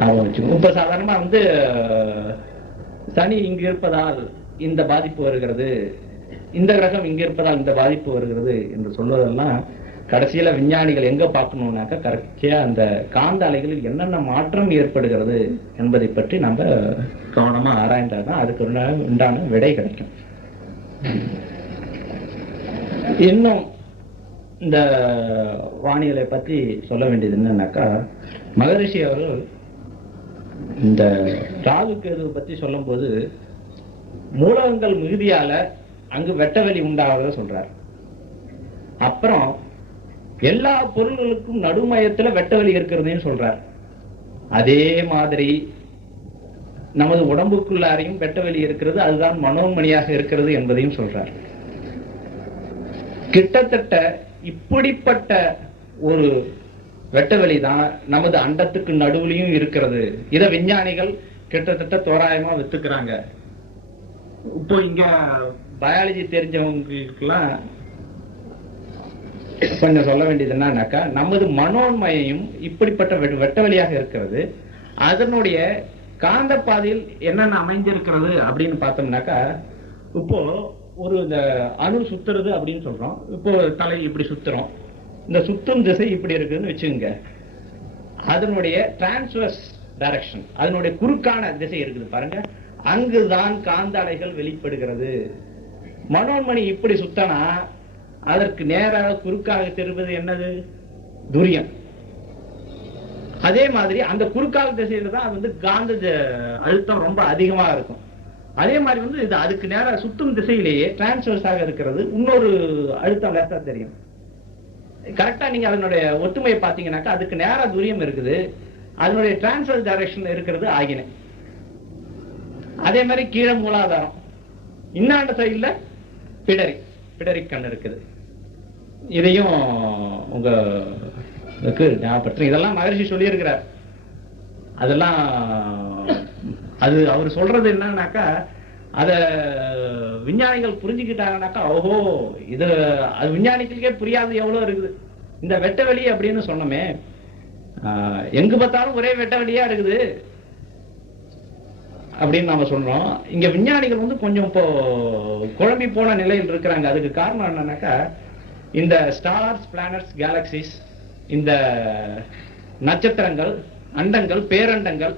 இப்ப சாதாரணமா வந்து சனி இங்கு இருப்பதால் இந்த பாதிப்பு வருகிறது, இந்த கிரகம் இங்க இருப்பதால் இந்த பாதிப்பு வருகிறது என்று சொல்வதெல்லாம் கடைசியில விஞ்ஞானிகள் எங்க பார்க்கணும்னாக்கா கரெக்டா அந்த காந்த அலைகளில் என்னென்ன மாற்றம் ஏற்படுகிறது என்பதை பற்றி நம்ம கவனமா ஆராய்ந்தாதான் அதுக்கு உண்டான விடை கிடைக்கும். இன்னும் இந்த வானிலை பற்றி சொல்ல வேண்டியது என்னன்னாக்கா, மகரிஷி அவர்கள் இந்த ராகு கேது பத்தி சொல்லும் போது மூலகங்கள் மிகுதியால அங்கு வெட்டவெளி உண்டாவத சொல்றார். அப்புறம் எல்லா பொருள்களுக்கும் நடுமையத்துல வெட்டவெளி இருக்கிறதுன்னு சொல்றார். அதே மாதிரி நமது உடம்புக்குள்ளாரையும் வெட்டவெளி இருக்கிறது, அதுதான் மனோன்மணியாக இருக்கிறது என்பதையும் சொல்றார். கிட்டத்தட்ட இப்படிப்பட்ட ஒரு வெட்டவெளி தான் நமது அண்டத்துக்கு நடுவுலையும் இருக்கிறது. இத விஞ்ஞானிகள் கிட்டத்தட்ட தோராயமா வித்துக்கிறாங்க. இப்போ இங்க பயாலஜி தெரிஞ்சவங்களுக்குலாம் கொஞ்சம் சொல்ல வேண்டியது என்னன்னாக்கா, நமது மனோன்மயம் இப்படிப்பட்ட வெட்டவெளியாக இருக்கிறது. அதனுடைய காந்த பாதையில் என்னென்ன அமைஞ்சிருக்கிறது அப்படின்னு பார்த்தோம்னாக்கா, இப்போ ஒரு இந்த அணு சுத்துறது அப்படின்னு சொல்றோம். இப்போ தலை இப்படி சுத்துறோம், இந்த சுத்தும் திசை இப்படி இருக்குன்னு வச்சுங்க. அதனுடைய டிரான்ஸ்வர்ஸ் டைரக்ஷன், அதனுடைய குறுக்கான திசை இருக்குது பாருங்க, அங்குதான் காந்த அலைகள் வெளிப்படுகிறது. மனோன்மணி இப்படி சுத்தனா அதற்கு நேராக குறுக்காக தெரிவது என்னது? துரியம். அதே மாதிரி அந்த குறுக்கால திசையில தான் வந்து காந்த அழுத்தம் ரொம்ப அதிகமா இருக்கும். அதே மாதிரி வந்து இது அதுக்கு நேராக சுத்தும் திசையிலேயே டிரான்ஸ்வர்ஸாக இருக்கிறது இன்னொரு அழுத்தம் லேசா தெரியும். கரெக்டா நீங்க அதனுடைய ஒத்துமையை பார்த்தீங்கன்னாக்கா அதுக்கு நேரா துரியம் இருக்குது, அதனுடைய டிரான்ஸ்வர்ஸ் டைரக்ஷன் இருக்கிறது ஆகினை. அதே மாதிரி கீழே மூலாதாரம், இன்னாண்ட சைடுல பிடரி கண் இருக்குது. இதையும் உங்களுக்கு ஞாபகப்படுத்து. இதெல்லாம் மகரிஷி சொல்லி இருக்கிறார். அதெல்லாம் அது அவர் சொல்றது என்னன்னாக்கா, அத விஞ்ஞானிகள் புரிஞ்சுக்கிட்டாங்கன்னாக்கா, ஓஹோ இது அது விஞ்ஞானிகளுக்கே புரியாது எவ்வளவு இருக்குது. இந்த வெட்டவெளி அப்படின்னு சொன்னோமே, எங்கு பார்த்தாலும் ஒரே வெட்டவெளியா இருக்குது அப்படின்னு நாம சொல்றோம். இங்க விஞ்ஞானிகள் வந்து கொஞ்சம் இப்போ குழம்பி போன நிலையில் இருக்கிறாங்க. அதுக்கு காரணம் என்னன்னாக்கா, இந்த ஸ்டார்ஸ், பிளானட்ஸ், கேலக்சிஸ், இந்த நட்சத்திரங்கள், அண்டங்கள், பேரண்டங்கள்,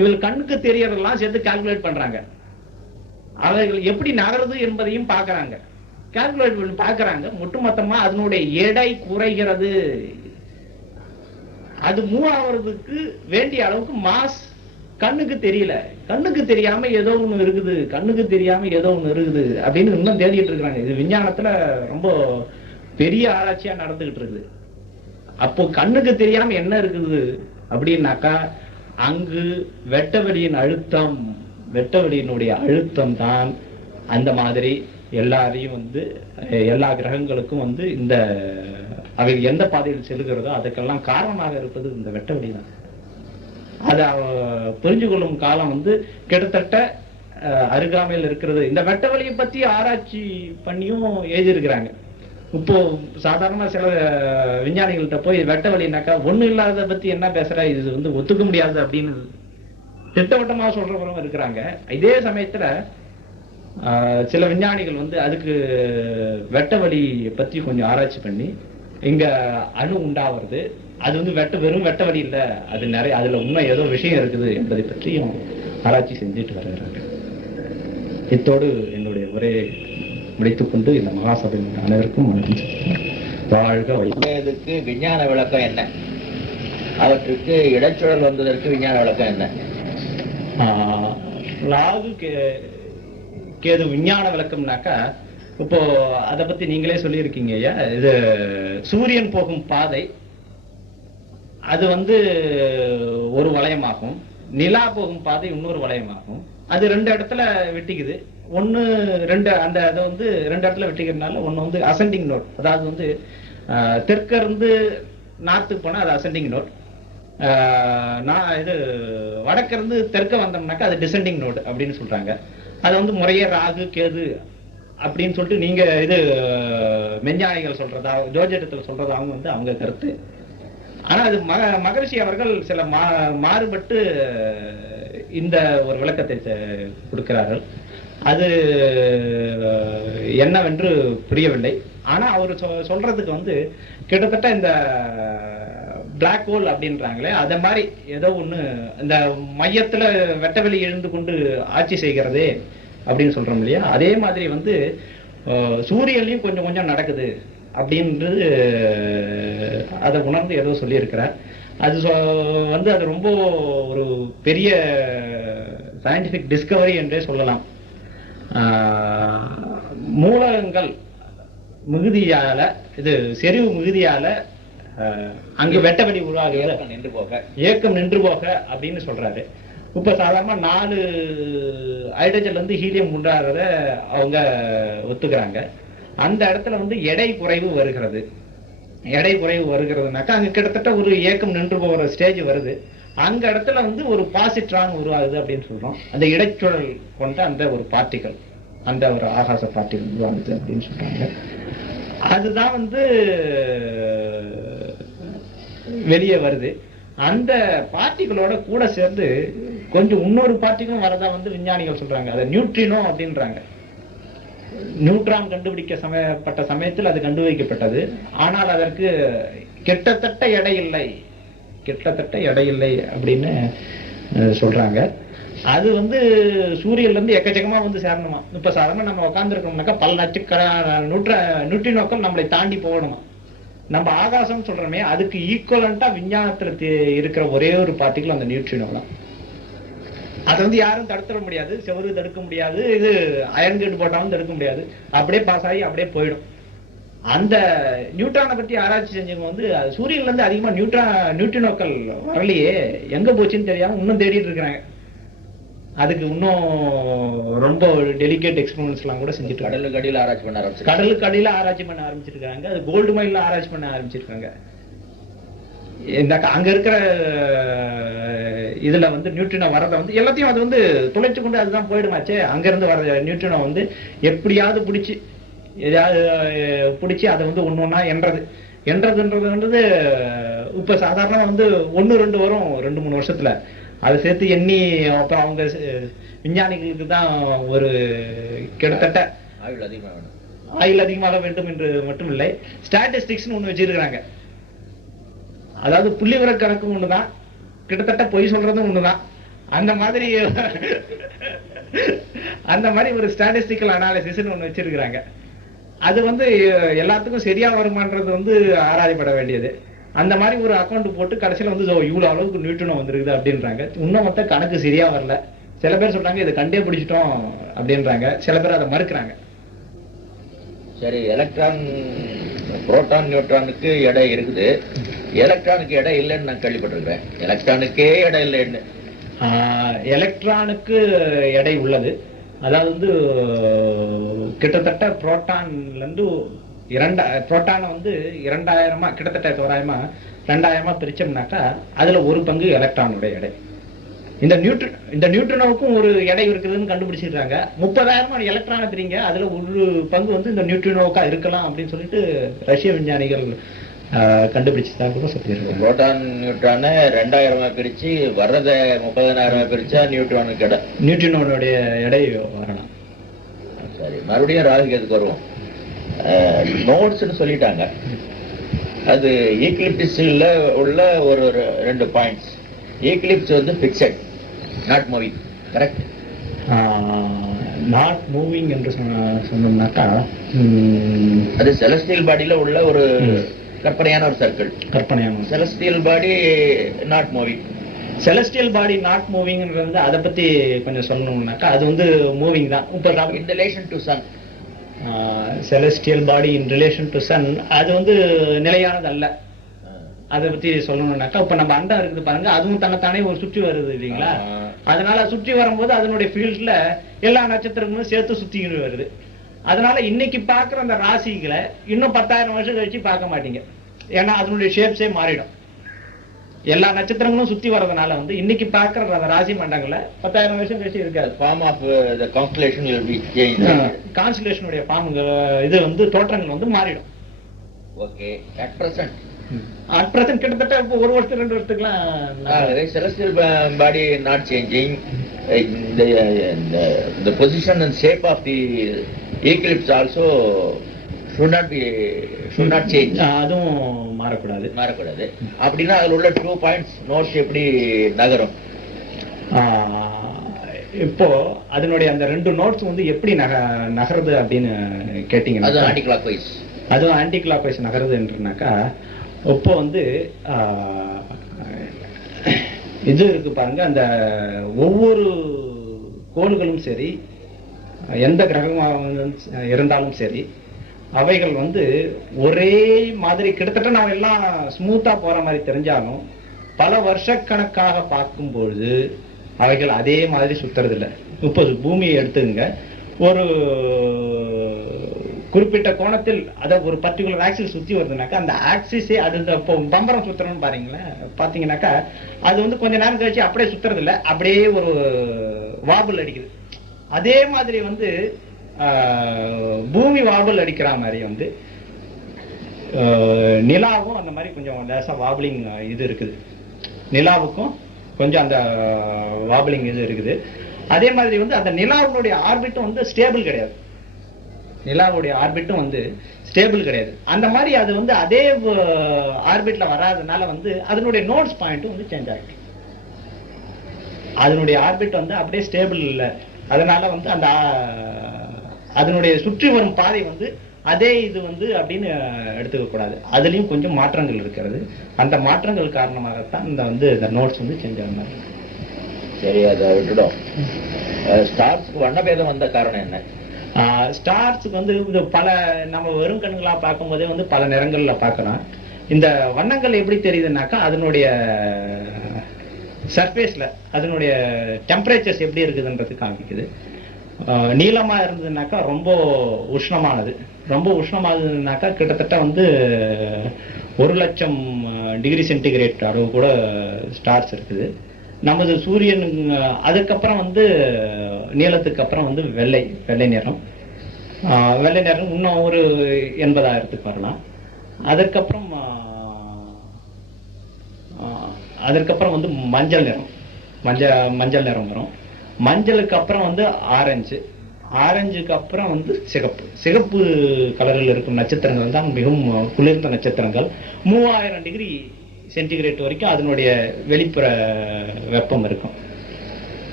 இவள் கண்ணுக்கு தெரியறதெல்லாம் சேர்த்து கால்குலேட் பண்றாங்க. அவைகள் எப்படி நகருது என்பதையும் பார்க்கறாங்க, கால்குலேட் பார்க்கறாங்க. ஒட்டுமொத்தமா அதனுடைய எடை குறைகிறது. அது மூவ் ஆகிறதுக்கு வேண்டிய அளவுக்கு மாஸ் கண்ணுக்கு தெரியல. கண்ணுக்கு தெரியாம ஏதோ ஒண்ணு இருக்குது, கண்ணுக்கு தெரியாம ஏதோ ஒண்ணு இருக்குது அப்படின்னு இன்னும் தேடிட்டு இருக்காங்க. இது விஞ்ஞானத்துல ரொம்ப பெரிய ஆராய்ச்சியா நடந்துகிட்டு இருக்குது. அப்போ கண்ணுக்கு தெரியாம என்ன இருக்குது அப்படின்னாக்கா, அங்கு வெட்டவெளியின் அழுத்தம், வெட்டவெளியினுடைய அழுத்தம் தான் அந்த மாதிரி எல்லாரையும் வந்து எல்லா கிரகங்களுக்கும் வந்து இந்த அவை எந்த பாதையில் செல்கிறதோ அதுக்கெல்லாம் காரணமாக இருப்பது இந்த வெட்டவெளி தான். அதை புரிஞ்சு கொள்ளும் காலம் வந்து கிட்டத்தட்ட அருகாமையில் இருக்கிறது. இந்த வெட்டவெளியை பத்தி ஆராய்ச்சி பண்ணியும் எழுதியிருக்கிறாங்க. இப்போ சாதாரணமா சில விஞ்ஞானிகள்கிட்ட போய் வெட்டவெளினாக்கா ஒண்ணு இல்லாத பத்தி என்ன பேசுற, இது வந்து ஒத்துக்க முடியாது அப்படின்னு திட்டவட்டமா சொல்றவரும் இருக்கிறாங்க. இதே சமயத்துல சில விஞ்ஞானிகள் வந்து அதுக்கு வெட்டவெளி பத்தி கொஞ்சம் ஆராய்ச்சி பண்ணி இங்க அணு உண்டாவது, அது வந்து வெறும் வெட்டவெளி இல்ல, அது நிறைய அதுல உண்மை ஏதோ விஷயம் இருக்குது என்பதை பற்றியும் ஆராய்ச்சி செஞ்சுட்டு வருகிறாங்க. இத்தோடு என்னுடைய உரை முடித்துக் கொண்டு இந்த மகாசபை அனைவருக்கும் வாழ்க. இதுக்கு விஞ்ஞான விளக்கம் என்ன? அவற்றுக்கு இடைச்சூழல் வந்ததற்கு விஞ்ஞான விளக்கம் என்ன? ராகு கேது விஞ்ஞான விளக்கம்னாக்கா, இப்போ அதை பத்தி நீங்களே சொல்லியிருக்கீங்க ஐயா. இது சூரியன் போகும் பாதை, அது வந்து ஒரு வளையமாகும். நிலா போகும் பாதை இன்னொரு வளையமாகும். அது ரெண்டு இடத்துல வெட்டிக்குது. ஒன்னு ரெண்டு அந்த அதை வந்து ரெண்டு இடத்துல வெட்டிக்கிறதுனால ஒன்னு வந்து அசெண்டிங் நோட், அதாவது வந்து தெற்க இருந்து நார்த்துக்கு போனா அது அசெண்டிங் நோட், இது வடக்க இருந்து தெற்க வந்தோம்னாக்கா அது டிசெண்டிங் நோட் அப்படின்னு சொல்றாங்க. அது வந்து முறையே ராகு கேது அப்படின்னு சொல்லிட்டு நீங்க இது மெஞ்ஞானிகள் சொல்றதா, ஜோதிடத்துல சொல்றதாகவும் வந்து அவங்க கருத்து. ஆனா அது மகரிஷி அவர்கள் சில மாறுபட்டு இந்த ஒரு விளக்கத்தை கொடுக்கிறார்கள். அது என்னவென்று புரியவில்லை. ஆனா அவர் சொல்றதுக்கு வந்து கிட்டத்தட்ட இந்த பிளாக் ஹோல் அப்படின்றாங்களே அத மாதிரி ஏதோ ஒண்ணு இந்த மையத்துல வெட்டவெளி எழுந்து கொண்டு ஆட்சி செய்கிறதே அப்படின்னு சொல்றோம் இல்லையா, அதே மாதிரி வந்து சூரியன்லயும் கொஞ்சம் கொஞ்சம் நடக்குது அப்படின்றது அதை உணர்ந்து ஏதோ சொல்லியிருக்கிறார். அது வந்து அது ரொம்ப ஒரு பெரிய சயின்டிபிக் டிஸ்கவரி என்றே சொல்லலாம். மூலகங்கள் மிகுதியால, இது செறிவு மிகுதியால அங்கு வெட்டவெளி உருவாகுது, ஏக்கம் நின்று போக அப்படின்னு சொல்றாரு. இப்ப சாதாரண 4 ஹைட்ரஜன்ல இருந்து ஹீலியம் உண்டாகிறத அவங்க ஒத்துக்கிறாங்க. அந்த இடத்துல வந்து எடை குறைவு வருகிறது. எடை குறைவு வருகிறதுனாக்கா அங்க கிட்டத்தட்ட ஒரு ஏக்கம் நின்று போகிற ஸ்டேஜ் வருது. அங்க இடத்துல வந்து ஒரு பாசிட்ரான் உருவாகுது அப்படின்னு சொல்றோம். அந்த இடைச்சுழல் கொண்ட அந்த ஒரு பார்ட்டிகல், அந்த ஒரு ஆகாச பார்ட்டிகல் உருவாகுது அப்படின்னு சொல்றாங்க. அதுதான் வந்து வெளியே வருது. அந்த பார்ட்டிகளோட கூட சேர்ந்து கொஞ்சம் இன்னொரு பார்ட்டிகளும் வரதா வந்து விஞ்ஞானிகள் சொல்றாங்க. அதை நியூட்ரினோ அப்படின்றாங்க. நியூட்ரான் கண்டுபிடிக்கப்பட்ட சமயத்தில் அது கண்டுபிடிக்கப்பட்டது. ஆனால் அதற்கு கிட்டத்தட்ட எடை இல்லை, கிட்டத்தட்ட எடை இல்லை அப்படின்னு சொல்றாங்க. அது வந்து சூரியன்ல இருந்து எக்கச்சக்கமா வந்து சேரணுமா. இப்ப சாதாரண நம்ம உட்கார்ந்து இருக்கோம்னாக்கா பல நியூட்ரினோக்கள் நம்மளை தாண்டி போகணுமா. நம்ம ஆகாசம் சொல்றோமே அதுக்கு ஈக்குவலண்டா விஞ்ஞானத்துல இருக்கிற ஒரே ஒரு பார்ட்டிகள் அந்த நியூட்ரினோ தான். அதை வந்து யாரும் தடுத்துட முடியாது, செவரு தடுக்க முடியாது, இது அயன் கேட் போட்டாலும் தடுக்க முடியாது. அப்படியே பாஸ் ஆகி அப்படியே போயிடும். அந்த நியூட்ரானை பற்றி ஆராய்ச்சி செஞ்சவங்க வந்து சூரியன்ல இருந்து அதிகமா நியூட்ரினோக்கள் வரலையே, எங்க போச்சுன்னு தெரியாம இன்னும் தேடிட்டு இருக்கிறாங்க. அதுக்கு இன்னும் ரொம்ப டெலிகேட் எக்ஸ்பெரிமெண்ட்ஸ் எல்லாம் கூட செஞ்சுட்டு கடலுக்கு அடியில் ஆராய்ச்சி பண்ண ஆரம்பிச்சு, கடலுக்கு அடியில ஆராய்ச்சி பண்ண ஆரம்பிச்சிருக்காங்க. அது கோல்டு மைன்ல ஆராய்ச்சி பண்ண ஆரம்பிச்சிருக்காங்க. இந்த அங்க இருக்கிற இதுல வந்து நியூட்ரினோ வரத வந்து எல்லாத்தையும் அது வந்து துளைச்சு கொண்டு அதுதான் போயிடுமாச்சே. அங்க இருந்து வர நியூட்ரினோ வந்து எப்படியாவது பிடிச்சி எதையாவது பிடிச்சி அதை வந்து ஒண்ணு என்றதுன்றது இப்ப சாதாரண வந்து 1-2 வரும் 2-3 வருஷத்துல. அதை சேர்த்து எண்ணி அப்புறம் அவங்க விஞ்ஞானிகளுக்கு தான் ஒரு கிட்டத்தட்ட ஆயுள் அதிகமாக வேண்டும் என்று மட்டும் இல்லை, ஸ்டாட்டிஸ்டிக்ஸ் ஒண்ணு வச்சிருக்கிறாங்க. அதாவது புள்ளிவிவர கணக்கும் ஒண்ணுதான், கிட்டத்தட்ட பொய் சொல்றதும் ஒண்ணுதான். அந்த மாதிரி ஒரு ஸ்டாட்டிஸ்டிக்கல் அனாலிசிஸ் ஒண்ணு வச்சிருக்கிறாங்க. அது வந்து எல்லாத்துக்கும் சரியா வருமானது வந்து ஆராயப்பட வேண்டியது. அந்த மாதிரி ஒரு அக்கௌண்ட் போட்டு கடைசியில வந்து இவ்வளவு அளவுக்கு நியூட்ரினோ வந்திருக்குது அப்படின்றாங்க. இன்னும் மொத்த கணக்கு சரியா வரல. சில பேர் சொல்றாங்க இதை கண்டே பிடிச்சிட்டோம் அப்படின்றாங்க, சில பேர் அதை மறுக்கிறாங்க. சரி, எலக்ட்ரான், புரோட்டான், நியூட்ரானுக்கு எடை இருக்குது, எலக்ட்ரானுக்கு எடை இல்லைன்னு நான் கேள்விப்பட்டிருக்கிறேன். எலக்ட்ரானுக்கே எடை இல்லைன்னு. எலக்ட்ரானுக்கு எடை உள்ளது. அதாவது வந்து கிட்டத்தட்ட புரோட்டான்ல இருந்து புரோட்டானை வந்து 2000 கிட்டத்தட்ட தோராயமா 2000 பிரிச்சோம்னாக்கா அதுல ஒரு பங்கு எலக்ட்ரானுடைய எடை. இந்த நியூட்ரினோவுக்கும் ஒரு எடை இருக்குதுன்னு கண்டுபிடிச்சிருக்காங்க. 30,000 எலக்ட்ரானை பிரிங்க, அதுல ஒரு பங்கு வந்து இந்த நியூட்ரினோவுக்கா இருக்கலாம் அப்படின்னு சொல்லிட்டு ரஷ்ய விஞ்ஞானிகள் கண்டுபிடிச்சதா கூட சொல்லியிருக்காங்க. புரோட்டான் நியூட்ரானை 2000 பிரிச்சு வர்றத 30,000 பிரிச்சா நியூட்ரினோனுடைய எடை வரலாம். சரி, மறுபடியும் ராகுகேதுக்கு வருவோம். நோட்ஸ்னு சொல்லிட்டாங்க. அது ஈக்லிப்டிஸ்ல உள்ள ஒரு 2 பாயிண்ட்ஸ். ஈக்லிப்ஸ் வந்து fixed, not moving. Correct? Not moving என்று சொன்னோம்னாக்கா அது செலஸ்டியல் பாடியில உள்ள ஒரு கற்பனையான ஒரு சர்க்கிள். கற்பனையான celestial body not moving. Celestial body not மூவிங்ன்றது வந்து அதை பத்தி கொஞ்சம் சொல்லணும்னாக்கா அது வந்து மூவிங் தான். இப்ப in relation to sun, celestial body in relation to sun அது வந்து நிலையானது அல்ல. அதை பத்தி சொல்லணும்னாக்கா இப்ப நம்ம அண்டம் இருக்குது பாருங்க, அதுவும் தன்னைத்தானே ஒரு சுற்றி வருது இல்லைங்களா. அதனால சுற்றி வரும்போது அதனுடைய ஃபீல்ட்ல எல்லா நட்சத்திரங்களும் சேர்த்து சுத்திக்கிட்டு வருது. அதனால இன்னைக்கு பாக்குற அந்த ராசிகளை இன்னும் 10,000 வருஷம் கழிச்சு பார்க்க மாட்டீங்க. ஏன்னா அதனுடைய ஷேப்ஸே மாறிடும். எல்லா நட்சத்திரங்களும் சுத்தி வர்றதுனால வந்து இன்னைக்கு பாக்குற அந்த ராசி மண்டங்கள்ல 10,000 வருஷம் கழிச்சு இருக்காது. Form of the constellation will be changed. கான்ஸ்டலேஷனுடைய ஃபார்ம் இது வந்து தோற்றங்கள் வந்து மாறிடும். ஓகே. அட் பிரசன்ட் கிட்டத்தட்ட இப்போ ஒரு வருஷத்துக்கு 2 வருஷத்துக்குலாம் celestial body not changing. The position and shape of the eclipse also should not change. அதுவும் மாறக்கூடாது. அப்படின்னா அதுல உள்ள 2 பாயிண்ட்ஸ் நோட்ஸ் எப்படி நகரும்? இப்போ அதனுடைய அந்த 2 நோட்ஸ் வந்து எப்படி நகருது அப்படின்னு கேட்டீங்கன்னா, அதுவும் ஆன்டி கிளாக் வைஸ் நகருதுன்றனாக்கா, இப்போ வந்து இது இருக்கு பாருங்க, அந்த ஒவ்வொரு கோள்களும் சரி, எந்த கிரகமாக இருந்தாலும் சரி, அவைகள் வந்து ஒரே மாதிரி கிட்டத்தட்ட நம்ம எல்லாம் ஸ்மூத்தா போற மாதிரி தெரிஞ்சாலும் பல வருஷக்கணக்காக பார்க்கும்பொழுது அவைகள் அதே மாதிரி சுத்துறது இல்லை. இப்போ பூமியை எடுத்துங்க, ஒரு குறிப்பிட்ட கோணத்தில் அதை ஒரு பர்டிகுலர் ஆக்சிஸ் சுத்தி வருதுனாக்கா, அந்த ஆக்சிஸே அது இப்போ பம்பரம் சுத்துறோம்னு பாத்தீங்கன்னாக்கா, அது வந்து கொஞ்ச நேரம் கழிச்சு அப்படியே சுத்துறது இல்லை, அப்படியே ஒரு வாபுல் அடிக்குது. அதே மாதிரி வந்து பூமி வாபுல் அடிக்கிற மாதிரி வந்து நிலாவும் அந்த மாதிரி கொஞ்சம் லேசா வாபுலிங் இது இருக்குது. நிலாவுக்கும் கொஞ்சம் அந்த வாபுலிங் இது இருக்குது. அதே மாதிரி வந்து அந்த நிலாவுடைய ஆர்பிட்டும் வந்து ஸ்டேபிள் கிடையாது. நிலாவுடைய ஆர்பிட்டும் வந்து ஸ்டேபிள் கிடையாது. அந்த மாதிரி அது வந்து அதே ஆர்பிட்ல வராதனால வந்து அதனுடைய நோட்ஸ் பாயிண்ட்டும் வந்து சேஞ்ச் ஆகிட்டு, அதனுடைய ஆர்பிட் வந்து அப்படியே ஸ்டேபிள் இல்லை. அதனால வந்து அந்த அதனுடைய சுற்றி வரும் பாதை வந்து அதே இது வந்து அப்படின்னு எடுத்துக்க கூடாது. அதுலயும் கொஞ்சம் மாற்றங்கள் இருக்கிறது. அந்த மாற்றங்கள் காரணமாகத்தான் இந்த வந்து இந்த நோட்ஸ் வந்து சேஞ்ச் ஆக மாதிரி. சரி, அதை விட்டுடும். ஸ்டார்ஸ்க்கு வண்ணபேதம் வந்த காரணம் என்ன? ஸ்டார்ஸுக்கு வந்து இது பல, நம்ம வெறும் கண்களா பார்க்கும் போதே வந்து பல நிறங்கள்ல பார்க்கலாம். இந்த வண்ணங்கள் எப்படி தெரியுதுன்னாக்கா, அதனுடைய சர்ஃபேஸ்ல அதனுடைய டெம்பரேச்சர்ஸ் எப்படி இருக்குதுன்றது காமிக்குது. நீளமா இருந்ததுனாக்கா ரொம்ப உஷ்ணமானது, ரொம்ப உஷ்ணமானதுனாக்கா கிட்டத்தட்ட வந்து 1,00,000 டிகிரி சென்டிகிரேட் அளவு கூட ஸ்டார்ஸ் இருக்குது. நமது சூரியன் அதுக்கப்புறம் வந்து நீளத்துக்கு அப்புறம் வந்து வெள்ளை நிறம். வெள்ளை நிறம் இன்னும் ஒரு 80,000 வரலாம். அதற்கப்புறம் வந்து மஞ்சள் நிறம் வரும். மஞ்சளுக்கு அப்புறம் வந்து ஆரஞ்சுக்கு அப்புறம் வந்து சிகப்பு கலரில் இருக்கும் நட்சத்திரங்கள் தான் மிகவும் குளிர்ந்த நட்சத்திரங்கள். 3000 டிகிரி சென்டிகிரேட் வரைக்கும் அதனுடைய வெளிப்புற வெப்பம் இருக்கும்.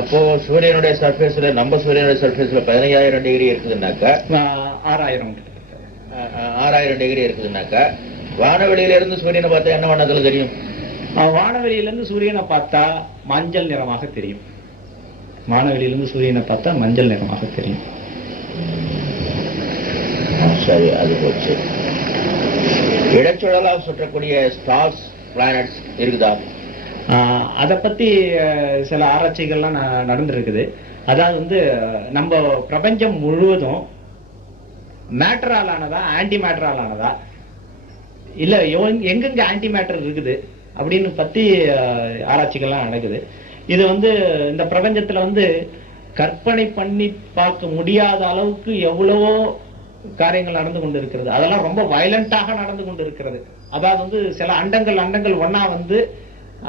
அப்போ சூரியனுடைய சர்ஃபேஸ்ல, நம்ம சூரியனுடைய சர்ஃபேஸ்ல 15,000 டிகிரி இருக்குதுன்னாக்கா, 6,000 டிகிரி இருக்குதுன்னாக்கா, வானவெளியில இருந்து சூரியனை பார்த்தா என்ன வண்ணத்துல தெரியும்? வானவெளியிலிருந்து சூரியனை பார்த்தா மஞ்சள் நிறமாக தெரியும். வானவெளியிலிருந்து சூரியனை பார்த்தா மஞ்சள் நிறமாக தெரியும். சரி, அது போச்சு. இடச்சுழலாக சுற்றக்கூடிய ஸ்டார்ஸ், பிளானட்ஸ் இருக்குதா? அதை பத்தி சில ஆராய்ச்சிகள்லாம் நடந்துருக்குது. அதாவது வந்து நம்ம பிரபஞ்சம் முழுவதும் மேட்டரால் ஆனதா, ஆன்டி மேட்டரால் ஆனதா, இல்ல எங்கெங்க ஆன்டி மேட்டர் இருக்குது அப்படின்னு பத்தி ஆராய்ச்சிகள்லாம் நடக்குது. இது வந்து இந்த பிரபஞ்சத்துல வந்து கற்பனை பண்ணி பார்க்க முடியாத அளவுக்கு எவ்வளவோ காரியங்கள் நடந்து கொண்டு இருக்கிறது. அதெல்லாம் ரொம்ப வயலண்டாக நடந்து கொண்டு இருக்கிறது. அதாவது வந்து சில அண்டங்கள் ஒன்னா வந்து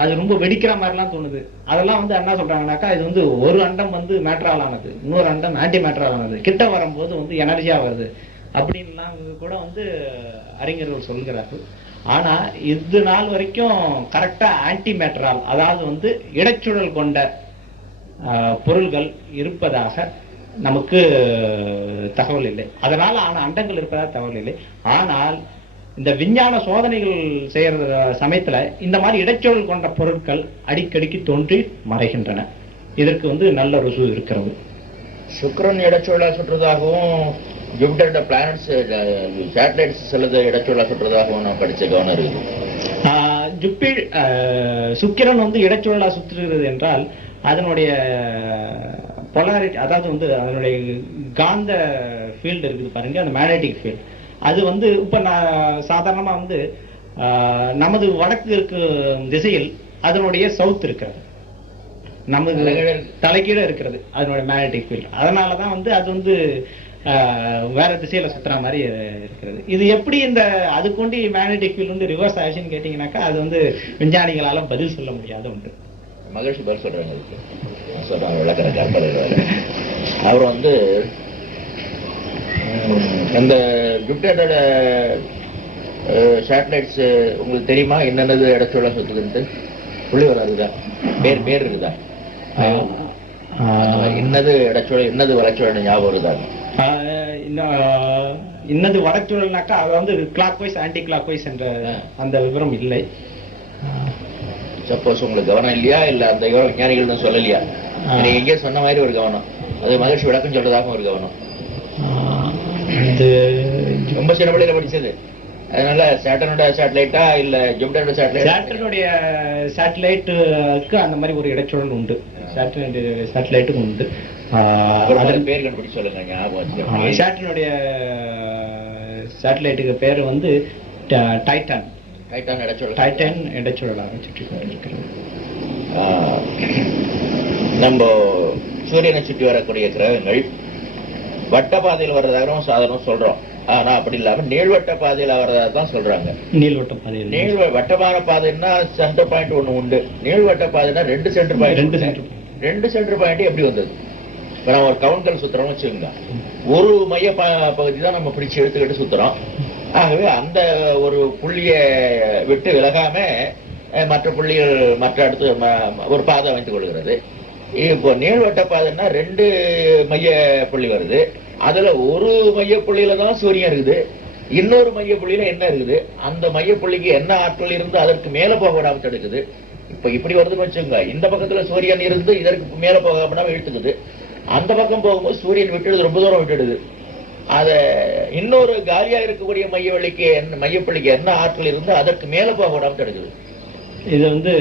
அது ரொம்ப வெடிக்கிற மாதிரிலாம் தோணுது. அதெல்லாம் வந்து என்ன சொல்றாங்கன்னாக்கா, இது வந்து ஒரு அண்டம் வந்து மேட்டரால் ஆனது, இன்னொரு அண்டம் ஆன்டி மேட்டரால் ஆனது, கிட்ட வரும்போது வந்து எனர்ஜியா வருது அப்படின்லாம் கூட வந்து அறிஞர்கள் சொல்கிறார்கள். ஆனா இது நாள் வரைக்கும் கரெக்டா ஆன்டி மேட்டரால், அதாவது வந்து இடைச்சூழல் கொண்ட பொருள்கள் இருப்பதாக நமக்கு தகவல் இல்லை. அதனால அண்டங்கள் இருப்பதாக தகவல் இல்லை. ஆனால் இந்த விஞ்ஞான சோதனைகள் செய்யற சமயத்துல இந்த மாதிரி இடைச்சூழல் கொண்ட பொருட்கள் அடிக்கடிக்கு தோன்றி மறைகின்றன. இதற்கு வந்து நல்ல ருசு இருக்கிறது. சுக்கிரன் இடைச்சூழலா சுற்றுறதாகவும், ஜூபிட்டர் பிளானட்ஸ் சேட்டலைட்ஸ் சிலது இடைச்சூழலா சுற்றுறதாகவும் நான் படிச்ச கவனம் இருக்குது. சுக்கிரன் வந்து இடைச்சூழலா சுற்றுகிறது என்றால் அதனுடைய பொலாரிட்டி, அதாவது வந்து அதனுடைய காந்த ஃபீல்டு இருக்குது பாருங்க, அந்த மேக்னெட்டிக் ஃபீல்டு, அது வந்து இப்ப நான் சாதாரணமா வந்து நமது வடக்கு இருக்கும் திசையில் அதனுடைய சவுத் இருக்கிறது, நமது தலைகீழ இருக்கிறது அதனுடைய மேக்னெட்டிக் ஃபீல்டு. அதனாலதான் வந்து அது வந்து வேற திசையில சுத்துற மாதிரி இருக்கிறது. இது எப்படி இந்த அது கொண்டு மேக்னெட்டிக் ஃபீல்டு வந்து ரிவர்ஸ் ஆச்சுன்னு கேட்டீங்கன்னாக்கா அது வந்து விஞ்ஞானிகளால பதில் சொல்ல முடியாத ஒன்று. மகிழ்ச்சி பதில் சொல்றாங்க, சொல்றாங்க விளக்கிற கற்பனை. அவர் வந்து இந்த ஜூபிட்டரோட சேட்டலைட்ஸ் உங்களுக்கு தெரியுமா என்னென்னது இடத்துல சுத்துதுன்ட்டு? புள்ளி வராதுதான், பேர் இருக்குதா? என்னது இடச்சூழல் என்னது வளச்சூழல் ஞாபகம் இருக்குதா? இன்னது வடச்சூழல்னாக்கா அது வந்து clockwise anticlockwise என்ற அந்த விவரம் இல்லை. சப்போஸ் உங்களுக்கு கவனம் இல்லையா, இல்ல அந்த விஞ்ஞானிகள் தான் சொல்லலையா? நீங்க எங்கேயும் சொன்ன மாதிரி ஒரு கவனம், அது மகிழ்ச்சி விளக்கம் சொல்றதாக ஒரு கவனம். ரொம்ப சின்ன பிள்ளையில படிச்சது. அதனால சேட்டனோட சேட்டலைட்டா இல்ல ஜூபிட்டரோட சேட்டலைட்? சேட்டனுடைய சேட்டலைட்டுக்கு அந்த மாதிரி ஒரு இடச்சூழல் உண்டு, சேட்டலைட்டுக்கு உண்டு. பேர் கண்டுபிடிச்சு சொல்லுங்க, ஞாபகம். சேட்டனுடைய சேட்டலைட்டுக்கு பேர் வந்து டைட்டன். டைட்டன் இடச்சூழலாக சுற்றி கொண்டிருக்கிறது. நம்ம சூரியனை சுற்றி வரக்கூடிய கிரகங்கள் வட்ட பாதையில் வர்றதாகவும் சாதாரணம் சொல்றோம். ஆனா அப்படி இல்லாம நீள்வட்ட பாதையில வர்றதா தான் சொல்றாங்க. நீள்வட்ட பாதையில் வட்டமான பாதைன்னா சென்டர் பாயிண்ட் ஒண்ணு உண்டு, நீள்வட்ட பாதைன்னா ரெண்டு சென்டர் பாயிண்ட். ரெண்டு சென்டர் பாயிண்ட் எப்படி வந்தது? நம்ம ஒரு கவுண்டல் சுத்துறோம்னு வச்சுக்கோங்க, ஒரு மைய பகுதி தான் நம்ம பிடிச்சு எடுத்துக்கிட்டு சுத்துறோம். ஆகவே அந்த ஒரு புள்ளிய விட்டு விலகாம மற்ற புள்ளிகள் மற்ற அடுத்து ஒரு பாதை அமைத்துக் கொள்கிறது. இப்போ நீள்வட்ட பாதைன்னா ரெண்டு மைய புள்ளி வருது, அதுல ஒரு மைய புள்ளியில தான் சூரியன் இருக்குது, இன்னொரு மைய புள்ளியில என்ன இருக்குது, அந்த மைய புள்ளிக்கு என்ன ஆற்றல் இருந்து அதற்கு மேல போக விடாம தடுக்குது. இப்ப இப்படி வருதுன்னு வச்சுக்கோங்க, இந்த பக்கத்துல சூரியன் இருந்து இதற்கு மேல போகாம இழுத்துக்குது, அந்த பக்கம் போகும்போது சூரியன் விட்டுடுது, ரொம்ப தூரம் விட்டுடுது. அத இன்னொரு காலியா இருக்கக்கூடிய மையப்புள்ளிக்கு என்ன ஆற்றல் இருந்து அதற்கு மேல போக விடாம தடுக்குது. இது வந்து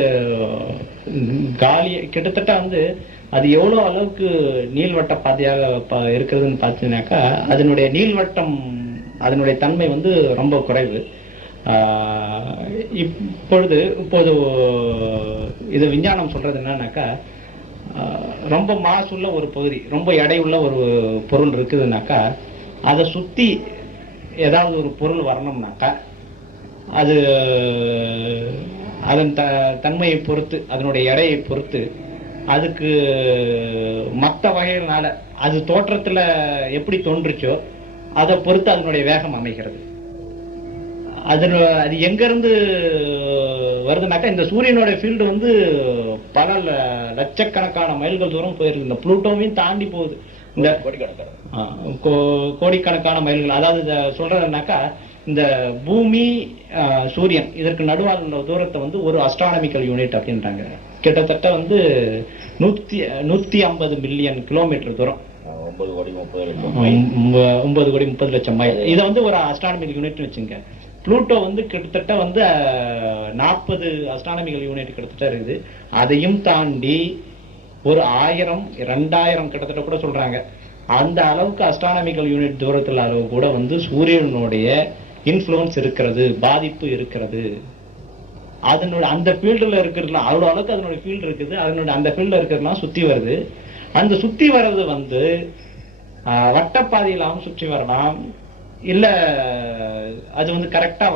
காலி கிட்டத்தட்ட வந்து அது எவ்வளவு அளவுக்கு நீள்வட்ட பாதையாக இருக்கிறதுன்னு பார்த்தீங்கன்னாக்கா அதனுடைய நீள்வட்டம் அதனுடைய தன்மை வந்து ரொம்ப குறைவு. இப்போது இது விஞ்ஞானம் சொல்றது என்னன்னாக்கா, ரொம்ப மாசுள்ள ஒரு பகுதி, ரொம்ப எடையுள்ள ஒரு பொருள் இருக்குதுன்னாக்கா அதை சுத்தி ஏதாவது ஒரு பொருள் வரணும்னாக்கா அது அதன் தன்மையை பொறுத்து அதனுடைய எடையை பொறுத்து அதுக்கு மற்ற வகைகளால அது தோற்றத்துல எப்படி தோன்றுச்சோ அதை பொறுத்து அதனுடைய வேகம் அமைகிறது. அது எங்க இருந்து வருதுனாக்கா இந்த சூரியனோட ஃபீல்டு வந்து பல லட்சக்கணக்கான மைல்கள் தூரம் போயிருக்கு. இந்த புளூட்டோவையும் தாண்டி போகுது, இந்த கோடிக்கணக்கான மைல்கள். அதாவது சொல்றதுனாக்கா இந்த பூமி சூரியன் இதற்கு நடுவால் உள்ள தூரத்தை வந்து ஒரு அஸ்ட்ரானமிக்கல் யூனிட் அப்படின்றாங்க. கிட்டத்தட்ட வந்து 150 மில்லியன் கிலோமீட்டர் தூரம், 9 கோடி 30 லட்சம் மைல். இதை வந்து ஒரு அஸ்ட்ரானமிக்கல் யூனிட் வச்சுங்க. புளூட்டோ வந்து கிட்டத்தட்ட வந்து 40 அஸ்ட்ரானமிக்கல் யூனிட் கிட்டத்தட்ட இருக்குது. அதையும் தாண்டி ஒரு 1000 2000 கிட்டத்தட்ட கூட சொல்றாங்க. அந்த அளவுக்கு அஸ்ட்ரானமிக்கல் யூனிட் தூரத்தில் அளவு கூட வந்து சூரியனுடைய இன்ஃப்ளூயன்ஸ் இருக்கிறது, பாதிப்பு இருக்கிறது. அதனோட அந்த ஃபீல்டுல இருக்கிறதுலாம் அவ்வளோ அளவுக்கு அதனுடைய ஃபீல்டு இருக்குது. அதனுடைய அந்த ஃபீல்டுல இருக்கிறதுலாம் சுத்தி வருது. அந்த சுத்தி வர்றது வந்து வட்டப்பாதையிலாவும் சுற்றி வரலாம், இல்ல அது வந்து கரெக்டா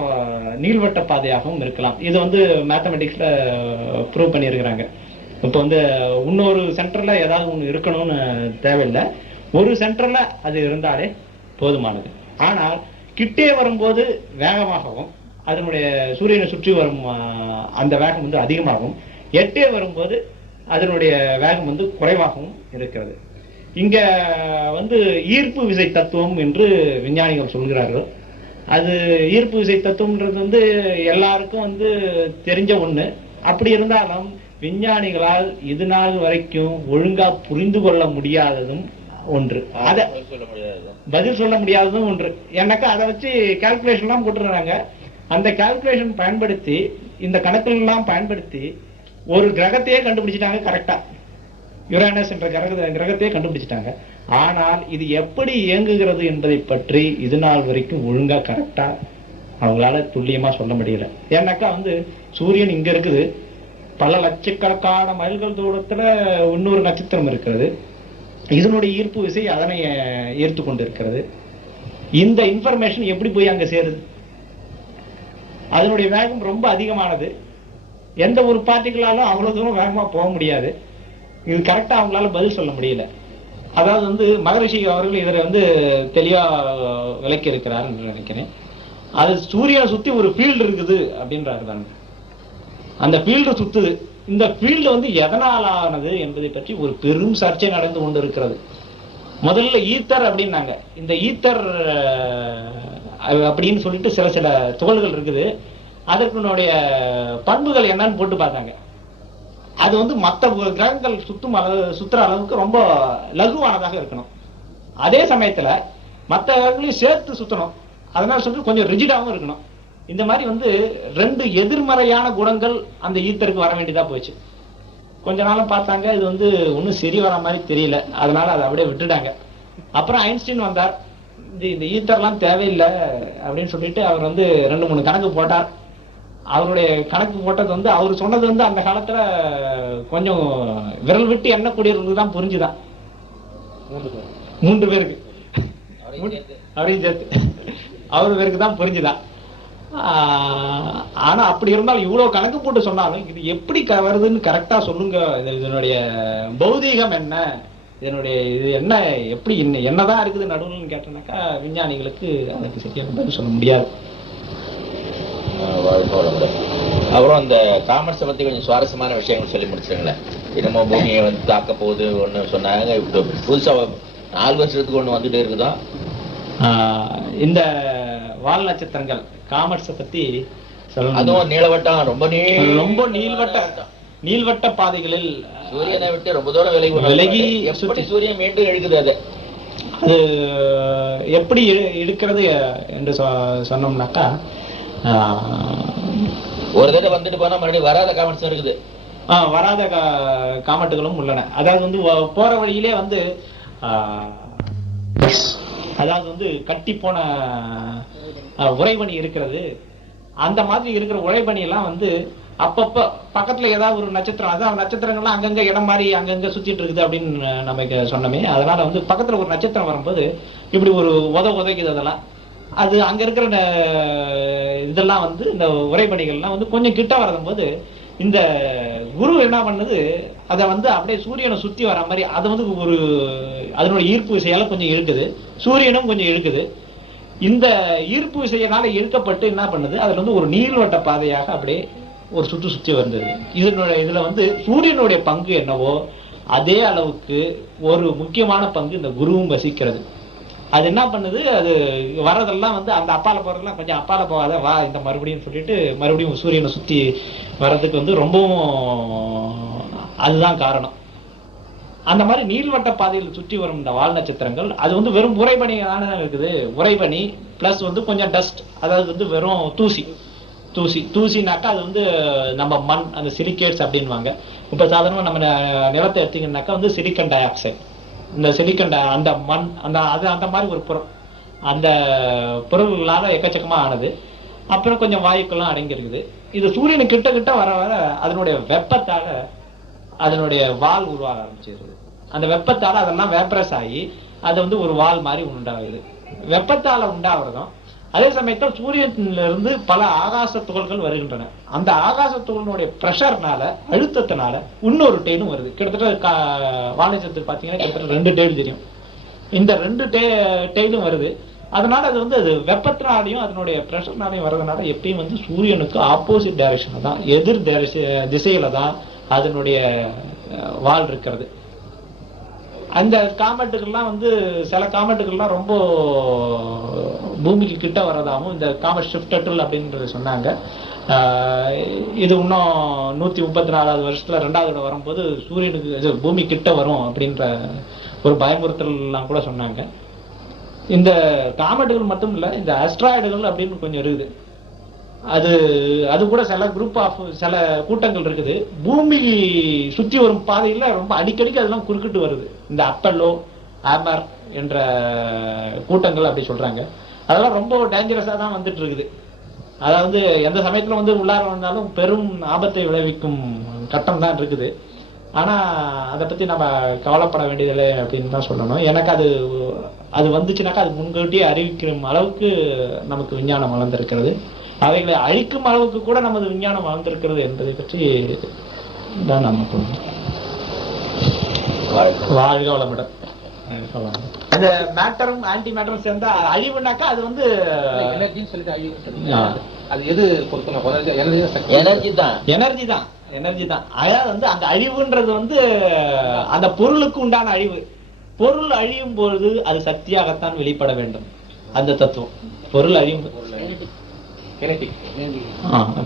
நீள்வட்ட பாதையாகவும் இருக்கலாம். இது வந்து மேத்தமெட்டிக்ஸ்ல ப்ரூவ் பண்ணியிருக்கிறாங்க. இப்போ வந்து இன்னொரு சென்டர்ல ஏதாவது ஒன்று இருக்கணும்னு தேவையில்லை, ஒரு சென்டர்ல அது இருந்தாலே போதுமானது. ஆனால் கிட்டே வரும்போது வேகமாகவும் அதனுடைய சூரியனை சுற்றி வரும் அந்த வேகம் வந்து அதிகமாகவும், எட்டே வரும்போது அதனுடைய வேகம் வந்து குறைவாகவும் இருக்கிறது. இங்க வந்து ஈர்ப்பு விசை தத்துவம் என்று விஞ்ஞானிகள் சொல்கிறார்கள். அது ஈர்ப்பு விசை தத்துவம்ன்றது வந்து எல்லாருக்கும் வந்து தெரிஞ்ச ஒண்ணு. அப்படி இருந்தாலும் விஞ்ஞானிகளால் இது நாள் வரைக்கும் ஒழுங்கா புரிந்து கொள்ள முடியாததும் ஒன்று, அத பதில் சொல்ல முடியாததும் ஒன்று. ஏன்னாக்கா அதை வச்சு கால்குலேஷன் எல்லாம் போட்டுறாங்க. அந்த கால்குலேஷன் பயன்படுத்தி இந்த கணக்குகள் எல்லாம் பயன்படுத்தி ஒரு கிரகத்தையே கண்டுபிடிச்சிட்டாங்க கரெக்டா. யுரேனஸ் என்ற கிரகத்தையே கண்டுபிடிச்சிட்டாங்க. ஆனால் இது எப்படி இயங்குகிறது என்பதை பற்றி இது நாள் வரைக்கும் ஒழுங்கா கரெக்டா அவங்களால துல்லியமா சொல்ல முடியல. ஏன்னாக்கா வந்து சூரியன் இங்க இருக்குது, பல லட்சக்கணக்கான மைல்கள் தூரத்துல இன்னொரு நட்சத்திரம் இருக்கிறது. இதனுடைய ஈர்ப்பு விசை அதனை ஈர்த்து கொண்டு இருக்கிறது. இந்த இன்ஃபர்மேஷன் எப்படி போய் அங்க சேருது? அதனுடைய வேகம் ரொம்ப அதிகமானது. எந்த ஒரு பார்ட்டிகளாலும் அவ்வளவு தூரம் வேகமா போக முடியாது. இது கரெக்டா அவங்களால பதில் சொல்ல முடியல. அதாவது வந்து மகரிஷி அவர்கள் இதில் வந்து தெளிவா விளக்கி இருக்கிறார் என்று நினைக்கிறேன். அது சூரியனை சுத்தி ஒரு ஃபீல்டு இருக்குது அப்படின்றாரு தான். அந்த ஃபீல்டு சுத்துது. இந்த ஃபீல்டு வந்து எதனால் ஆனது என்பதை பற்றி ஒரு பெரும் சர்ச்சை நடந்து கொண்டு இருக்கிறது. முதல்ல ஈத்தர் அப்படின்னாங்க. இந்த ஈத்தர் அப்படின்னு சொல்லிட்டு சில சில துகள்கள் இருக்குது. அதற்குடைய பண்புகள் என்னன்னு போட்டு பார்த்தாங்க. அது வந்து மற்ற கிரகங்கள் சுத்துற அளவுக்கு ரொம்ப லகுவானதாக இருக்கணும். அதே சமயத்துல மற்ற கிரகங்களையும் சேர்த்து சுத்தணும். அதனால சொல்லிட்டு கொஞ்சம் ரிஜிடாவும் இருக்கணும். இந்த மாதிரி வந்து 2 எதிர்மறையான குணங்கள் அந்த ஈத்தருக்கு வர வேண்டியதா போச்சு. கொஞ்ச நாளும் பார்த்தாங்க, இது வந்து ஒன்றும் சரி வர மாதிரி தெரியல. அதனால அதை அப்படியே விட்டுட்டாங்க. அப்புறம் ஐன்ஸ்டீன் வந்தார். இந்த ஈத்தர்லாம் தேவையில்லை அப்படின்னு சொல்லிட்டு அவர் வந்து 2-3 கணக்கு போட்டார். அவருடைய கணக்கு போட்டது வந்து அவர் சொன்னது வந்து அந்த காலத்துல கொஞ்சம் விரல் விட்டு எண்ணக்கூடியவர்களுக்கு தான் புரிஞ்சுதான். 3 பேருக்கு அப்படின்னு சேர்த்து அவரு பேருக்கு தான் புரிஞ்சுதான். ஆனா அப்படி இருந்தாலும் இவ்வளவு கணக்கு போட்டு சொன்னாலும் இது எப்படி வருதுன்னு கரெக்டா சொல்லுங்க. இதனுடைய பௌதீகம் என்ன, இதனுடைய இது என்ன, எப்படி என்னதான் இருக்குது நடுவுன்னு கேட்டனாக்கா விஞ்ஞானிகளுக்கு அதுக்கு சரியான பதில் சொல்ல முடியாது. அப்புறம் அந்த காமர்ஸை பத்தி கொஞ்சம் சுவாரஸ்யமான விஷயங்கள் சொல்லி முடிச்சுங்களேன். என்னமோ பூமியை வந்து தாக்க போகுது ஒண்ணு சொன்னாங்க. புதுசா 4 வருஷத்துக்கு ஒண்ணு வந்துட்டே இருக்குதான். இந்த வால் நட்சத்திரங்கள் காமர்ஸை பத்தி சொல்லணும். அதுவும் நீளவட்டம் ரொம்ப நீள்வட்ட பாதைகளில் சூரியனை விட்டு ரொம்ப தூரம் விலகி எப்படி சூரியன் மீண்டும் எழுக்குது. அது எப்படி எடுக்கிறது என்று சொன்னோம்னாக்கா, ஒரு தடவை வந்துட்டு போனா மறுபடியும் வராத காமெண்ட்ஸ் இருக்குது. வராத காமெண்ட்டுகளும் உள்ளன. அதாவது வந்து போற வழியிலே வந்து அதாவது வந்து கட்டி போன உறைபனி இருக்கிறது. அந்த மாதிரி இருக்கிற உறைபனி எல்லாம் வந்து அப்பப்ப பக்கத்துல ஏதாவது ஒரு நட்சத்திரம், அதான் நட்சத்திரங்கள்லாம் அங்கங்க இடம் மாதிரி அங்கங்க சுத்திட்டு இருக்குது அப்படின்னு நமக்கு சொன்னோமே. அதனால வந்து பக்கத்துல ஒரு நட்சத்திரம் வரும்போது இப்படி ஒரு உதைக்குது. அதெல்லாம் அது அங்க இருக்கிற இதெல்லாம் வந்து இந்த உறைபனிகள்லாம் வந்து கொஞ்சம் கிட்ட வரும்போது இந்த குரு என்ன பண்ணுது, அதை வந்து அப்படியே சூரியனை சுத்தி வர மாதிரி அதை வந்து ஒரு அதனுடைய ஈர்ப்பு விசையால கொஞ்சம் இழுக்குது. சூரியனும் கொஞ்சம் இழுக்குது. இந்த ஈர்ப்பு விசையினால இழுக்கப்பட்டு என்ன பண்ணுது, அதுல வந்து ஒரு நீள்வட்ட பாதையாக அப்படியே ஒரு சுத்தி வந்தது. இதுல வந்து சூரியனுடைய பங்கு என்னவோ அதே அளவுக்கு ஒரு முக்கியமான பங்கு இந்த குருவும் வசிக்கிறது. அது என்ன பண்ணுது, அது வரதெல்லாம் வந்து அந்த அப்பால போறதெல்லாம் கொஞ்சம் அப்பால போகாத வா இந்த மறுபடியும் சொல்லிட்டு மறுபடியும் சூரியனை சுத்தி வர்றதுக்கு வந்து ரொம்பவும் அதுதான் காரணம். அந்த மாதிரி நீள்வட்ட பாதையில் சுற்றி வரும் இந்த வால் நட்சத்திரங்கள் அது வந்து வெறும் உறைபனியான இருக்குது. உறைபனி பிளஸ் வந்து கொஞ்சம் டஸ்ட், அதாவது வந்து வெறும் தூசினாக்கா அது வந்து நம்ம மண், அந்த சிலிக்கேட்ஸ் அப்படின்வாங்க. இப்ப சாதாரணமா நம்ம நிலத்தை எடுத்தீங்கன்னாக்கா வந்து சிலிக்கன் டை ஆக்சைடு, இந்த சிலிக்கன் அந்த மண் அந்த மாதிரி ஒரு பொருள், அந்த பொருள்களால எக்கச்சக்கமா ஆனது. அப்புறம் கொஞ்சம் வாயுக்கெல்லாம் அடங்கி இருக்குது. இது சூரியனு கிட்ட வர வர அதனுடைய வெப்பத்தால அதனுடைய வால் உருவாக ஆரம்பிச்சிருது. அந்த வெப்பத்தால அதெல்லாம் வேப்ரஸ் ஆகி அது வந்து ஒரு வால் மாதிரி உண்டாகுது. வெப்பத்தால உண்டாகிறதும் அதே சமயத்தில் சூரியன்ல இருந்து பல ஆகாச துகள்கள் வருகின்றன. அந்த ஆகாச துகளினுடைய பிரஷர்னால, அழுத்தத்தினால இன்னொரு டெய்லும் வருது. கிட்டத்தட்ட வால் நட்சத்திரத்தில் பார்த்தீங்கன்னா கிட்டத்தட்ட 2 டெய்ல் தெரியும். இந்த 2 டெய்லும் வருது. அதனால அது வந்து அது வெப்பத்தினாலையும் அதனுடைய பிரஷர்னாலையும் வர்றதுனால எப்பயும் வந்து சூரியனுக்கு ஆப்போசிட் டைரக்ஷன்ல தான், எதிர் திசையில தான் அதனுடைய வால் இருக்கிறது. அந்த காமெட்டுகள்லாம் வந்து சில காமெட்டுகள்லாம் ரொம்ப பூமிக்கு கிட்ட வர்றதாகவும் இந்த காமெட் ஷிஃப்டல் அப்படின்றது சொன்னாங்க. இது இன்னும் 134வது வருஷத்துல 2வது வரும்போது சூரியனுக்கு பூமி கிட்ட வரும் அப்படின்ற ஒரு பயமுறுத்தலாம் கூட சொன்னாங்க. இந்த காமெட்டுகள் மட்டும் இல்லை, இந்த அஸ்ட்ராய்டுகள் அப்படின்னு கொஞ்சம் இருக்குது. அது கூட சில குரூப் ஆஃப் சில கூட்டங்கள் இருக்குது. பூமி சுற்றி வரும் பாதையில ரொம்ப அடிக்கடிக்கு அதெல்லாம் குறுக்கிட்டு வருது. இந்த அப்பல்லோ ஆமர் என்ற கூட்டங்கள் அப்படி சொல்றாங்க. அதெல்லாம் ரொம்ப டேஞ்சரஸா தான் வந்துட்டு இருக்குது. அதாவது எந்த சமயத்துல வந்து உள்ளார வந்தாலும் பெரும் ஆபத்தை விளைவிக்கும் கட்டம் தான் இருக்குது. ஆனா அதை பத்தி நம்ம கவலைப்பட வேண்டியதில்லை அப்படின்னு தான் சொல்லணும். எனக்கு அது வந்துச்சுனாக்கா அது முன்கூட்டியே அறிவிக்கிற அளவுக்கு நமக்கு விஞ்ஞானம் வளர்ந்திருக்கிறது. அவைகளை அழிக்கும் அளவுக்கு கூட நமது விஞ்ஞானம் வளர்ந்திருக்கிறது என்பதை பற்றி தான் நம்ம சொல்லணும். வாழ்க வளமுடன். இந்த மேட்டரும் ஆன்டி மேட்டரும் சேர்ந்தா அழிவுனாக்கா அது வந்து எனர்ஜின்னு சொல்லிட்டு அழிவு. அது எது பொறுத்தவரை எனர்ஜி தான். அதாவது வந்து அந்த அழிவுன்றது வந்து அந்த பொருளுக்கு உண்டான அழிவு. பொருள் அழியும் பொழுது அது சக்தியாகத்தான் வெளிப்பட வேண்டும். அந்த தத்துவம் பொருள் அழியும்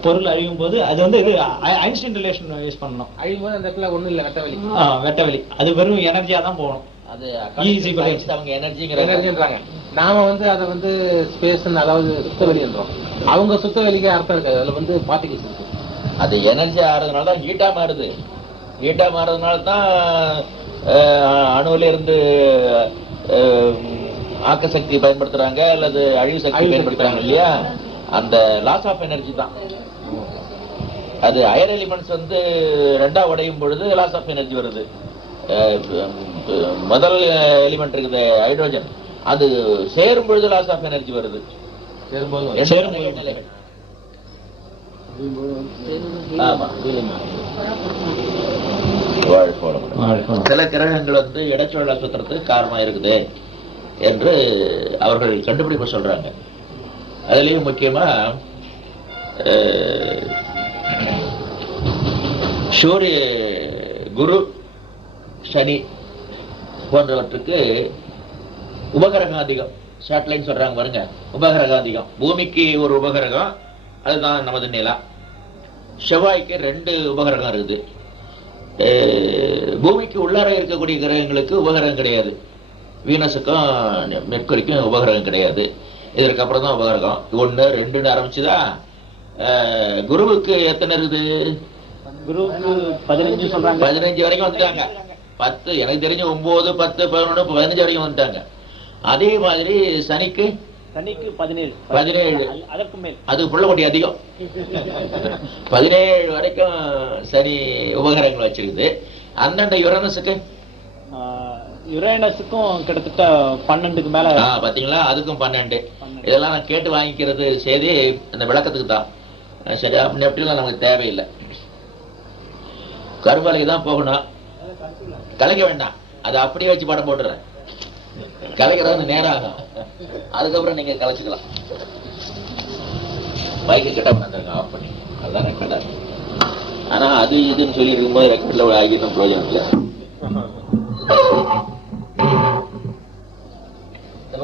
பொருள் அழியும் போது அது வந்து இது ஐன்ஸ்டீன் ரிலேஷன் யூஸ் பண்ணணும். அழியும் போது அந்த இடத்துல ஒண்ணும் இல்ல, வெட்டவெளி. அது வெறும் எனர்ஜியா தான் போகணும். அது அவங்க எனர்ஜிங்கிறாங்க. நாம வந்து அதை வந்து ஸ்பேஸ், அதாவது சுத்தவெளின்றோம். அவங்க சுத்தவெளிக்கு அர்த்தம் இருக்காது. அதுல வந்து பார்ட்டிகல்ஸ் இருக்கு. அது எனர்ஜி ஆறதுனால தான் ஹீட்டா மாறுது. ஹீட்டா மாறதுனால தான் அணுவில இருந்து ஆக்க சக்தி பயன்படுத்துறாங்க அல்லது அழிவு சக்தி பயன்படுத்துறாங்க இல்லையா? அந்த லாஸ் ஆஃப் எனர்ஜி தான் அது. ஹையர் எலிமெண்ட்ஸ் வந்து ரெண்டா உடையும் பொழுது லாஸ் ஆஃப் எனர்ஜி வருது. முதல் எலிமெண்ட் இருக்குது ஹைட்ரோஜன், அது சேரும் பொழுது லாஸ் ஆஃப் எனர்ஜி வருது. சில கிரகங்கள் வந்து இடச்சோழ சுத்திரத்துக்கு காரணமா இருக்குது என்று அவர்கள் கண்டுபிடிப்பு சொல்றாங்க. அதுலயும் முக்கியமா சூரிய, குரு, சனி போன்றவற்றுக்கு உபகிரகம் அதிகம். சேட்டலைட் சொல்றாங்க பாருங்க, உபகிரகம் அதிகம். பூமிக்கு ஒரு உபகிரகம், அதுதான் நமது நிலா. செவ்வாய்க்கு 2 உபகிரகம் இருக்குது. பூமிக்கு உள்ளார இருக்கக்கூடிய கிரகங்களுக்கு உபகிரகம் கிடையாது. வீனஸுக்கும் மெர்க்குரிக்கும் உபகிரகம் கிடையாது. இதற்கு அப்புறம் தான் உபகிரகம் 1, 2 ஆரம்பிச்சுதா. குருவுக்கு எத்தனை இருக்குது? 15 வரைக்கும் வந்துட்டாங்க. 10 எனக்கு தெரிஞ்ச 9, 10, 11, 15 வரைக்கும் வந்துட்டாங்க. அதே மாதிரி சனிக்கு 17. அது புள்ளக்குட்டி அதிகம். 17 வரைக்கும் சனி உபகரணங்கள் வச்சிருக்குது. அந்தண்ட யுரேனஸுக்கும் கிட்டத்தட்ட 12க்கு மேல. பாத்தீங்களா? அதுக்கும் 12. இதெல்லாம் நான் கேட்டு வாங்கிக்கிறது சரி, அந்த விளக்கத்துக்கு தான். சரி, அப்படிலாம் நமக்கு தேவையில்லை. கருவலைக்கு தான் போகணும், கலைக்க வேண்டாம். அதை அப்படியே வச்சு படம் போட்டுறேன். கலைக்கிறது நேரம் ஆகும், அதுக்கப்புறம் நீங்க கலைச்சுக்கலாம். பைக்கு கிட்ட பண்ணிருங்க, ஆஃப் பண்ணி. அதுதான் ரெக்கார்ட். ஆனா அது இதுன்னு சொல்லி இருக்கும்போது ரெக்கார்ட்ல ஆகிடும், பிரயோஜனம் இல்லை.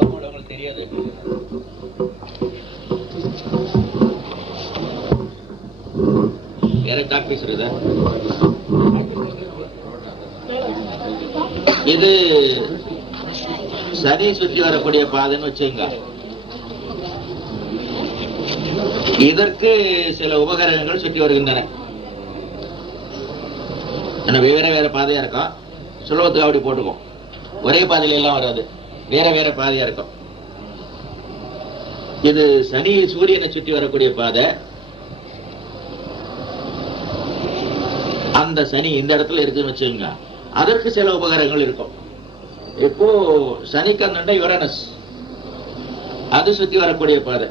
உங்களுக்கு தெரியாது. யாரை டாக் பேசுறது? இது சனி சுற்றி வரக்கூடிய பாதைன்னு வச்சுங்க. இதற்கு சில உபகரணங்கள் சுற்றி வருகின்றன. வேற வேற பாதையா இருக்கும். சுலபத்துக்கு அப்படி போட்டுக்கும். ஒரே பாதையில எல்லாம் வராது, வேற வேற பாதையா இருக்கும். இது சனி சூரியனை சுற்றி வரக்கூடிய பாதை. அந்த சனி இந்த இடத்துல இருக்குன்னு வச்சுக்கோங்க. அதற்கு சில உபகரணங்கள் இருக்கும். இப்போ சனிக்கண்ண யுரேனஸ், அது சுத்தி வரக்கூடிய பாதை.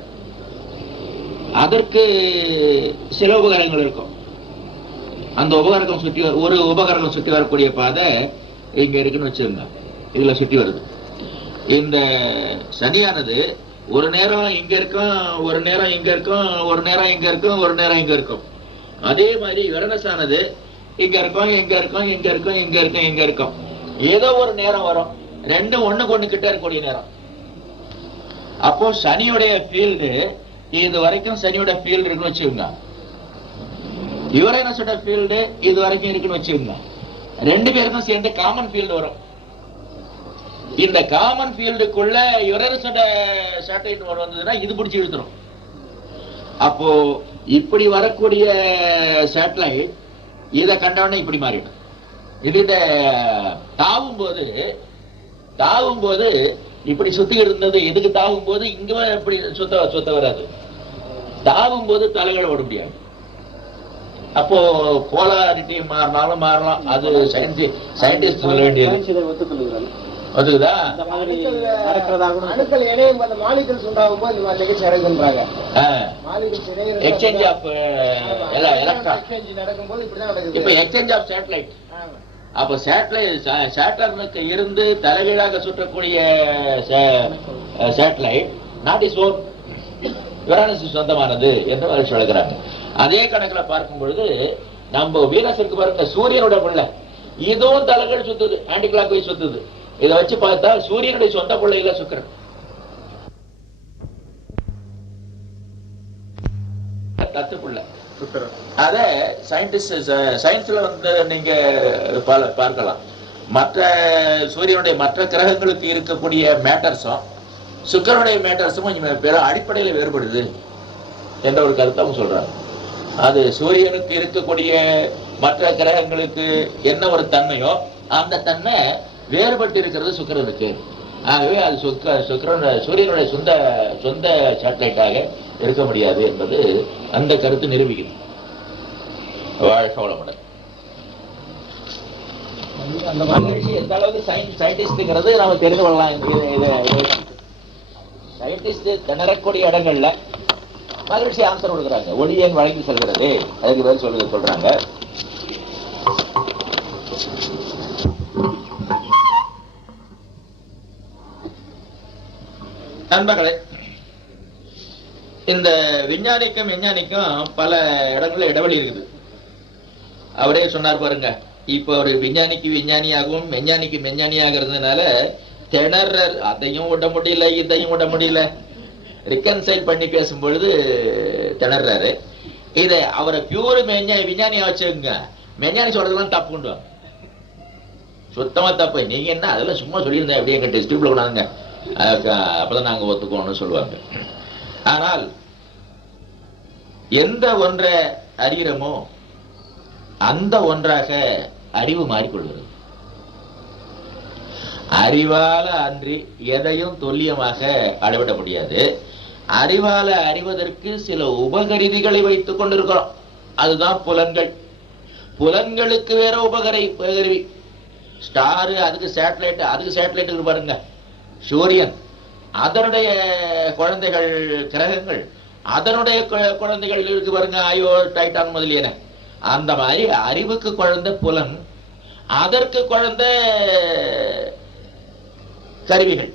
அதற்கு சில உபகரணங்கள் இருக்கும். அந்த உபகரணம் சுற்றி ஒரு உபகரணம் சுற்றி வரக்கூடிய பாதை இங்க இருக்குன்னு வச்சுக்கோங்க. இதுல சுற்றி வருது. இந்த சனியானது ஒரு நேரம் இங்க இருக்கும், ஒரு நேரம் இங்க இருக்கும், ஒரு நேரம் இங்க இருக்கும், ஒரு நேரம் இங்க இருக்கும். அதே மாதிரி யுரேனஸ் ஆனது இங்க இருக்கும், இங்க இருக்கும், இங்க இருக்கும், இங்க இருக்கும், இங்க இருக்கும். ஏதோ ஒரு நேரம் வரும், ரெண்டும் ஒண்ணுக்கு ஒண்ணு கிட்ட இருக்கக்கூடிய நேரம். அப்போ சனியுடைய ஃபீல்டு இது வரைக்கும் சனியோட ஃபீல்டு இருக்குன்னு வச்சுக்கோங்க. யுரேனஸோட ஃபீல்டு இது வரைக்கும் இருக்குன்னு வச்சுக்கோங்க. 2 பேருக்கும் சேர்ந்து காமன் ஃபீல்டு வரும். இந்த காமன் ஃபீல்டுக்குள்ள யுரேனஸோட சேட்டலைட் வந்ததுன்னா இது பிடிச்சி இழுத்துரும். அப்போ இப்படி வரக்கூடிய சேட்டலைட் இதை கண்டவொடனே இப்படி மாறிடும். இதுகிட்ட தாவும் போது இப்படி சுத்தி இருந்தது. எதுக்கு தாவும் போது இங்க இப்படி சுத்த வராது. தாவும் போது தலைகளை ஓட முடியாது. அப்போ போலாரிட்டி மாறினாலும் மாறலாம், அது சயின்டிஸ்ட் சொல்ல வேண்டியது. ஒத்துக்குதா? அணுக்கள் இணையும் அந்த மாலிகல்ஸ் உண்டாகும் போது இந்த நிகழ்ச்சி நடக்குன்றாங்க. எக்ஸ்சேஞ்ச் ஆஃப் எலக்ட்ரான் நடக்கும்போது இப்படிதான் நடக்குது. இப்ப எக்ஸ்சேஞ்ச் ஆஃப் சேட்டலைட். அப்ப சேட்டர்னுக்கு இருந்து தலைகீழாக சுற்றக்கூடிய satellite not is own, Uranus சொந்தமானது என்று வளர்ச்சி வளர்க்கிறாங்க. அதே கணக்குல பார்க்கும் பொழுது நம்ம வீனஸுக்கு பாருங்க, சூரியனோட பிள்ளை இதுவும் தலைகள் சுத்துது, ஆன்டி கிளாக் வைஸ் சுத்துது. இதை வச்சு பார்த்தா சூரியனுடைய சொந்த பிள்ளைகள சுக்கிரன். தத்துக்குள்ள அத சயின்ஸ்ல வந்து நீங்க பார்க்கலாம். மற்ற சூரியனுடைய மற்ற கிரகங்களுக்கு இருக்கக்கூடிய மேட்டர்ஸும் சுக்கிரனுடைய மேட்டர்ஸும் கொஞ்சம் பெரும் அடிப்படையில வேறுபடுது என்ற ஒரு கருத்தை அவங்க சொல்றாங்க. அது சூரியனுக்கு இருக்கக்கூடிய மற்ற கிரகங்களுக்கு என்ன ஒரு தன்மையோ அந்த தன்மை வேறுபட்டு இருக்கிறது சுக்கிரனுக்கு. ஆகவே அது சூரியனுடைய சொந்த சேட்டலைட்டாக இருக்க முடியாது என்பது அந்த கருத்து நிரூபிக்குது. வாழ்க வளமுடன். எந்த அளவுக்கு சயின்டிஸ்ட்ங்கிறது நாம தெரிந்து கொள்ளலாம். சயின்டிஸ்ட் திணறக்கூடிய இடங்கள்ல மகிழ்ச்சி ஆன்சர் கொடுக்குறாங்க. ஒளியன் வழங்கி செல்கிறது, அதுக்கு பதில் சொல்றாங்க. நண்பர்களே, இந்த விஞ்ஞானிக்கும் பல இடங்கள்ல இடைவெளி இருக்குது. அவரே சொன்னார் பாருங்க, இப்ப ஒரு விஞ்ஞானிக்கு விஞ்ஞானியாகவும் மெஞ்ஞானிக்கு மெஞ்ஞானியாகிறதுனால திணறர், அதையும் விட முடியல இதையும் விட முடியல, ரிகன்சைல் பண்ணி பேசும் பொழுது திணறாரு. இதை அவரை பியூர் விஞ்ஞானியா வச்சுங்க, மெஞ்ஞானி சொல்றதெல்லாம் தப்பு கொண்டு வாங்க, சுத்தமா தப்பு. நீங்க என்ன அதெல்லாம் சும்மா சொல்லியிருந்தேன் அப்படியே எங்க டெஸ்ட் டியூப்ல கொண்டாங்க, அப்பதான் நாங்க ஒத்துக்கோன்னு சொல்லுவாங்க. ஆனால் எந்த ஒன்றை அறிகிறோமோ அந்த ஒன்றாக அறிவு மாறிக்கொள்கிறது. அறிவால அன்றி எதையும் துல்லியமாக அளவிட முடியாது. அறிவால அறிவதற்கு சில உபகருவிகளை வைத்துக் கொண்டிருக்கிறோம், அதுதான் புலன்கள். புலன்களுக்கு வேற உபகருவி. ஸ்டாரு அதுக்கு சேட்டலைட் பாருங்க, சூரியன் அதனுடைய குழந்தைகள் கிரகங்கள், அதனுடைய குழந்தைகள் இருக்கு பாருங்க, அயோ டைட்டான் முதலியன. அந்த மாதிரி அறிவுக்கு குழந்தை புலன், அதற்கு குழந்தை கருவிகள்,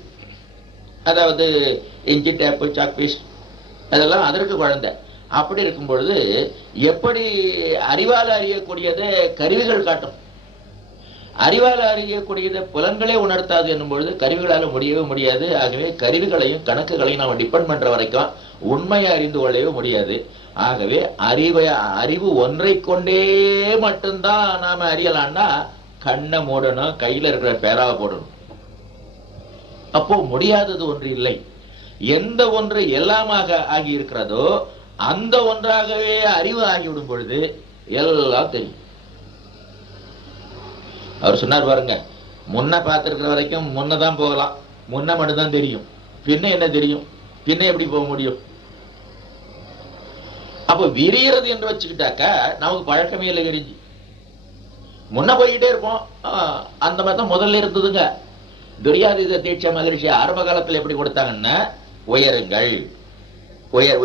அதாவது இஞ்சி டேப்பு சாக்பீஸ் அதெல்லாம் அதற்கு குழந்தை. அப்படி இருக்கும் பொழுது எப்படி அறிவால் அறியக்கூடியதை கருவிகள் காட்டும், அறிவால் அறியக்கூடியதை புலன்களே உணர்த்தாது என்னும் பொழுது கருவிகளால முடியவே முடியாது. ஆகவே கருவிகளையும் கணக்குகளையும் நாம டிபெண்ட் பண்ற வரைக்கும் உண்மையை அறிந்து கொள்ளவே முடியாது. ஆகவே அறிவு ஒன்றை கொண்டே மட்டும்தான் நாம அறியலாம்னா கண்ணை மூடணும், கையில இருக்கிற பேராவை போடணும். அப்போ முடியாதது ஒன்று இல்லை. எந்த ஒன்று எல்லாமாக ஆகி இருக்கிறதோ அந்த ஒன்றாகவே அறிவு ஆகிவிடும் பொழுது எல்லாம் தெரியும். அவர் சொன்னார் பாருங்க, முன்ன பார்த்திருக்கிற வரைக்கும் முன்னதான் போகலாம், முன்ன மட்டும்தான் தெரியும், பின்ன என்ன தெரியும், பின்ன எப்படி போக முடியும்? அப்போ விரியறது என்று வச்சுக்கிட்டாக்கா நமக்கு பழக்கமே இல்லை விரிஞ்சு, முன்ன போய்கிட்டே இருப்போம். அந்த மாதிரி தான் முதல்ல இருந்ததுங்க. துரியாதீத தீட்சை மகிழ்ச்சி ஆரம்ப காலத்துல எப்படி கொடுத்தாங்கன்னா, உயருங்கள்,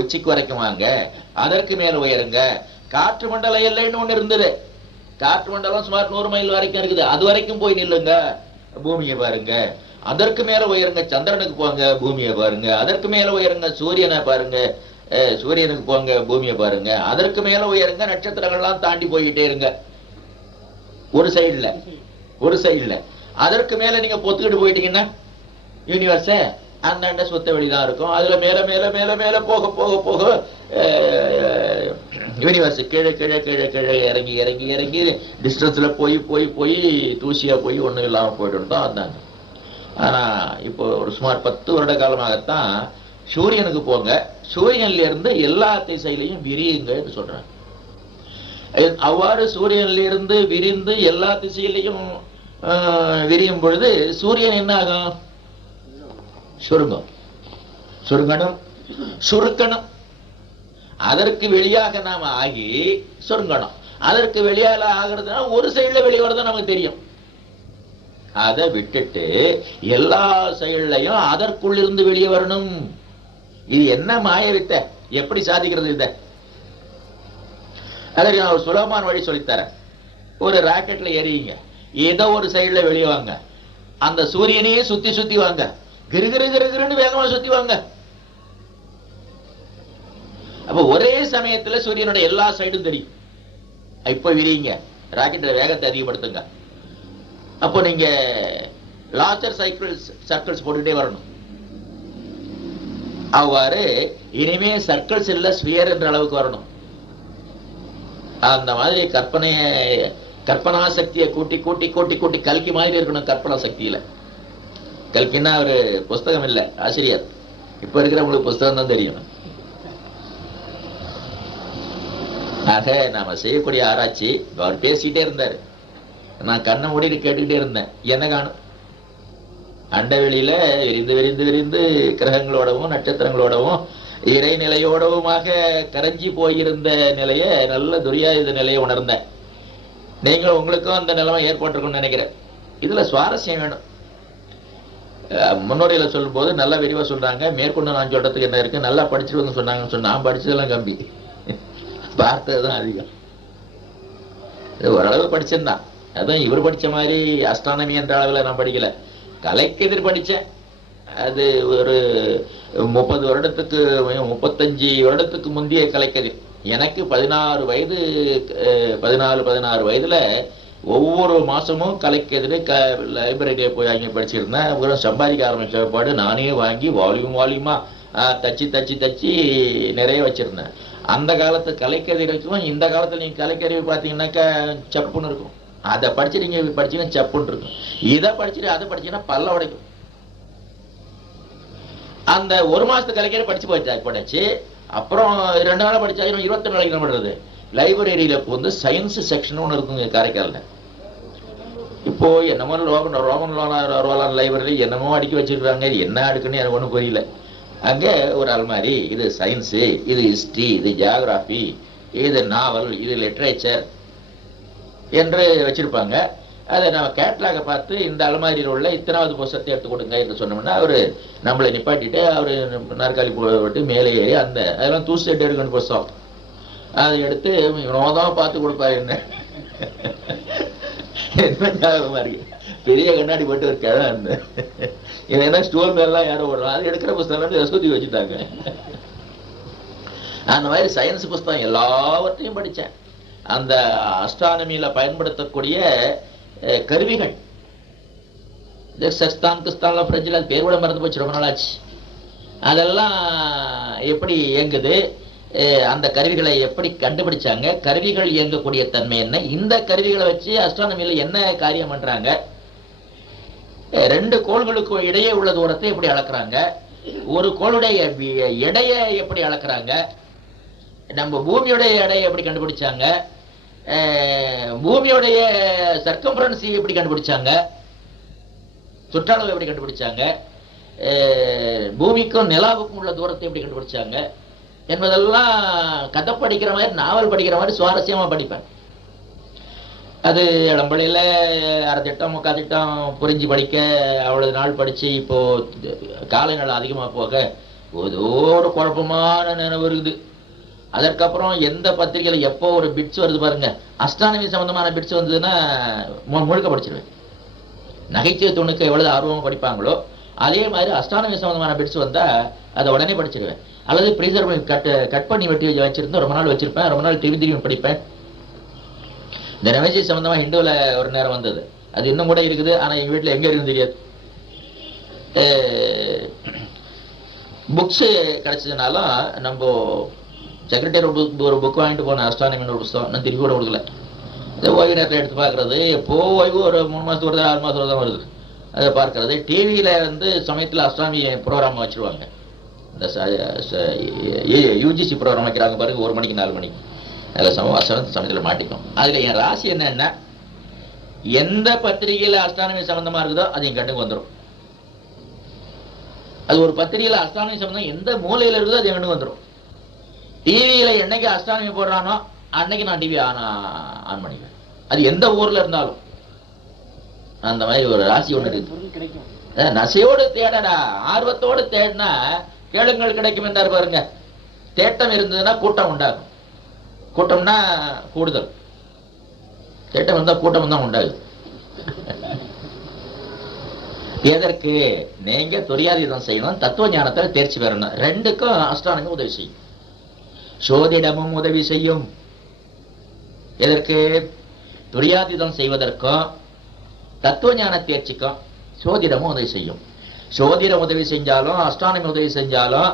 உச்சிக்கு வரைக்கும் வாங்க, அதற்கு மேல உயருங்க. காற்று மண்டலம் எல்லைன்னு ஒண்ணு இருந்தது. காற்று மண்டலம் சுமார் 100 மைல் வரைக்கும் இருக்குது, அது வரைக்கும் போய் நில்லுங்க, பூமியை பாருங்க. அதற்கு மேல உயருங்க, சந்திரனுக்கு போங்க, பூமியை பாருங்க. அதற்கு மேல உயருங்க, சூரியனை பாருங்க, சூரியனுக்கு போங்க, பூமியை பாருங்க. அதற்கு மேல உயருங்க, நட்சத்திரங்கள்லாம் தாண்டி போய்கிட்டே இருங்க. ஒரு சைடுல அதற்கு மேல நீங்க பொத்துக்கிட்டு போயிட்டீங்கன்னா யூனிவர்ஸ அந்தாண்ட சுத்த வெளிதான் இருக்கும். அதுல மேல மேல மேல மேல போக போக போக யூனிவர்ஸ் கீழே கீழே கீழே கீழே இறங்கி இறங்கி இறங்கி டிஸ்டன்ஸ்ல போய் போய் போய் தூசியா போய் ஒண்ணும் இல்லாம போயிட்டு தான் வந்தாங்க. ஆனா இப்போ ஒரு சுமார் 10 வருட காலமாகத்தான் சூரியனுக்கு போங்க, சூரியன்ல இருந்து எல்லா திசையிலையும் விரியுங்க என்று சொல்றாங்க. அவ்வாறு சூரியன்ல இருந்து விரிந்து எல்லா திசையிலையும் விரியும் பொழுது சூரியன் என்ன ஆகும்? சுருங்கணும். அதற்கு வெளியாக நாம ஆகி சுருங்கணும். அதற்கு வெளியால ஆகிறதுனா ஒரு சைடுல வெளியே வரதான் நமக்கு தெரியும். அதை விட்டுட்டு எல்லா செயல்லையும் அதற்குள்ளிருந்து வெளியே வரணும். இது என்ன மாய வித்தை? எப்படி சாதிக்கிறது இத? அதற்கு நான் ஒரு சுலபமான வழி சொல்லித்தரேன். ஒரு ராக்கெட்ல ஏறிங்க, ஏதோ ஒரு சைடுல வெளியே வாங்க, அந்த சூரியனையே சுத்தி சுத்தி வாங்க, கிருகிரு கிருகிருன்னு வேகமா சுத்தி வாங்க. அப்ப ஒரே சமயத்துல சூரியனோட எல்லா சைடும் தெரியும். இப்ப விரிங்க, ராக்கெட் வேகத்தை அதிகப்படுத்துங்க. அப்போ நீங்க லார்ஜர் சர்க்கிள்ஸ் போட்டுட்டே வரணும். அவ்வாறு இனிமே சர்க்கிள்ஸ் இல்ல ஸ்பியர் என்ற அளவுக்கு வரணும். அந்த மாதிரி கற்பனா சக்தியை கூட்டி கூட்டி கூட்டி கூட்டி கல்கி மாதிரி இருக்கணும். கற்பனா சக்தியில கல்கின்னா ஒரு புஸ்தகம் இல்ல, ஆசிரியர். இப்ப இருக்கிறவங்களுக்கு புஸ்தகம் தான் தெரியும். ஆக நாம செய்யக்கூடிய ஆராய்ச்சி, அவர் பேசிட்டே இருந்தாரு, நான் கண்ணை மூடிட்டு கேட்டுக்கிட்டே இருந்தேன். என்ன காணும்? அண்டவெளியில விரிந்து விரிந்து விரிந்து கிரகங்களோடவும் நட்சத்திரங்களோடவும் இறைநிலையோடவுமாக கரைஞ்சி போயிருந்த நிலைய, நல்ல துரியாயுத நிலையை உணர்ந்தேன். நீங்கள் உங்களுக்கும் அந்த நிலைமை ஏற்பட்டிருக்கும்னு நினைக்கிறேன். இதுல சுவாரஸ்யம் வேணும். முன்னுரையில சொல்லும் போது நல்லா விரிவா சொல்றாங்க. மேற்கொண்டு நான் சொல்றதுக்கு என்ன இருக்கு, நல்லா படிச்சிருவங்க சொன்னாங்கன்னு சொன்னா, நான் படிச்சதெல்லாம் கம்பி, பார்த்ததுதான் அதிகம். ஓரளவு படிச்சிருந்தான். அதான் இவர் படிச்ச மாதிரி அஸ்ட்ரானமி என்ற அளவுல நான் படிக்கல. கலைக்கு எதிர் படிச்சேன். அது ஒரு 30 வருடத்துக்கு 35 வருடத்துக்கு முந்தைய கலைக்கதிர். எனக்கு 16 வயதுல ஒவ்வொரு மாசமும் கலைக்கதிர் லைப்ரரியில போய் அங்கே படிச்சிருந்தேன். அப்புறம் சம்பாதிக்க ஆரம்பிச்ச பாடு நானே வாங்கி வால்யூமா தச்சு தச்சு தச்சு நிறைய வச்சிருந்தேன். அந்த காலத்து கலைக்கதிருக்கும் இந்த காலத்துல நீங்க கலைக்கருவி பார்த்தீங்கன்னாக்கா சப்புன்னு இருக்கும். அதை படிச்சு நீங்க படிச்சீங்கன்னா சப்புன்னு இருக்கும். இதை படிச்சுட்டு அதை படிச்சீங்கன்னா பல்ல உடைக்கும். அந்த ஒரு மாசத்து கலைக்கறி படிச்சு போயிட்டாச்சு. அப்புறம் 2 நாள் படிச்சா 20 நாளைக்கு என்ன பண்றது? லைப்ரரியில வந்து சயின்ஸ் செக்ஷன் ஒன்று இருக்குங்க காரைக்கால்ல. இப்போ என்னமோ ரோமன் லைப்ரரி என்னமோ அடுக்கி வச்சிருக்காங்க. என்ன அடுக்குன்னு எனக்கு ஒன்றும் புரியல. அங்க ஒரு அல்மாரி, இது சயின்ஸு, இது ஹிஸ்டரி, இது ஜியாகிராபி, இது நாவல், இது லிட்ரேச்சர் என்று வச்சிருப்பாங்க. அதை நம்ம கேட்லாக பார்த்து இந்த அலமாரியில் உள்ள இத்தனாவது புஸ்தகத்தை எடுத்து கொடுங்க என்று சொன்னோம்னா அவரு நம்மளை நிப்பாட்டிட்டு அவரு நாற்காலி போட்டு மேலே ஏறி அந்த அதெல்லாம் தூசி எடுக்கணும் புஸ்தகம் அதை எடுத்து நோதான் பார்த்து கொடுப்பாரு. என்ன மாதிரி பெரிய கண்ணாடி போட்டு ஒரு கிழமை இருந்தேன். ஏன்னா ஸ்டோல் மேலாம் யாரும் ஓடுறோம், அது எடுக்கிற புஸ்தகம் ரசூதி வச்சுட்டாங்க. அந்த மாதிரி சயின்ஸ் புஸ்தகம் எல்லாவற்றையும் படித்தேன். அந்த அஸ்ட்ரானமியில பயன்படுத்தக்கூடிய கருவிகள், கிறிஸ்தான்லாம் பிரெஞ்சில் அது பேர் கூட மறந்து போச்சு, ரொம்ப நாளாச்சு. அதெல்லாம் எப்படி இயங்குது, அந்த கருவிகளை எப்படி கண்டுபிடிச்சாங்க, கருவிகள் இயங்கக்கூடிய தன்மை என்ன, இந்த கருவிகளை வச்சு அஸ்ட்ரானமியில என்ன காரியம் பண்றாங்க, 2 கோள்களுக்கு இடையே உள்ள தூரத்தை எப்படி அளக்குறாங்க, ஒரு கோளுடைய எடையை எப்படி அளக்குறாங்க, நம்ம பூமியுடைய எடையை எப்படி கண்டுபிடிச்சாங்க, பூமியுடைய சர்க்கம்ஃபரன்ஸ் எப்படி கண்டுபிடிச்சாங்க, சுற்றளவு எப்படி கண்டுபிடிச்சாங்க, பூமிக்கும் நிலாவுக்கும் உள்ள தூரத்தை எப்படி கண்டுபிடிச்சாங்க என்பதெல்லாம் கதை படிக்கிற மாதிரி, நாவல் படிக்கிற மாதிரி சுவாரஸ்யமா படிப்பேன். அது இளம்பள்ளியில அரை திட்டம் 3/4 திட்டம் புரிஞ்சு படிக்க அவ்வளவு நாள் படிச்சு இப்போ காலை நாள் அதிகமா போக ஒரு குழப்பமான நினைவு இருக்குது. அதற்கப்புறம் எந்த பத்திரிகையில எப்போ ஒரு பிட்ஸ் வருது பாருங்க, அஸ்ட்ரானமி சம்பந்தமான பிட்ஸ் வந்ததுன்னா முழுக்க படிச்சிருவேன். நகைச்சுவை துணுக்கு எவ்வளவு ஆர்வமா படிப்பாங்களோ அதே மாதிரி அஸ்ட்ரானமி சம்பந்தமான பிட்ஸ் வந்தா அதை உடனே படிச்சிருவேன். அல்லது ப்ரீசர் கட் பண்ணி வெட்டி வச்சிருந்தா ரொம்ப நாள் வச்சிருப்பேன், ரொம்ப நாள் திரும்பி படிப்பேன். இந்த நகைச்சுவை சம்பந்தமா ஹிந்துவில் ஒரு நேரம் வந்தது, அது இன்னும் கூட இருக்குது. ஆனா எங்க வீட்டுல எங்க இருக்குன்னு தெரியாது. புக்ஸ் கிடைச்சதுனாலும் நம்ம செக்ரட்டரி ஒரு புக் வாங்கிட்டு போன அஸ்ட்ரானமின்னு ஒரு புத்தகம் நான் திருப்பி கூட கொடுக்கல. இதை ஓய்வு நேரத்தில் எடுத்து பார்க்கறது, எப்போ ஓய்வு ஒரு 3 மாதத்துக்கு ஒரு 6 மாதத்துக்கு தான் வருது. அதை பார்க்கறது, டிவியில சமயத்தில் அஸ்ட்ரானமி ப்ரோக்ராம் வச்சிருவாங்க. இந்த யூஜிசி ப்ரோக்ராம் வைக்கிறாங்க பாருங்க, 1 மணிக்கு 4 மணிக்கு. அதில் சமயத்தில் மாட்டிக்கும். அதுல என் ராசி என்னன்னா, எந்த பத்திரிகையில அஸ்ட்ரானமி சம்பந்தமா இருக்குதோ அது என் கண்ணுக்கு வந்துடும். அது ஒரு பத்திரிகையில அஸ்ட்ரானமி சம்பந்தம் எந்த மூலையில இருக்குதோ அது என் கண்ணுக்கு வந்துடும். டிவியில என்னைக்கு அஸ்ட்ரானமி போடுறானோ அன்னைக்கு நான் டிவி ஆன் பண்ணிக்குவேன். அது எந்த ஊர்ல இருந்தாலும். அந்த மாதிரி ஒரு ராசி ஒண்ணு இருக்கு. நசையோடு தேடடா, ஆர்வத்தோடு தேடினா கேளுங்கள் கிடைக்கும் என்றார் பாருங்க. தேட்டம் இருந்ததுன்னா கூட்டம் உண்டாகும். கூட்டம்னா கூடுதல், தேட்டம் இருந்தா கூட்டம் தான் உண்டாகுது. எதற்கு? நீங்க துரியாதீதம் செய்யணும், தத்துவ ஞானத்துல தேர்ச்சி பெறணும். ரெண்டுக்கும் அஸ்ட்ரானமி உதவி செய்யும், சோதிடமும் உதவி செய்யும். எதற்கு? துரியாதீதம் செய்வதற்கும் தத்துவ ஞான தேர்ச்சிக்கும் சோதிடமும் உதவி செய்யும். சோதிடம் உதவி செஞ்சாலும் அஸ்ட்ரானமி உதவி செஞ்சாலும்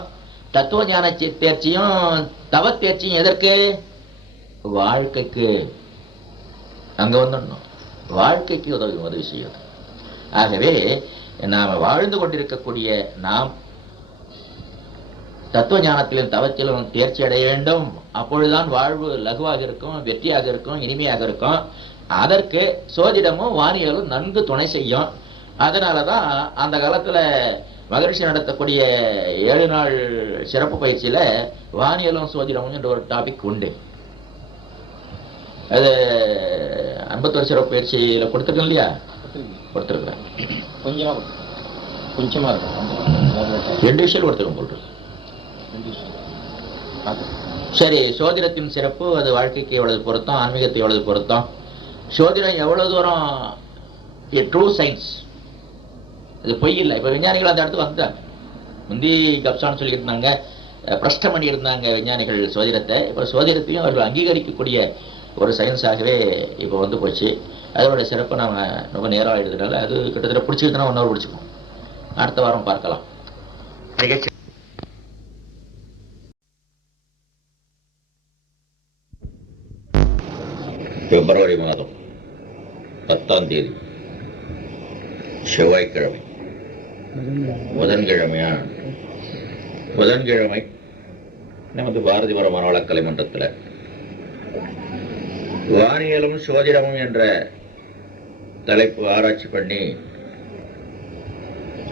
தத்துவ ஞான தேர்ச்சியும் தவ தேர்ச்சியும் எதற்கு? வாழ்க்கைக்கு. அங்க வந்துடணும், வாழ்க்கைக்கு உதவி செய்யும். ஆகவே நாம வாழ்ந்து கொண்டிருக்கக்கூடிய நாம் தத்துவ ஞானத்திலும் தவத்திலும் தேர்ச்சி அடைய வேண்டும். அப்பொழுதுதான் வாழ்வு லகுவாக இருக்கும், வெற்றியாக இருக்கும், இனிமையாக இருக்கும். அதற்கு சோதிடமும் வானியலும் நன்கு துணை செய்யும். அதனாலதான் அந்த காலத்துல மகரிஷி நடத்தக்கூடிய 7 நாள் சிறப்பு பயிற்சியில வானியலும் சோதிடமும் என்ற ஒரு டாபிக் உண்டு. அது 51 சிறப்பு பயிற்சியில கொடுத்துருக்கேன் இல்லையா? கொடுத்துருக்கிறேன். கொஞ்சமா இருக்கும். 2 விஷயம் கொடுத்துருக்கோம் போட்டு. சரி, சோதிடத்தின் சிறப்பு, அது வாழ்க்கைக்கு எவ்வளவு பொருத்தம், ஆன்மீகத்தை எவ்வளவு பொருத்தம், சோதிடம் எவ்வளவு தூரம் ட்ரூ சயின்ஸ், இது பொய் இல்லை. இப்ப விஞ்ஞானிகள் அந்த இடத்துக்கு வந்துட்டாங்க. முந்தி கப்சான்னு சொல்லியிருந்தாங்க, பிரஷ்டம் பண்ணி இருந்தாங்க விஞ்ஞானிகள் சோதிடத்தை. இப்ப சோதிடத்தையும் அவர்கள் அங்கீகரிக்கக்கூடிய ஒரு சயின்ஸாகவே இப்போ வந்து போச்சு. அதோட சிறப்பு நாம ரொம்ப நேரம் ஆயிடுறதுனால அது கிட்டத்தட்ட பிடிச்சிருந்தா 1 hour பிடிச்சிப்போம். அடுத்த வாரம் பார்க்கலாம். பிப்ரவரி மாதம் 10ஆம் தேதி செவ்வாய்க்கிழமை, புதன்கிழமை நமது பாரதிபுரம் மனவளக்கலை மன்றத்தில் வானியலும் சோதிடமும் என்ற தலைப்பு ஆராய்ச்சி பண்ணி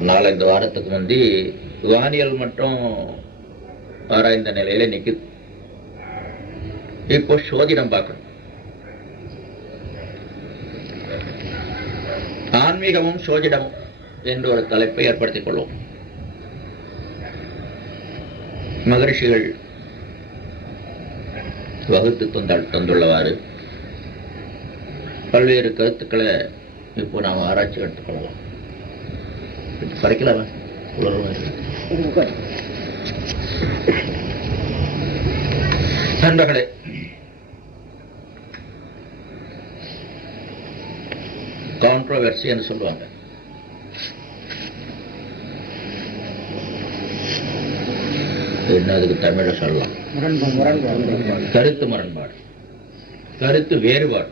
4-5 வாரத்துக்கு முந்தி வானியல் மட்டும் ஆராய்ந்த நிலையில நிக்குது. இப்போ சோதிடம் பார்க்கணும். ஆன்மீகமும் சோதிடமும் என்று ஒரு தலைப்பை ஏற்படுத்திக் கொள்வோம். மகரிஷிகள் வகுத்து தந்துள்ளவாறு பல்வேறு கருத்துக்களை இப்போ நாம் ஆராய்ச்சி எடுத்துக்கொள்ளலாம். படைக்கலாமா? நண்பர்களே, கான்ட்ரோவர்சி என்று சொல்லுவாங்க. என்ன அதுக்கு தமிழ சொல்லலாம்? கருத்து முரண்பாடு, கருத்து வேறுபாடு.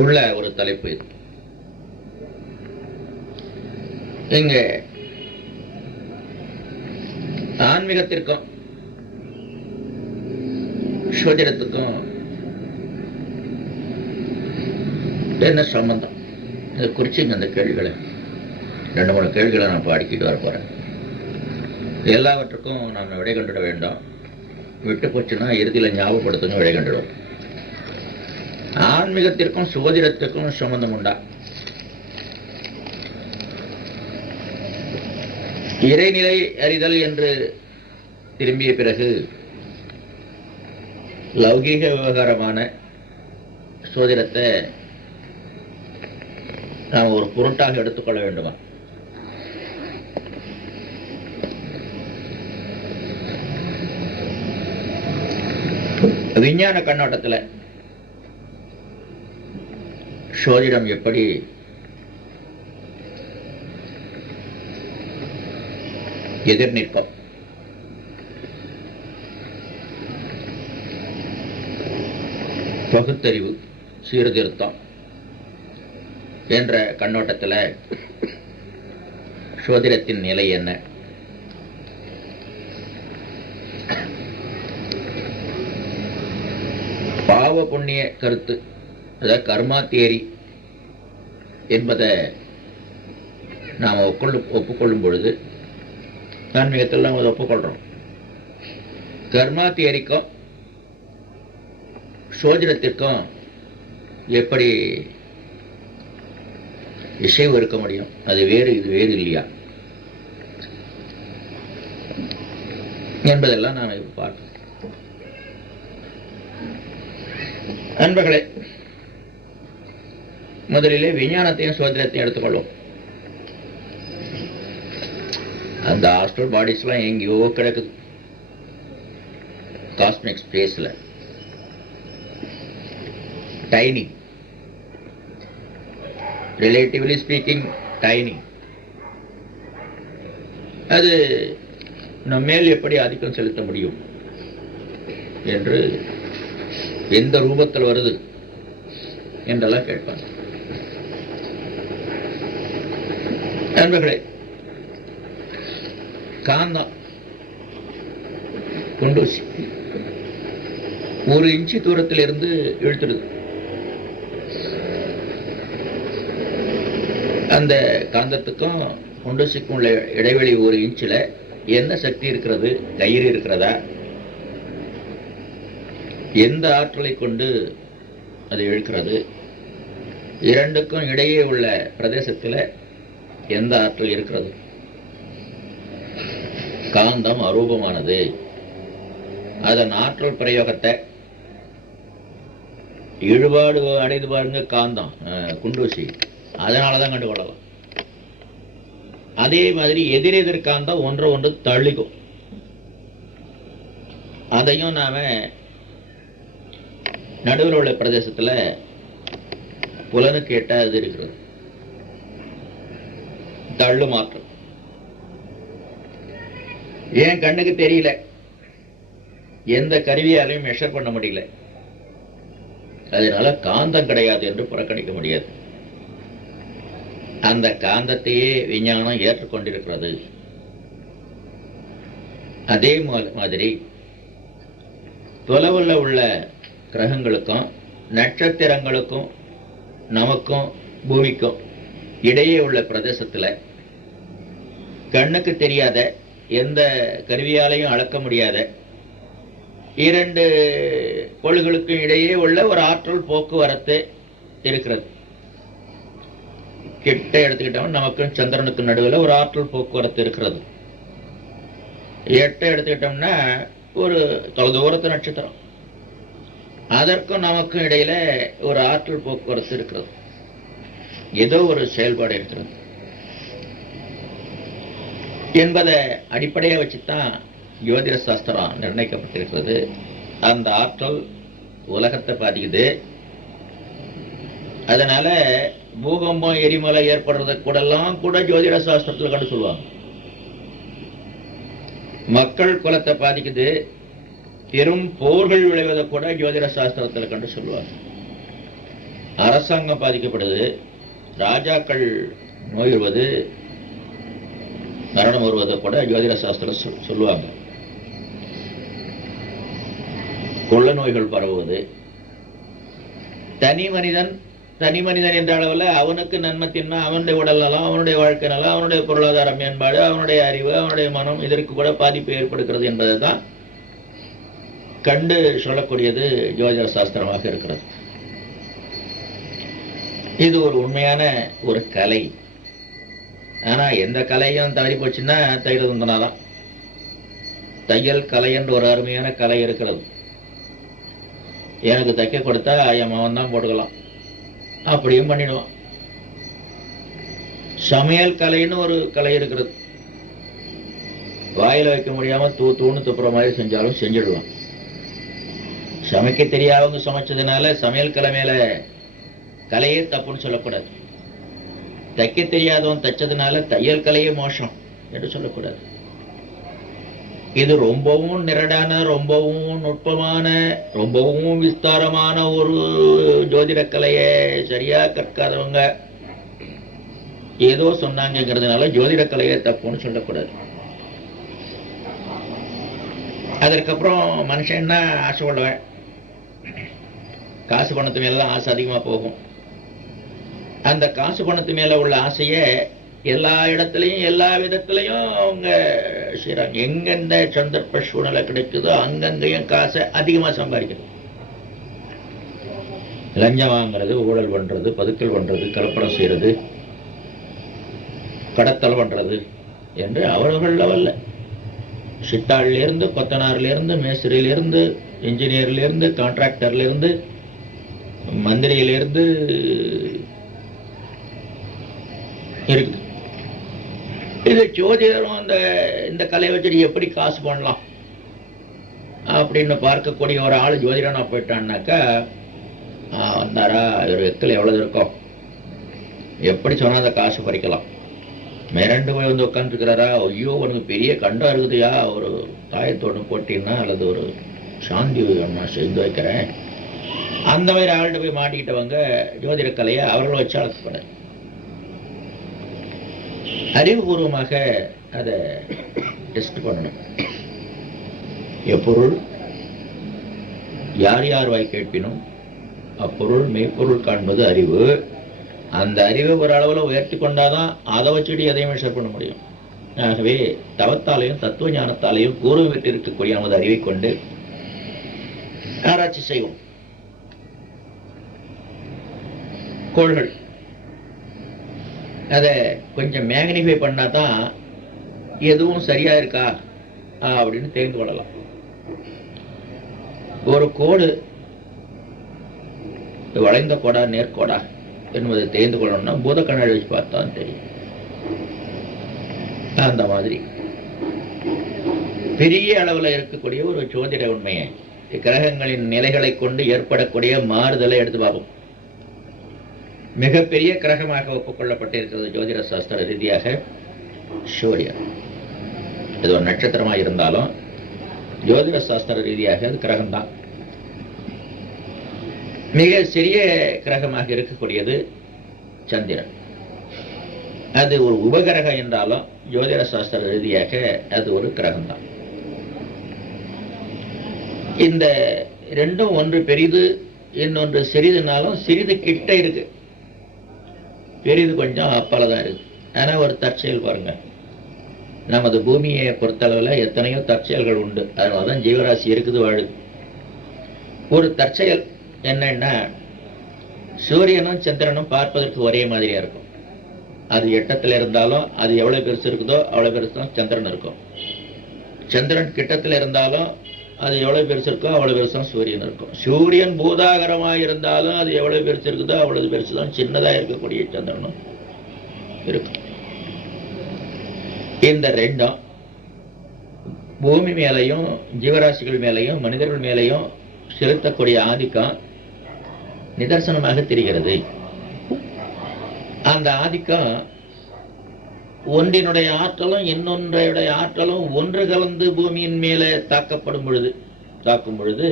உள்ள ஒரு தலைப்பு இது. இங்க ஆன்மீகத்திற்கும் சோதிடத்துக்கும் என்ன சம்பந்தம்? இதை குறிச்சுங்க. அந்த கேள்விகளை 2-3 கேள்விகளை நான் இப்போ அடுக்கிட்டு வர போறேன். எல்லாவற்றுக்கும் நாம் விடை கண்டுட வேண்டாம். விட்டு போச்சுன்னா இறுதியில் ஞாபகப்படுத்துங்க, விடை கண்டுடுவோம். ஆன்மீகத்திற்கும் சோதிடத்திற்கும் சம்பந்தம் உண்டா? இறைநிலை அறிதல் என்று திரும்பிய பிறகு லௌகீக விவகாரமான சோதிடத்தை நாம் ஒரு பொருட்டாக எடுத்துக்கொள்ள வேண்டுமா? விஞ்ஞான கண்ணோட்டத்தில் சோதிடம் எப்படி எதிர் நிற்கும்? பகுத்தறிவு, சீர்திருத்தம் என்ற கண்ணோட்டத்தில் சோதிடத்தின் நிலை என்ன? பாவ புண்ணிய கருத்து, அதாவது கர்மா தியரி என்பதை நாம் ஒப்புக்கொள்ளும் பொழுது ஆன்மீகத்தில் நாம் அதை ஒப்புக்கொள்கிறோம். கர்மா தியரிக்கும் சோதிடத்திற்கும் எப்படி இசைவு இருக்க முடியும்? அது வேறு, இது வேறு இல்லையா என்பதெல்லாம் நான் இப்ப பார்க்கிறேன். நண்பர்களே, முதலிலே விஞ்ஞானத்தையும் சோதனத்தையும் எடுத்துக்கொள்வோம். அந்த ஆஸ்ட்ரல் பாடிஸ்லாம் எங்கேயோ கிடக்குது காஸ்மிக் ஸ்பேஸ்ல, டைனி, ரிலேட்டிவ்லி ஸ்பீக்கிங் டைனி. அது நம்ம மேல் எப்படி ஆதிக்கம் செலுத்த முடியும் என்று, எந்த ரூபத்தில் வருது என்றெல்லாம் கேட்பாங்க. நண்பர்களே, காந்தம் குண்டூசி 1 இன்ச்சு தூரத்தில் இருந்து இழுத்துடுது. அந்த காந்தத்துக்கும் குண்டூசிக்கும் உள்ள இடைவெளி 1 இன்ச்சில் என்ன சக்தி இருக்கிறது? கயிறு இருக்கிறதா? எந்த ஆற்றலை கொண்டு அது இழுக்கிறது? இரண்டுக்கும் இடையே உள்ள பிரதேசத்தில் எந்த ஆற்றல் இருக்கிறது? காந்தம் அரூபமானது. அதன் ஆற்றல் பிரயோகத்தை ஈடுபாடு அடைந்து பாருங்க. காந்தம் குண்டூசி அதனாலதான் கண்டுகொள்ளலாம். அதே மாதிரி எதிரெதிர் காந்தம் ஒன்று தள்ளிக்கும். அதையும் நாம நடுவில் உள்ள பிரதேசத்துல புலனுக்கு எட்டாது இருக்கிறது. தள்ளு மாற்றம் ஏன் கண்ணுக்கு தெரியல, எந்த கருவியாலையும் மெஷர் பண்ண முடியல. அதனால காந்தம் கிடையாது என்று புறக்கணிக்க முடியாது. அந்த காந்தத்தையே விஞ்ஞானம் ஏற்றுக்கொண்டிருக்கிறது. அதே மாதிரி தொலைவில் உள்ள கிரகங்களுக்கும் நட்சத்திரங்களுக்கும் நமக்கும் பூமிக்கும் இடையே உள்ள பிரதேசத்தில் கண்ணுக்கு தெரியாத, எந்த கருவியாலையும் அளக்க முடியாத 2 கோள்களுக்கும் இடையே உள்ள ஒரு ஆற்றல் போக்குவரத்து இருக்கிறது. கிட்ட எடுத்துக்கிட்டோம், நமக்கும் சந்திரனுக்கு நடுவில் ஒரு ஆற்றல் போக்குவரத்து இருக்கிறது. எட்ட எடுத்துக்கிட்டோம்னா ஒரு தொலைதூரத்து நட்சத்திரம், அதற்கும் நமக்கும் இடையில ஒரு ஆற்றல் போக்குவரத்து இருக்கிறது. ஏதோ ஒரு செயல்பாடு இருக்கிறது என்பதை அடிப்படையாக வச்சுதான் ஜோதிட சாஸ்திரம் நிர்ணயிக்கப்பட்டிருக்கிறது. அந்த ஆற்றல் உலகத்தை பாதிக்குது. அதனால பூகம்பம், எரிமலை ஏற்படுறத கூடலாம் கூட ஜோதிட சாஸ்திரத்தில் கண்டு சொல்லுவாங்க. மக்கள் குலத்தை பாதிக்குது, பெரும் போர்கள் விளைவதை கூட ஜோதிட சாஸ்திரத்தில் கண்டு சொல்லுவாங்க. அரசாங்கம் பாதிக்கப்படுது, ராஜாக்கள் நோய்வது, மரணம் வருவதை கூட ஜோதிட சாஸ்திரம் சொல்லுவாங்க. கொள்ள நோய்கள் பரவுவது, தனி மனிதன் என்ற அளவில் அவனுக்கு நன்மை தின்மை, அவனுடைய உடல் நலம், அவனுடைய வாழ்க்கை நலம், அவனுடைய பொருளாதார மேம்பாடு, அவனுடைய அறிவு, அவனுடைய மனம், இதற்கு கூட பாதிப்பு ஏற்படுகிறது என்பதை தான் கண்டு சொல்லக்கூடியது ஜோதிட சாஸ்திரமாக இருக்கிறது. இது ஒரு உண்மையான ஒரு கலை. ஆனா எந்த கலையும் தவறி போச்சுன்னா தையல் உண்டனாதான். தையல் கலை என்று ஒரு அருமையான கலை இருக்கிறது. எனக்கு தைக்க கொடுத்தா என் மகன் தான் போட்டுக்கலாம், அப்படியும் பண்ணிடுவான். சமையல் கலைன்னு ஒரு கலை இருக்கிறது. வாயில வைக்க முடியாம தூணு துப்புற மாதிரி செஞ்சாலும் செஞ்சிடுவான். சமைக்க தெரியாதவங்க சமைச்சதுனால சமையல் கலை மேல கலையே தப்புன்னு சொல்லக்கூடாது. தைக்க தெரியாதவன் தைச்சதுனால தையல் கலையே மோசம் என்று சொல்லக்கூடாது. இது ரொம்பவும் நிரடான, ரொம்பவும் நுட்பமான, ரொம்பவும் விஸ்தாரமான ஒரு ஜோதிட கலையை சரியா கற்காதவங்க ஏதோ சொன்னாங்கிறதுனால ஜோதிட கலையை தப்புன்னு சொல்லக்கூடாது. அதற்கப்புறம் மனுஷன் என்ன ஆசைப்படுவேன், காசு பணத்து மேலாம் ஆசை அதிகமா போகும். அந்த காசு பணத்து மேல உள்ள ஆசையை எல்லா இடத்துலையும் எல்லா விதத்திலையும் அவங்க செய்றாங்க. எங்கெந்த சந்தர்ப்ப சூழ்நிலை கிடைக்குதோ அங்கங்கேயும் காசை அதிகமா சம்பாதிக்கிறது. லஞ்சம் வாங்குறது, ஊழல் பண்றது, பதுக்கல் பண்றது, கலப்படம் செய்யறது, கடத்தல் பண்றது என்று அவர்கள் லெவல்ல சிட்டாள்ல இருந்து, கொத்தனார்ல இருந்து, மேஸ்திரியில இருந்து, இன்ஜினியர்ல இருந்து, கான்ட்ராக்டர்ல இருந்து, மந்திரியில இருந்து இருக்குது. இது ஜோதிடரும் இந்த கலையை வச்சுட்டு எப்படி காசு பண்ணலாம் அப்படின்னு பார்க்கக்கூடிய ஒரு ஆள் ஜோதிடனா போயிட்டான்னாக்கா, வந்தாரா ஒரு எக்கில் எவ்வளவு இருக்கும், எப்படி சொன்னா அந்த காசு பறிக்கலாம், மிரண்டு போய் வந்து உட்காந்துருக்கிறாரா, ஐயோ உனக்கு பெரிய கண்டம் இருக்குதுயா, ஒரு தாயத்தோடு போட்டீங்கன்னா அல்லது ஒரு சாந்தி நான் செய்து வைக்கிறேன், அந்த மாதிரி ஆள்கிட்ட போய் மாட்டிக்கிட்டவங்க ஜோதிட கலையை அவர்களும் வச்சு அளக்கப்பட அறிவுபூர்வமாக அதை டெஸ்ட் பண்ணணும். எப்பொருள் யார் யார் வாய் கேட்பினும் அப்பொருள் மெய்ப்பொருள் காண்பது அறிவு. அந்த அறிவை ஒரு அளவில் உயர்த்தி கொண்டாதான் அதை வச்சுட்டு எதையும் மெஷர் பண்ண முடியும். ஆகவே தவத்தாலையும் தத்துவ ஞானத்தாலையும் கூறும் விட்டு இருக்கக்கூடிய நமது அறிவை கொண்டு ஆராய்ச்சி செய்வோம். கோள்கள் அதை கொஞ்சம் மேக்னிஃபை பண்ணாதான் எதுவும் சரியா இருக்கா அப்படின்னு தெரிந்து கொள்ளலாம். ஒரு கோடு வளைந்த கோடா நேர்கோடா என்பதை தெரிந்து கொள்ளணும்னா பூத கண்ணாடி வச்சு பார்த்தான் தெரியும். அந்த மாதிரி பெரிய அளவில் இருக்கக்கூடிய ஒரு ஜோதிட உண்மையை கிரகங்களின் நிலைகளை கொண்டு ஏற்படக்கூடிய மாறுதலை எடுத்து பார்ப்போம். மிகப்பெரிய கிரகமாக ஒப்புக்கொள்ளப்பட்டிருக்கிறது ஜோதிட சாஸ்திர ரீதியாக சூரியன். இது ஒரு நட்சத்திரமாக இருந்தாலும் ஜோதிட சாஸ்திர ரீதியாக அது கிரகம்தான். மிக சிறிய கிரகமாக இருக்கக்கூடியது சந்திரன். அது ஒரு உபகிரகம் என்றாலும் ஜோதிட சாஸ்திர ரீதியாக அது ஒரு கிரகம்தான். இந்த ரெண்டும் ஒன்று பெரிது இன்னொன்று சிறிதுனாலும் சிறிது கிட்ட இருக்கு, பெரிது கொஞ்சம் அப்பாலதான் இருக்கு. ஆனா ஒரு தற்செயல் பாருங்க, நமது பூமியை பொறுத்தளவில் எத்தனையோ தற்செயல்கள் உண்டு. அதனாலதான் ஜீவராசி இருக்குது, வாழுது. ஒரு தற்செயல் என்னன்னா, சூரியனும் சந்திரனும் பார்ப்பதற்கு ஒரே மாதிரியா இருக்கும். அது எட்டத்துல இருந்தாலும் அது எவ்வளவு பெருசு இருக்குதோ அவ்வளவு பெருசு தான் சந்திரன் இருக்கும். சந்திரன் கிட்டத்துல இருந்தாலும் அது எவ்வளவு பெருசு இருக்கோ அவ்வளவு பெருசு தான் சூரியன் இருக்கும். சூரியன் பூதாகரமாக இருந்தாலும் அது எவ்வளவு பெருசு இருக்குதோ அவ்வளவு பெருசு தான் சின்னதா இருக்கக்கூடிய சந்திரனும் இருக்கும். இந்த ரெண்டும் பூமி மேலையும் ஜீவராசிகள் மேலையும் மனிதர்கள் மேலையும் செலுத்தக்கூடிய ஆதிக்கம் நிதர்சனமாக தெரிகிறது. அந்த ஆதிக்கம் ஒன்றினுடைய ஆற்றலும் இன்னொன்றையுடைய ஆற்றலும் ஒன்று கலந்து பூமியின் மேலே தாக்கும் பொழுது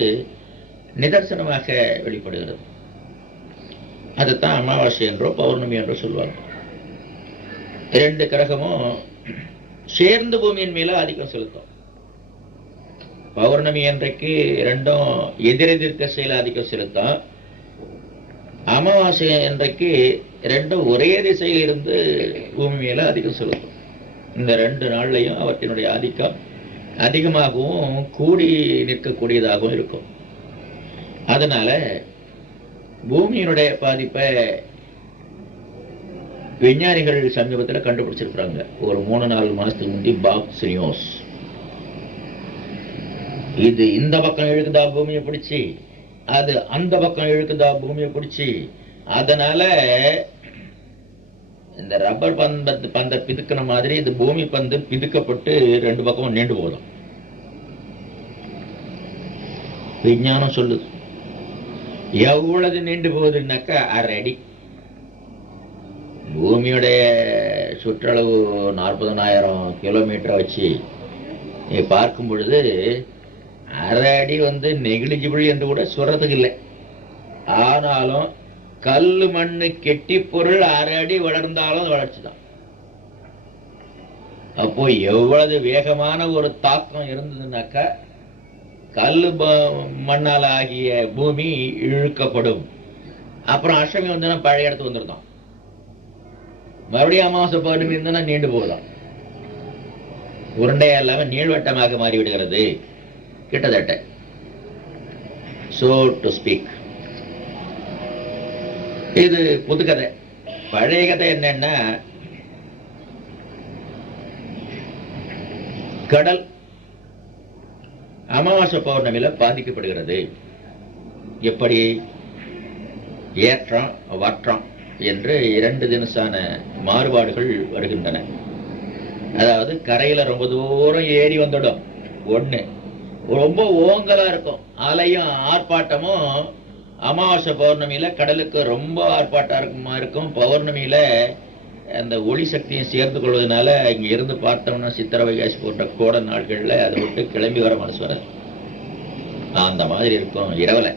நிதர்சனமாக வெளிப்படுகிறது. அதுதான் அமாவாசை என்றோ பௌர்ணமி என்றோ சொல்வாங்க. இரண்டு கிரகமும் சேர்ந்து பூமியின் மேல ஆதிக்கம் செலுத்தும். பௌர்ணமி அன்றைக்கு ரெண்டும் எதிரெதிர் திசையில் ஆதிக்கம் செலுத்தும். அமாவாசை அன்றைக்கு ரெண்டும் ஒரே திசையில் இருந்து பூமி மேல ஆதிக்கம் செலுத்தும். இந்த ரெண்டு நாள்லையும் அவற்றினுடைய ஆதிக்கம் அதிகமாகவும் கூடி நிற்கக்கூடியதாகவும் இருக்கும். அதனால பூமியினுடைய பாதிப்பை விஞ்ஞானிகள் சமீபத்தில் கண்டுபிடிச்சிருக்கிறாங்க. ஒரு 3-4 மாசத்துக்கு முந்தி பாக்ஸ் நியூஸ், இது இந்த பக்கம் இழுக்குதா பூமியை பிடிச்சி, அது அந்த பக்கம் இழுக்குதா பூமியை பிடிச்சி, அதனால இந்த ரப்பர் பந்தை பிதுக்கின மாதிரி இந்த பூமி பந்து பிதுக்கப்பட்டு ரெண்டு பக்கமும் நீண்டு போதும். விஞ்ஞானம் சொல்லுது. எவ்வளவு நீண்டு போகுதுன்னாக்கா 1/2 அடி. பூமியுடைய சுற்றளவு 40,000 கிலோமீட்டரை வச்சு பார்க்கும் பொழுது 1/2 அடி நெகிழிஜிபிள் என்று கூட சொல்றதுக்கு இல்லை. ஆனாலும் கல்லு மண்ணு கெட்டி பொருள் 1/2 அடி வளர்ந்தாலும் வளர்ச்சி தான். அப்போ எவ்வளவு வேகமான ஒரு தாக்கம் இருந்ததுன்னாக்கா கல்லு மண்ணால் ஆகிய பூமி இழுக்கப்படும். அப்புறம் அஷ்டமி பழைய இடத்துக்கு வந்துருந்தோம். மறுபடியும் அமாவாசை பௌர்ணமி இருந்தா நீண்டு போகலாம். உருண்டையா இல்லாம நீள்வட்டமாக மாறிவிடுகிறது கிட்டத்தட்ட. So to speak. இது புது கதை. பழைய கதை என்னன்னா, கடல் அமாவாசை பௌர்ணமியில பாதிக்கப்படுகிறது. எப்படி? ஏற்றம் வற்றம் என்று 2 தினசான மாறுபாடுகள் வருகின்றன. அதாவது கரையில ரொம்ப தூரம் ஏறி வந்துடும் ஒண்ணு, ரொம்ப ஓங்கலா இருக்கும் அலையும் ஆர்ப்பாட்டமும். அமாவாசை பௌர்ணமியில கடலுக்கு ரொம்ப ஆர்ப்பாட்டமா இருக்கும். பௌர்ணமியில அந்த ஒளி சக்தியும் சேர்ந்து கொள்வதனால இங்க இருந்து பார்த்தோம்னா சித்திரை வைகாசி போன்ற கோட நாட்கள்ல அதை விட்டு கிளம்பி வர மனசு வராது. அந்த மாதிரி இருக்கும் இரவுல.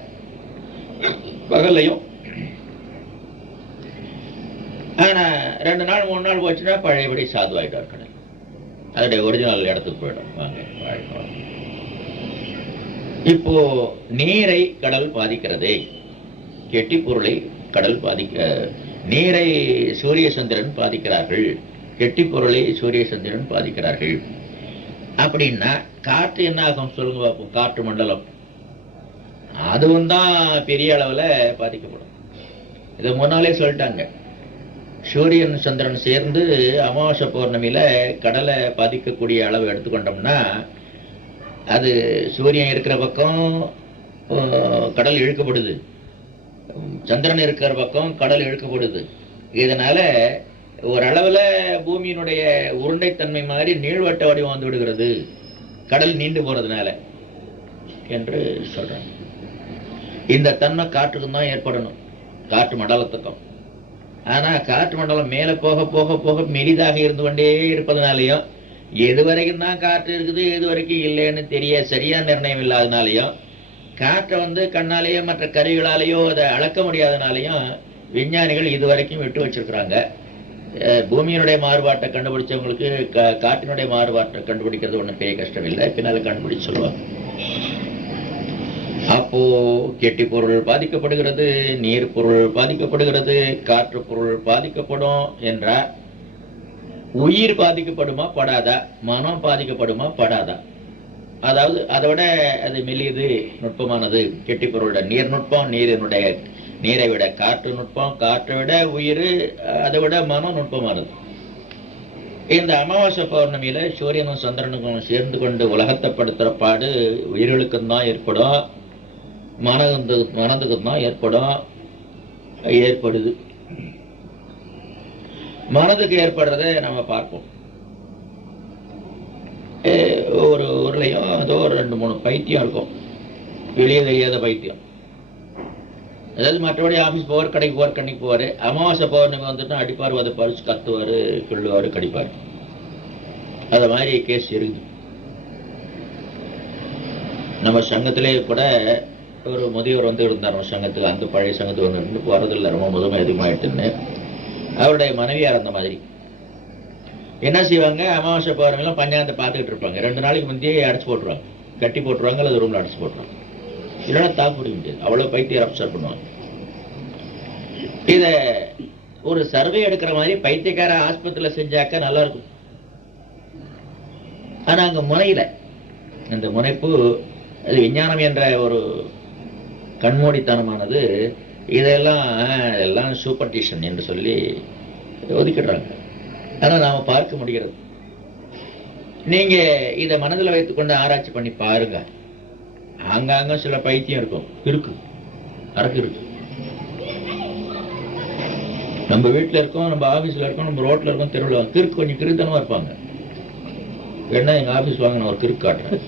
பகல்லையும் ஆனா 2 நாள் 3 நாள் போச்சுன்னா பழையபடி சாதுவாயிட்டார் கடல். அதோடைய ஒரிஜினல் இடத்துக்கு போயிடும். வாங்க வாழ்க்கை. இப்போ நீரை கடல் பாதிக்கிறது, கெட்டி பொருளை கடல் நீரை சூரிய சந்திரன் பாதிக்கிறார்கள், கெட்டி பொருளை சூரிய சந்திரன் பாதிக்கிறார்கள். அப்படின்னா காற்று என்ன ஆகும் சொல்லுங்க பார்ப்போம். காற்று மண்டலம் அதுவும் தான் பெரிய அளவுல பாதிக்கப்படும். இதை முன்னாலே சொல்லிட்டாங்க. சூரியன் சந்திரன் சேர்ந்து அமாவாசை பௌர்ணமியில கடலை பாதிக்கக்கூடிய அளவு எடுத்துக்கொண்டோம்னா, அது சூரியன் இருக்கிற பக்கம் கடல் இழுக்கப்படுது, சந்திரன் இருக்கிற பக்கம் கடல் இழுக்கப்படுது. இதனால ஓரளவுல பூமியினுடைய உருண்டைத்தன்மை மாதிரி நீள்வட்ட வடிவம் வந்து விடுகிறது கடல் நீண்டு போறதுனால என்று சொல்றாங்க. இந்த தன்மை காற்றுக்கும் தான் ஏற்படணும், காற்று மண்டலத்துக்கும். ஆனா காற்று மண்டலம் மேல போக போக போக மெலிதாக இருந்து கொண்டே இருப்பதனாலையும், எது வரைக்கும் தான் காற்று இருக்குது எது வரைக்கும் இல்லைன்னு தெரிய சரியா நிர்ணயம் இல்லாதனாலையும், காற்றை கண்ணாலேயோ மற்ற கருவிகளாலேயோ அதை அளக்க முடியாதனாலையும் விஞ்ஞானிகள் இது வரைக்கும் விட்டு வச்சிருக்கிறாங்க. பூமியினுடைய மாறுபாட்டை கண்டுபிடிச்சவங்களுக்கு காற்றினுடைய மாறுபாட்டை கண்டுபிடிக்கிறது ஒன்றும் பெரிய கஷ்டம் இல்லை, பின்னால கண்டுபிடிச்சு சொல்லுவாங்க. அப்போ கெட்டி பொருள் பாதிக்கப்படுகிறது, நீர் பொருள் பாதிக்கப்படுகிறது, காற்று பொருள் பாதிக்கப்படும் என்றால் உயிர் பாதிக்கப்படுமா படாதா, மனம் பாதிக்கப்படுமா படாதா? அதாவது அதை விட அது மெல்லியது, நுட்பமானது. கெட்டி பொருளோட நீர் நுட்பம், நீரை விட காற்று நுட்பம், காற்றை விட உயிர், அதை விட மனம் நுட்பமானது. இந்த அமாவாசை பௌர்ணமியில சூரியனும் சந்திரனுக்கும் சேர்ந்து கொண்டு உலகத்தை படுத்துற பாடு உயிர்களுக்கும் தான் ஏற்படும், மனதுக்கு தான் ஏற்படுது. மனதுக்கு ஏற்படுறத நம்ம பார்ப்போம். ஒரு ஊர்லயும் ஏதோ ஒரு 2-3 பைத்தியம் இருக்கும், வெளியே தெரியாத பைத்தியம். அதாவது மற்றபடி ஆபீஸ் போவார், கடைக்கு போவார், கண்ணிக்கு போவாரு. அமாவாசை பௌர்ணமி வந்துட்டு அடிப்பார், அதை பறிச்சு கத்துவாரு, கிள்ளுவாரு, கடிப்பாரு. அத மாதிரி கேஸ் இருக்குது. நம்ம சங்கத்திலே கூட ஒரு முதியவர் இருந்தார் நம்ம சங்கத்துக்கு. அந்த பழைய சங்கத்துக்கு வந்துட்டு போறதில்லை, ரொம்ப முதுமை அதிகமாயிட்டுன்னு. அவருடைய மனைவியார் அந்த மாதிரி என்ன செய்வாங்க, அமாவாசை பௌர்ணமிலாம் பஞ்சாயத்தை பார்த்துக்கிட்டு இருப்பாங்க. 2 நாளைக்கு முந்தையே அடைச்சு போட்டுருவாங்க, கட்டி போட்டுருவாங்க, அல்லது ரூம்ல அடைச்சு போட்டுருவாங்க. இல்லைன்னா தாக்கு பிடிக்க முடியாது, அவ்வளவு பைத்தியம் அப்சர்வ் பண்ணுவாங்க. இத ஒரு சர்வே எடுக்கிற மாதிரி பைத்தியக்கார ஆஸ்பத்திரியில செஞ்சாக்க நல்லா இருக்கும். ஆனா அங்க முனையில அந்த முனைப்பு, அது விஞ்ஞானம் என்ற ஒரு கண்மூடித்தனமானது. இதெல்லாம் சூப்பர்டிஷன் என்று சொல்லி ஒதுக்கிடுறாங்க. ஆனா நாம பார்க்க முடிகிறது. நீங்க இதை மனதில் வைத்துக்கொண்டு ஆராய்ச்சி பண்ணி பாருங்க. ஆங்காங்க சில பைத்தியம் இருக்கும், இருக்கு, அரக்கு இருக்கு. நம்ம வீட்டுல இருக்கோம், நம்ம ஆபீஸ்ல இருக்கோம், நம்ம ரோட்ல இருக்கோம், தெருவில் கிறுக்கு, கொஞ்சம் கிறுத்தனமா இருப்பாங்க. வேணா எங்க ஆபீஸ் வாங்க, நான் ஒரு கிறுக்கு காட்டுறேன்.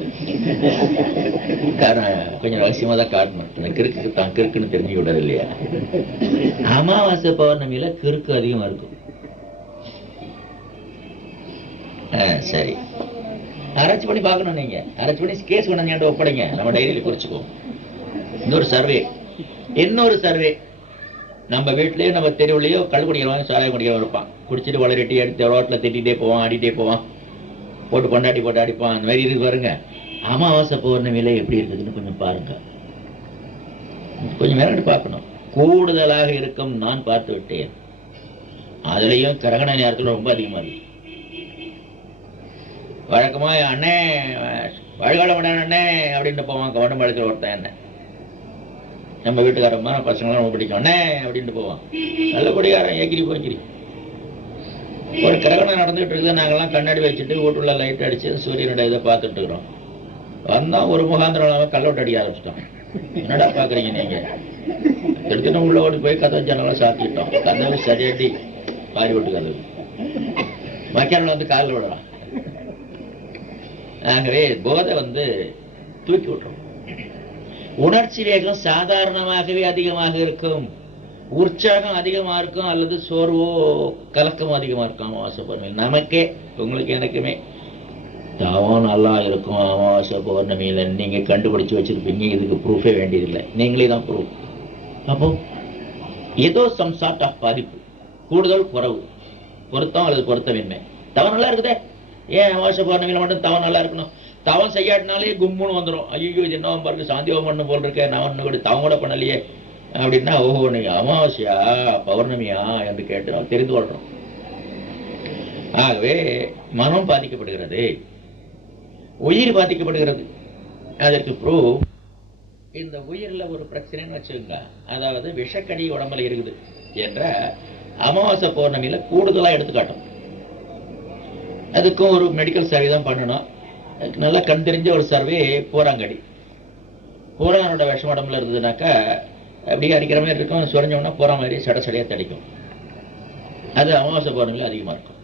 கொஞ்சம் ரகசியமா தான் காட்டணும், கிறுக்கு தான் கிறுக்குன்னு தெரிஞ்சு விடாது இல்லையா? அமாவாசை பௌர்ணமியில கிறுக்கு அதிகமா இருக்கும். சரி, ஆராய்ச்சி பண்ணி பார்க்கணும். நீங்க ஆராய்ச்சி பண்ணி கேஸ் கொண்டாந்து ஒப்படைங்க, நம்ம டைரியில குறிச்சுக்குவோம். இன்னொரு சர்வே, நம்ம வீட்லயோ நம்ம தெருவுலையோ கல் குடிக்கிறவங்க, சாராயம் குடிக்கிறவங்க இருப்பான். குடிச்சிட்டு வளரிட்டி எடுத்து ரோட்ல திட்டிகிட்டே போவான், ஆடிட்டே போவான், போட்டு கொண்டாடி போட்டு அடிப்பான். அந்த மாதிரி இருக்கு பாருங்க. அமாவாசை பௌர்ணமியில எப்படி இருக்குதுன்னு கொஞ்சம் பாருங்க, கொஞ்சம் மிரண்டு பார்க்கணும். கூடுதலாக இருக்கும் நான் பார்த்து விட்டேன். அதுலயும் கிரகண நேரத்துல ரொம்ப அதிகமா இருக்கு. வழக்கமா அண்ணே வழிகால விடான அண்ணே அப்படின்னு போவான். கவனம்பாளையத்தில் ஒருத்தன் என்ன நம்ம வீட்டுக்காரம்மா பசங்களாம் ரொம்ப பிடிக்கும். அண்ணே அப்படின்ட்டு போவான். நல்ல குடிகாரன் ஏக்கிரி போய்க்கிரி. ஒரு கிரகணம் நடந்துகிட்டு இருக்குது. நாங்கெல்லாம் கண்ணாடி வச்சுட்டு வீட்டுள்ள லைட் அடிச்சு சூரியனோட இதை பார்த்துட்டு இருக்கிறோம். வந்தா ஒரு முகாந்திரம் இல்லாம கல்லோட்டு அடிக்க ஆரம்பிச்சிட்டோம். என்னடா பாக்குறீங்க நீங்க? எடுத்துட்டு உள்ள ஓடி போய் கதை ஜனலாம் சாத்திட்டோம். கதவை சரியாட்டி பாரி விட்டு கதவு மக்கான வந்து காலில் விடலாம். ஆகவே போதை வந்து தூக்கி விட்டுரும். உணர்ச்சி வேகம் சாதாரணமாகவே அதிகமாக இருக்கும். உற்சாகம் அதிகமா இருக்கும், அல்லது சோர்வோ கலக்கமும் அதிகமா இருக்கும். அமாவாசை பௌர்ணமி நமக்கே, உங்களுக்கு எனக்குமே தவம் நல்லா இருக்கும். அமாவாசை பௌர்ணமியில நீங்க கண்டுபிடிச்சு வச்சிருப்பீங்க. இதுக்கு ப்ரூஃபே வேண்டியதில்லை, நீங்களே தான் ப்ரூஃப். அப்போ ஏதோ சம் சார்ட் ஆஃப் பாதிப்பு, கூடுதல் குறைவு, பொருத்தம் அல்லது பொருத்தமின்மை. தவம் நல்லா இருக்குதே, ஏன் அமாவாசை பௌர்ணமியில மட்டும் தவம் நல்லா இருக்கணும்? தவம் செய்யாட்டினாலே கும்முன்னு வந்துடும். ஐயோ இது என்ன பாருக்கு, சாந்தியோகம் பண்ண போல் இருக்க, நான் ஒன்று கூட தவம் கூட பண்ணலையே அப்படின்னா, ஓஹோ நீங்க அமாவாசையா பௌர்ணமியா என்று கேட்டு நாம் தெரிந்து கொள்றோம். ஆகவே மனம் பாதிக்கப்படுகிறது, உயிர் பாதிக்கப்படுகிறது. அதற்கு ப்ரூஃப் இந்த உயிரில் ஒரு பிரச்சனைன்னு வச்சுக்கோங்க. அதாவது விஷக்கடி உடம்புல இருக்குது என்ற அமாவாசை பௌர்ணமியில கூடுதலா எடுத்துக்காட்டும். அதுக்கும் ஒரு மெடிக்கல் சர்வே தான் பண்ணணும். அதுக்கு நல்லா கண் தெரிஞ்ச ஒரு சர்வே பூராங்கடி. பூரானோட விஷம் உடம்புல இருந்ததுனாக்கா அப்படியே அடிக்கிற மாதிரி இருக்கும். சுரஞ்சோம்னா பூரா மாதிரி சடையா தடிக்கும். அது அமாவாசை பௌர்ணமியில அதிகமா இருக்கும்.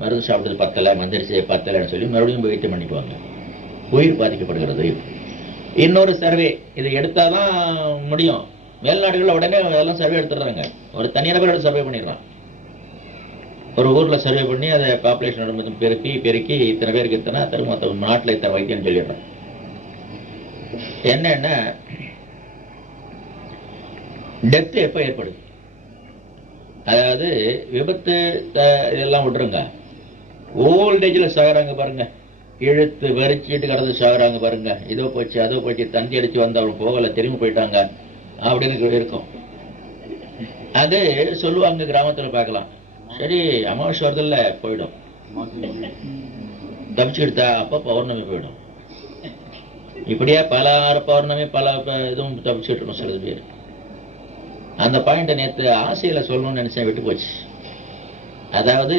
மருந்து சாப்பிட்டது பத்தலை, மந்திரிச்சு பத்தலைன்னு சொல்லி மறுபடியும் வைத்தியம் பண்ணிக்குவாங்க. உயிர் பாதிக்கப்படுகிறது. இன்னொரு சர்வே, இதை எடுத்தாதான் முடியும். மேல்நாடுகளில் உடனே எல்லாம் சர்வே எடுத்துடுறாங்க. ஒரு தனியார் சர்வே பண்ணிடுறான். ஒரு ஊர்ல சர்வே பண்ணி அதை பாப்புலேஷன் பெருக்கி இத்தனை பேருக்கு இத்தனை மற்ற நாட்டில் இத்தனை வைத்தியம் சொல்லிடுறான். என்னன்னா டெத் எப்ப ஏற்படுது, அதாவது விபத்து இதெல்லாம் விட்டுருங்க, ஓல்டேஜ்ல சாகுறாங்க பாருங்க, இழுத்து வரிச்சிட்டு கடந்து சாகுறாங்க பாருங்க, இதோ போச்சு அதோ போச்சு, தந்தி அடிச்சு வந்து அவங்க போகல திரும்பி போயிட்டாங்க அப்படின்னு இருக்கும். அது சொல்லுவாங்க கிராமத்துல பார்க்கலாம். சரி அமாவாசை வருதில்ல போயிடும், தப்பிச்சுக்கிட்டா அப்ப பௌர்ணமி போயிடும். இப்படியா பல பௌர்ணமி பல இதுவும் தப்பிச்சுட்டு இருக்கும் சில பேர். அந்த பாயிண்ட நேற்று ஆசையில சொல்லணும்னு நினைச்சேன், விட்டு போச்சு. அதாவது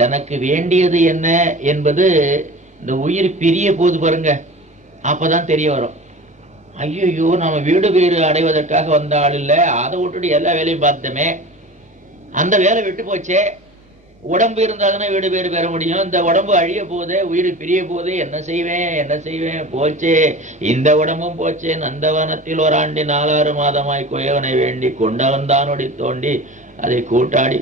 தனக்கு வேண்டியது என்ன என்பது இந்த உயிர் பிரிய போது பாருங்க, அப்பதான் தெரிய வரும். ஐயோ நம்ம வீடு பேரு அடைவதற்காக வந்த ஆள் இல்ல, அதை விட்டுட்டு எல்லா வேலையும் பார்த்தோமே, அந்த வேலை விட்டு போச்சே. உடம்பு இருந்தாதானே வீடு பேரு பெற முடியும். இந்த உடம்பு அழிய போதே, உயிர் பிரிய போதே, என்ன செய்வேன் போச்சே, இந்த உடம்பும் போச்சே. நந்தவனத்தில் ஓராண்டி 4 மாதமாய் குயவனை வேண்டி கொண்டவன் தானொடி தோண்டி அதை கூத்தாடி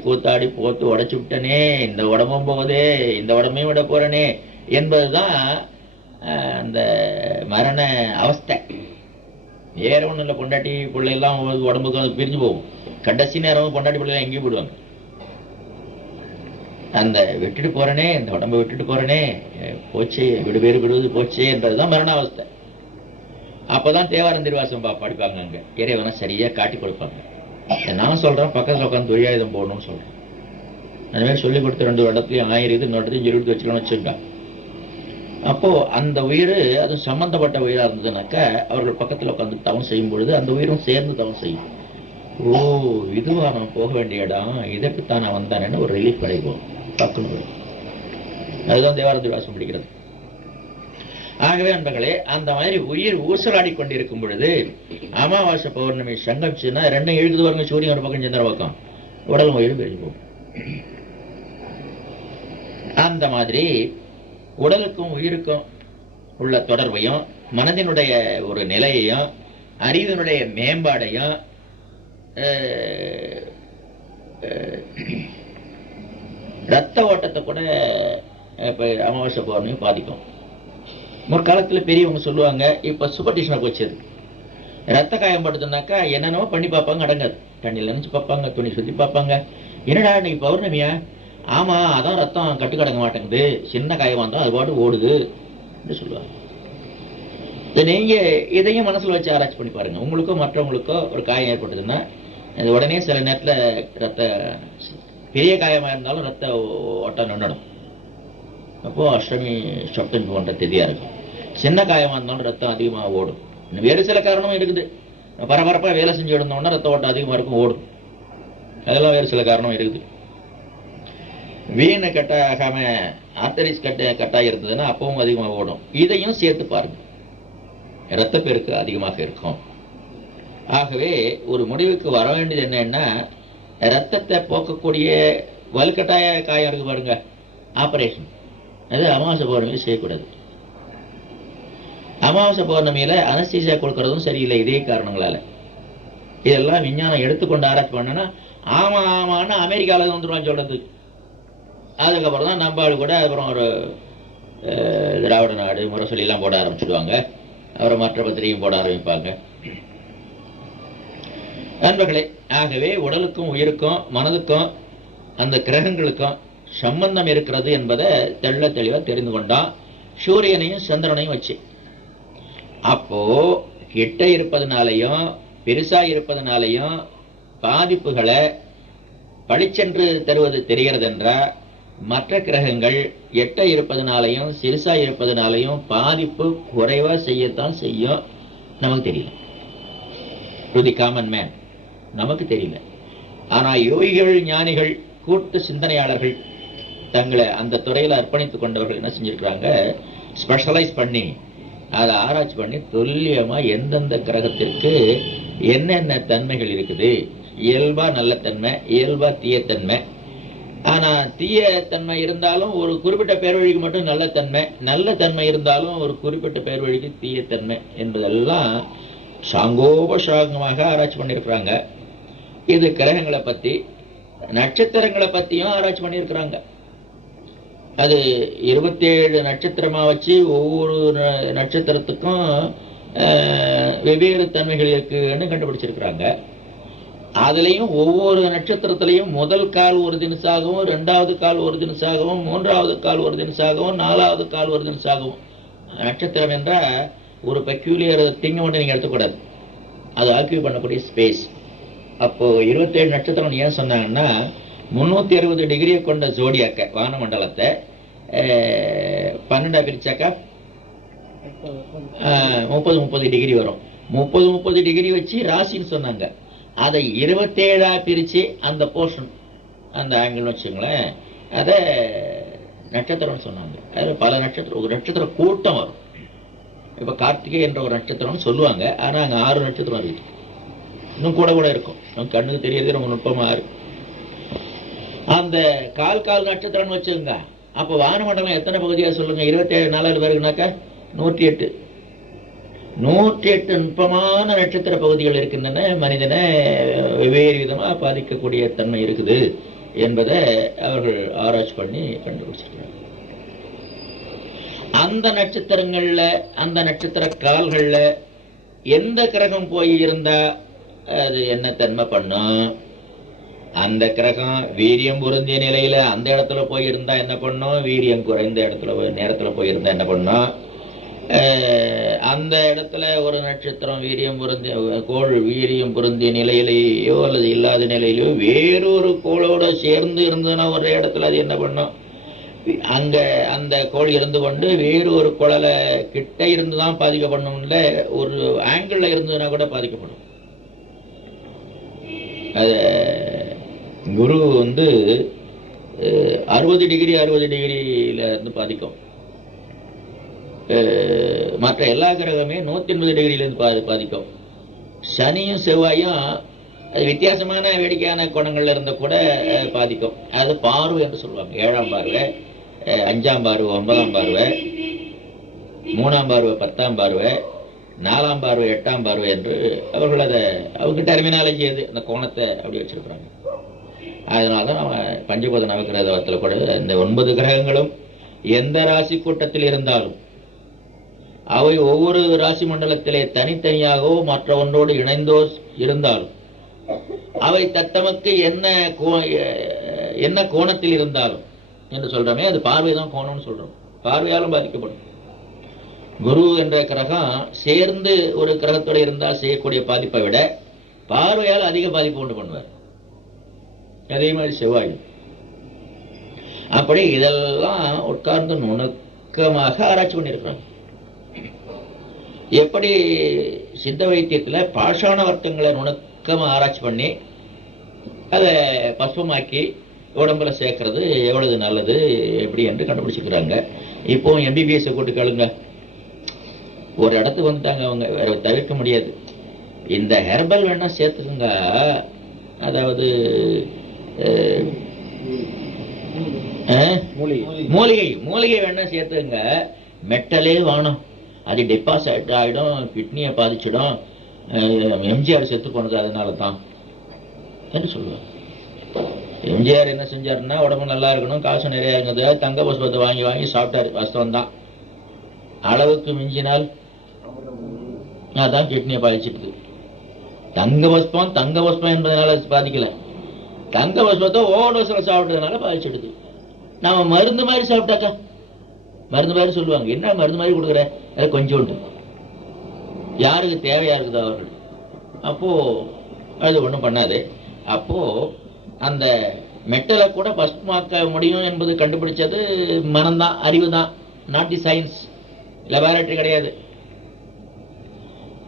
போத்து உடைச்சு விட்டனே, இந்த உடம்பும் போதே, இந்த உடம்பையும் விட போறனே என்பதுதான் அந்த மரண அவஸ்தை. வேற ஒண்ணும் இல்லை. பொண்டாட்டி பிள்ளை எல்லாம் உடம்புக்கு வந்து பிரிஞ்சு போகும். கடைசி நேரம் பொண்டாட்டி பிள்ளை எங்கேயும் போடுவாங்க. அந்த விட்டுட்டு போறனே, இந்த உடம்பை விட்டுட்டு போறனே, போச்சே, விடுவது போச்சே என்றதுதான் மரணாவஸ்தை. அப்பதான் தேவாரம் திருவாசம் படிப்பாங்க. அங்க இறைவனை சரியா காட்டி கொடுப்பாங்க. நான் சொல்றேன், பக்கத்துல உட்காந்து துரியாயுதம் போடணும்னு சொல்றேன். அந்த மாதிரி சொல்லி கொடுத்த 2 இடத்துலயும் 1000 இது இன்னொரு சொல்லிட்டு வச்சுக்கணும்னு வச்சுக்கோங்க. அப்போ அந்த உயிர் அது சம்பந்தப்பட்ட உயிரா இருந்ததுனாக்கா அவர்கள் பக்கத்துல உட்காந்து தவம் செய்யும் பொழுது அந்த உயிரும் சேர்ந்து தவம் செய்யும். ஓ இதுவா நான் போக வேண்டிய இடம், இதற்குத்தான் நான் வந்தானேன்னு ஒரு ரிலீஃப் கிடைக்கும். அதுதான் தேவார திவாசம் பிடிக்கிறது. ஆகவே நண்பர்களே, அந்த மாதிரி உயிர் ஊசலாடி கொண்டிருக்கும் பொழுது அமாவாசை பௌர்ணமி சங்கம்ச்சுன்னா 2 இழுக்குது பாருங்க, சூரியன் ஒரு பக்கம் சந்திர பக்கம், உடலும் உயிரும் பிரிஞ்சு போகும். அந்த மாதிரி உடலுக்கும் உயிருக்கும் உள்ள தொடர்பையும், மனதினுடைய ஒரு நிலையையும், அறிவினுடைய மேம்பாடையும் ரத்த ஓட்டத்தை கூட இப்ப அமாவாசை பௌர்ணமி பாதிக்கும். முற்காலத்துல பெரியவங்க சொல்லுவாங்க, இப்ப சூப்பர்டிஷனா போச்சு. ரத்த காயம் படுதுனாக்கா என்னென்னவோ பண்ணி பார்ப்பாங்க, அடங்காது. தண்ணியில் நினைச்சு பார்ப்பாங்க, துணி சுத்தி பார்ப்பாங்க. என்னடா இன்னைக்கு பௌர்ணமியா? ஆமா அதான் ரத்தம் கட்டுக்கடங்க மாட்டேங்குது, சின்ன காயமா இருந்தா அது பாட்டு ஓடுது சொல்லுவாங்க. நீங்க இதையும் மனசுல வச்சு ஆராய்ச்சி பண்ணி பாருங்க. உங்களுக்கோ மற்றவங்களுக்கோ ஒரு காயம் ஏற்பட்டதுன்னா அது உடனே சில நேரத்துல ரத்த பெரிய காயமா இருந்தாலும் ரத்த ஓட்டம் நின்றுடும். அப்போ அஷ்டமி சப்தமி போன்ற திதியா இருக்கும். சின்ன காயமா இருந்தாலும் ரத்தம் அதிகமா ஓடும். வேறு சில காரணமும் இருக்குது. பரபரப்பா வேலை செஞ்சு இருந்தோம்னா ரத்த ஓட்டம் அதிகமா இருக்கும், ஓடும். அதெல்லாம் வேறு சில காரணம் இருக்குது. வீணு கட்ட ஆகாம ஆர்டரிஸ் கட்டாக இருந்ததுன்னா அப்பவும் அதிகமாக ஓடும். இதையும் சேர்த்து பாருங்க, இரத்தப்பெருக்கு அதிகமாக இருக்கும். ஆகவே ஒரு முடிவுக்கு வர வேண்டியது என்னன்னா, ரத்தத்தை போக்கக்கூடிய வலுக்கட்டாய காயம் இருக்கு பாருங்க, ஆபரேஷன், அது அமாவாசை பௌர்ணமியில் செய்யக்கூடாது. அமாவாசை பௌர்ணமியில அனஸ்தீசியா கொடுக்கறதும் சரியில்லை. இதே காரணங்களால இதெல்லாம் விஞ்ஞானம் எடுத்துக்கொண்டு ஆராய்ச்சி பண்ணனா ஆமா ஆமான்னு அமெரிக்காவில் வந்துடுவான்னு சொல்றது. அதுக்கப்புறம் தான் நம்ம கூட அப்புறம் ஒரு திராவிட நாடு முரசொலியெல்லாம் போட ஆரம்பிச்சுடுவாங்க. அப்புறம் மற்ற பத்திரிகையும் போட ஆரம்பிப்பாங்க. நண்பர்களே, ஆகவே உடலுக்கும் உயிருக்கும் மனதுக்கும் அந்த கிரகங்களுக்கும் சம்பந்தம் இருக்கிறது என்பதை தெள்ள தெளிவாக தெரிந்து கொண்டான். சூரியனையும் சந்திரனையும் வச்சு அப்போ கிட்ட இருப்பதனாலையும் பெருசா இருப்பதனாலையும் பாதிப்புகளை பழிச்சென்று தருவது தெரிகிறது என்றால், மற்ற கிரகங்கள் எட்ட இருப்பதனாலையும் சிறுசா இருப்பதனாலையும் பாதிப்பு குறைவா செய்யத்தான் செய்யும். நமக்கு தெரியல. டு தி காமன் மேன் நமக்கு தெரியல. ஆனா யோகிகள், ஞானிகள், கூட்டு சிந்தனையாளர்கள், தங்களை அந்த துறையில அர்ப்பணித்துக் கொண்டவர்கள் என்ன செஞ்சிருக்கிறாங்க, ஸ்பெஷலைஸ் பண்ணி அதை ஆராய்ச்சி பண்ணி துல்லியமா எந்தெந்த கிரகத்திற்கு என்னென்ன தன்மைகள் இருக்குது, இயல்பா நல்ல தன்மை, இயல்பா தீயத்தன்மை. ஆனா தீய தன்மை இருந்தாலும் ஒரு குறிப்பிட்ட பேர்வழிக்கு மட்டும் நல்ல தன்மை, நல்ல தன்மை இருந்தாலும் ஒரு குறிப்பிட்ட பேர்வழிக்கு தீயத்தன்மை என்பதெல்லாம் சாங்கோபசாங்கமாக ஆராய்ச்சி பண்ணியிருக்கிறாங்க. இது கிரகங்களை பத்தி, நட்சத்திரங்களை பத்தியும் ஆராய்ச்சி பண்ணியிருக்கிறாங்க. அது 27 நட்சத்திரமா வச்சு ஒவ்வொரு நட்சத்திரத்துக்கும் வெவ்வேறு தன்மைகள் இருக்குன்னு கண்டுபிடிச்சிருக்கிறாங்க. அதுலயும் ஒவ்வொரு நட்சத்திரத்திலையும் முதல் கால் ஒரு தினசாகவும், 2வது கால் ஒரு தினசாகவும், 3வது கால் ஒரு தினசாகவும், 4வது கால் ஒரு தினசாகவும். நட்சத்திரம் என்ற ஒரு பெக்யூலியர் திங் ஒன்று நீங்க எடுத்துக்கூடாது, அது ஆக்கியூ பண்ணக்கூடிய ஸ்பேஸ். அப்போ 27 நட்சத்திரம் ஏன் சொன்னாங்கன்னா, 360 டிகிரியை கொண்ட ஜோடியாக்க வானமண்டலத்தை 12 பிரிச்சாக்கா 30 டிகிரி வரும். 30 டிகிரி வச்சு ராசின்னு சொன்னாங்க. அதை 27 பிரிச்சு அந்த போர்ஷன், அந்த ஆங்கிள் வச்சுங்களேன், அதை நட்சத்திரம்னு சொன்னாங்க. அது பல நட்சத்திரம், ஒரு நட்சத்திர கூட்டம் வரும். இப்ப கார்த்திகை என்ற ஒரு நட்சத்திரம்னு சொல்லுவாங்க. ஆனா அங்க 6 நட்சத்திரம் இருக்கு. இன்னும் கூட இருக்கும். நம்ம கண்ணுக்கு தெரியறது ரொம்ப நுட்பமா இருக்கு. அந்த கால் நட்சத்திரம்னு வச்சுங்க. அப்போ வானமண்டலம் எத்தனை பகுதியா சொல்லுங்க? 27 4 பேருக்குனாக்கா 108. 108 நுட்பமான நட்சத்திர பகுதிகள் இருக்கின்றன. மனிதனை வெவ்வேறு விதமா பாதிக்கக்கூடிய தன்மை இருக்குது என்பதை அவர்கள் ஆராய்ச்சி பண்ணி கண்டுபிடிச்சிருக்கிறாங்க. அந்த நட்சத்திரங்கள்ல, அந்த நட்சத்திர கால்கள்ல எந்த கிரகம் போய் இருந்தா அது என்ன தன்மை பண்ணும், அந்த கிரகம் வீரியம் பொருந்திய நிலையில அந்த இடத்துல போயிருந்தா என்ன பண்ணும், வீரியம் குறைந்த இடத்துல நேரத்துல போயிருந்தா என்ன பண்ணும், அந்த இடத்துல ஒரு நட்சத்திரம் வீரியம் பொருந்திய கோள் வீரியம் பொருந்திய நிலையிலேயோ அல்லது இல்லாத நிலையிலேயோ வேறொரு கோளோட சேர்ந்து இருந்ததுன்னா ஒரு இடத்துல அது என்ன பண்ணும், அங்க அந்த கோள் இருந்து கொண்டு வேறு ஒரு குழலை கிட்ட இருந்துதான் பாதிக்கப்படணும்ல, ஒரு ஆங்கிள் இருந்ததுன்னா கூட பாதிக்கப்படும். அத குரு 60 டிகிரியில இருந்து பாதிக்கும். மற்ற எல்லா கிரகமே 180 டிகிரியில இருந்து பாதிக்கும். சனியும் செவ்வாயும் அது வித்தியாசமான வேடிக்கையான கோணங்கள்ல இருந்த கூட பாதிக்கும். அது பார்வை என்று சொல்லுவாங்க. 7ஆம் பார்வை, 5ஆம் பார்வை, 9ஆம் பார்வை, 3ஆம் பார்வை, 10ஆம் பார்வை, 4ஆம் பார்வை, 8ஆம் பார்வை என்று அவர்கள் அதை அவங்க டெர்மினாலஜி அது அந்த கோணத்தை அப்படி வச்சிருக்கிறாங்க. அதனாலதான் நம்ம பஞ்சபூத நவகிரகத்தில் கூட இந்த 9 கிரகங்களும் எந்த ராசி கூட்டத்தில் இருந்தாலும் அவை ஒவ்வொரு ராசி மண்டலத்திலே தனித்தனியாகவோ மற்ற ஒன்றோடு இணைந்தோ இருந்தாலும் அவை தத்தமக்கு என்ன கோணத்தில் இருந்தாலும் என்று சொல்றோமே, அது பார்வைதான் கோணம்னு சொல்றோம். பார்வையாலும் பாதிக்கப்படும். குரு என்ற கிரகம் சேர்ந்து ஒரு கிரகத்தோடு இருந்தால் செய்யக்கூடிய பாதிப்பை விட பார்வையால் அதிக பாதிப்பு உண்டு பண்ணுவார். அதே மாதிரி செவ்வாய். அப்படி இதெல்லாம் உட்கார்ந்து நுணுக்கமாக ஆராய்ச்சி பண்ணியிருக்கிறாங்க. எப்படி சித்த வைத்தியத்துல பாஷாண வர்க்கங்களை நுணுக்கமாக ஆராய்ச்சி பண்ணி அதை பசுமாக்கி உடம்புல சேர்க்கறது எவ்வளவு நல்லது எப்படி என்று கண்டுபிடிச்சிருக்கிறாங்க. இப்போ எம்பிபிஎஸ் கூட்டு கேளுங்க, ஒரு இடத்துக்கு வந்துட்டாங்க அவங்க, வேற தவிர்க்க முடியாது. இந்த ஹெர்பல் வேணா சேர்த்துக்குங்க, அதாவது மூலிகை வேணா சேர்த்துங்க, மெட்டலே வேணும், அது டெபாசிட் ஆகிடும், கிட்னியை பாதிச்சிடும், எம்ஜிஆர் செத்து போனது அதனால தான் என்று சொல்லுவாங்க. எம்ஜிஆர் என்ன செஞ்சாருன்னா, உடம்பு நல்லா இருக்கணும், காசு நிறைய இருந்தது, தங்க புஷ்பத்தை வாங்கி வாங்கி சாப்பிட்டாரு, வாஸ்தவம் தான். அளவுக்கு மிஞ்சினால் அதான் கிட்னியை பாதிச்சிருக்கு. தங்க புஷ்பம் என்பதனால பாதிக்கல, தங்க புஷ்பத்தை ஓவர்டோஸ்ல சாப்பிட்டதுனால பாதிச்சிடுது. நாம மருந்து மாதிரி சாப்பிட்டாக்கா, மருந்து மாதிரி சொல்லுவாங்க, என்ன மருந்து மாதிரி கொடுக்குற, அது கொஞ்சம் உண்டு, யாருக்கு தேவையா இருக்குது அவர்கள், அப்போ அது ஒன்றும் பண்ணாது. அப்போ அந்த மெட்டலை கூட பஸ்மாக்க முடியும் என்பது கண்டுபிடிச்சது மனம்தான், அறிவு தான், நாட் தி சயின்ஸ், லெபார்டரி கிடையாது.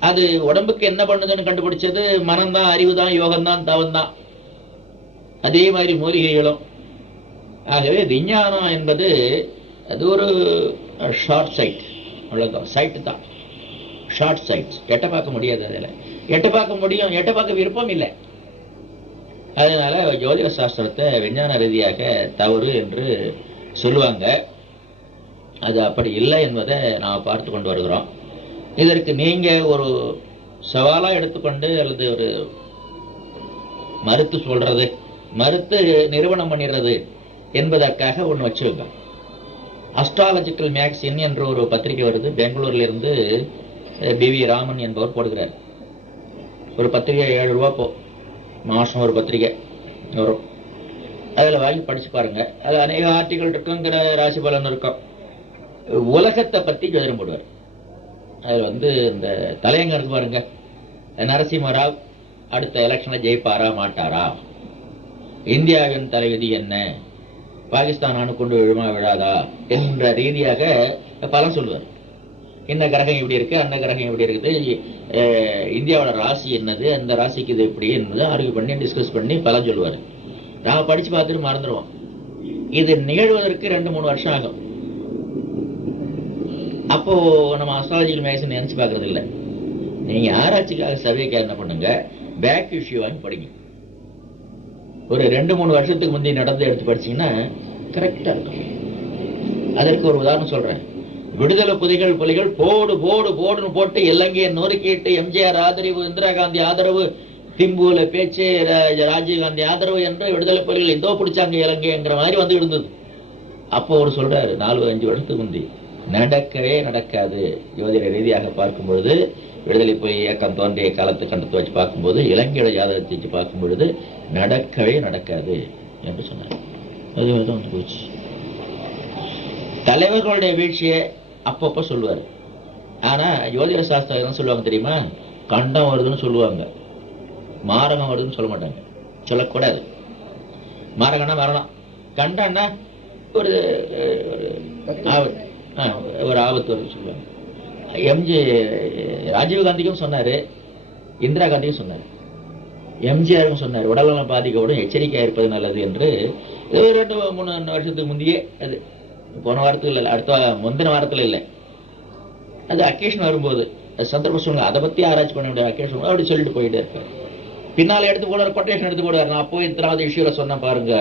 அது உடம்புக்கு என்ன பண்ணுதுன்னு கண்டுபிடிச்சது மனம்தான், அறிவு தான், யோகம்தான், தவம்தான். அதே மாதிரி மூலிகைகளும். ஆகவே விஞ்ஞானம் என்பது அது ஒரு ஷார்ட் சைட், அவ்வளவுதான், சைட்டு தான், ஷார்ட் சைட். எட்ட பார்க்க முடியாது, அதில் எட்ட பார்க்க முடியும், எட்ட பார்க்க விருப்பம் இல்லை. அதனால ஜோதிட சாஸ்திரத்தை விஞ்ஞான ரீதியாக தவறு என்று சொல்லுவாங்க. அது அப்படி இல்லை என்பதை நாம் பார்த்து கொண்டு வருகிறோம். இதற்கு நீங்க ஒரு சவாலா எடுத்துக்கொண்டு அல்லது ஒரு மறுத்து சொல்றது, மறுத்து நிறுவனம் பண்ணிடுறது என்பதற்காக ஒன்று வச்சுருங்க. அஸ்ட்ராலஜிக்கல் மேக்சின் என்ற ஒரு பத்திரிகை வருது, பெங்களூர்ல இருந்து பிவி ராமன் என்பவர் போடுகிறார். ஒரு பத்திரிகை 7 ரூபா மாசம் ஒரு பத்திரிகை வரும், அதில் வாங்கி படிச்சு பாருங்க. அதில் அநேக ஆர்டிகல் இருக்குங்கிற ராசி பலன் இருக்கும். உலகத்தை பற்றி ஜோதிடம் போடுவார். அதில் இந்த தலையங்க இருக்கு பாருங்க, நரசிம்மராவ் அடுத்த எலெக்ஷன்ல ஜெயிப்பாரா மாட்டாரா, இந்தியாவின் தலைவிதி என்ன, பாகிஸ்தான் அணுக்கொண்டு விழுமா விழாதா என்ற ரீதியாக பலன் சொல்லுவார். இந்த கிரகம் இப்படி இருக்கு, அந்த கிரகம் இப்படி இருக்குது, இந்தியாவோட ராசி என்னது, அந்த ராசிக்கு இது எப்படி என்பது ஆர்கியூ பண்ணி டிஸ்கஸ் பண்ணி பலன் சொல்லுவார். நாம படிச்சு பார்த்துட்டு மறந்துடுவோம். இது நிகழ்வதற்கு 2-3 வருஷம் ஆகும். அப்போ நம்ம அஸ்ட்ராலஜிக்கல் மேகசின் நினைச்சு பார்க்கறது இல்லை. நீங்க ஆராய்ச்சிக்காக சர்வேக்காக என்ன பண்ணுங்க, பேக் இஷ்யூ வாங்கி படிங்க. ஒரு 2-3 வருஷத்துக்கு முந்தைய நடந்து எடுத்து படிச்சீங்கன்னா கரெக்டா இருக்கும். அதற்கு ஒரு உதாரணம் சொல்றேன். விடுதலை புலிகள் போடு போடு போடுன்னு போட்டு இலங்கையை நொறுக்கிட்டு எம்ஜிஆர் ஆதரவு, இந்திரா காந்தி ஆதரவு, திம்புல பேச்சு, ராஜீவ் காந்தி ஆதரவு என்று விடுதலை புலிகள் ஏதோ பிடிச்சாங்க இலங்கைங்கிற மாதிரி வந்து இருந்தது. அப்போ ஒரு சொல்றாரு, 4-5 வருஷத்துக்கு முந்தி, நடக்கவே நடக்காது. ஜோதிட ரீதியாக பார்க்கும் பொழுது, விடுதலை புலி இயக்கம் தோன்றிய காலத்து கண்டத்தை வச்சு பார்க்கும்போது, இலங்கையோட ஜாதகத்தை வச்சு பார்க்கும் பொழுது நடக்கவே நடக்காது என்று சொன்னார். அது வந்து போச்சு. தலைவர்களுடைய வீழ்ச்சியை அப்பப்போ சொல்லுவார். ஆனா ஜோதிட சாஸ்திரம் என்ன சொல்லுவாங்க தெரியுமா, கண்டம் வருதுன்னு சொல்லுவாங்க, மாரகம் வருதுன்னு சொல்ல மாட்டாங்க, சொல்லக்கூடாது. மாரகம்னா மரணம், கண்டம்னா ஒரு ஆபத்து வருதுன்னு சொல்லுவாங்க. ராஜீவ்காந்திக்கும் சொன்னாரு, இந்திரா காந்திக்கும் சொன்னாரு, எம்ஜிஆருக்கும் சொன்னார், உடல்நலம் பாதிக்கப்படும், எச்சரிக்கையா இருப்பது நல்லது என்று. 2-3 வருஷத்துக்கு முந்தையே, அது போன வாரத்தில் இல்லை, அடுத்த முந்தின வாரத்தில் இல்லை, அது அக்கேஷன் வரும்போது சந்தர்ப்ப சூழ்நிலை அதை பத்தி ஆராய்ச்சி பண்ண வேண்டிய அக்கேஷன் அப்படி சொல்லிட்டு போயிட்டே இருப்பார். பின்னால எடுத்து போடுவார், கொட்டேஷன் எடுத்து போடுவார். நான் அப்போ இத்தனாவது இஷ்யூல சொன்னேன் பாருங்க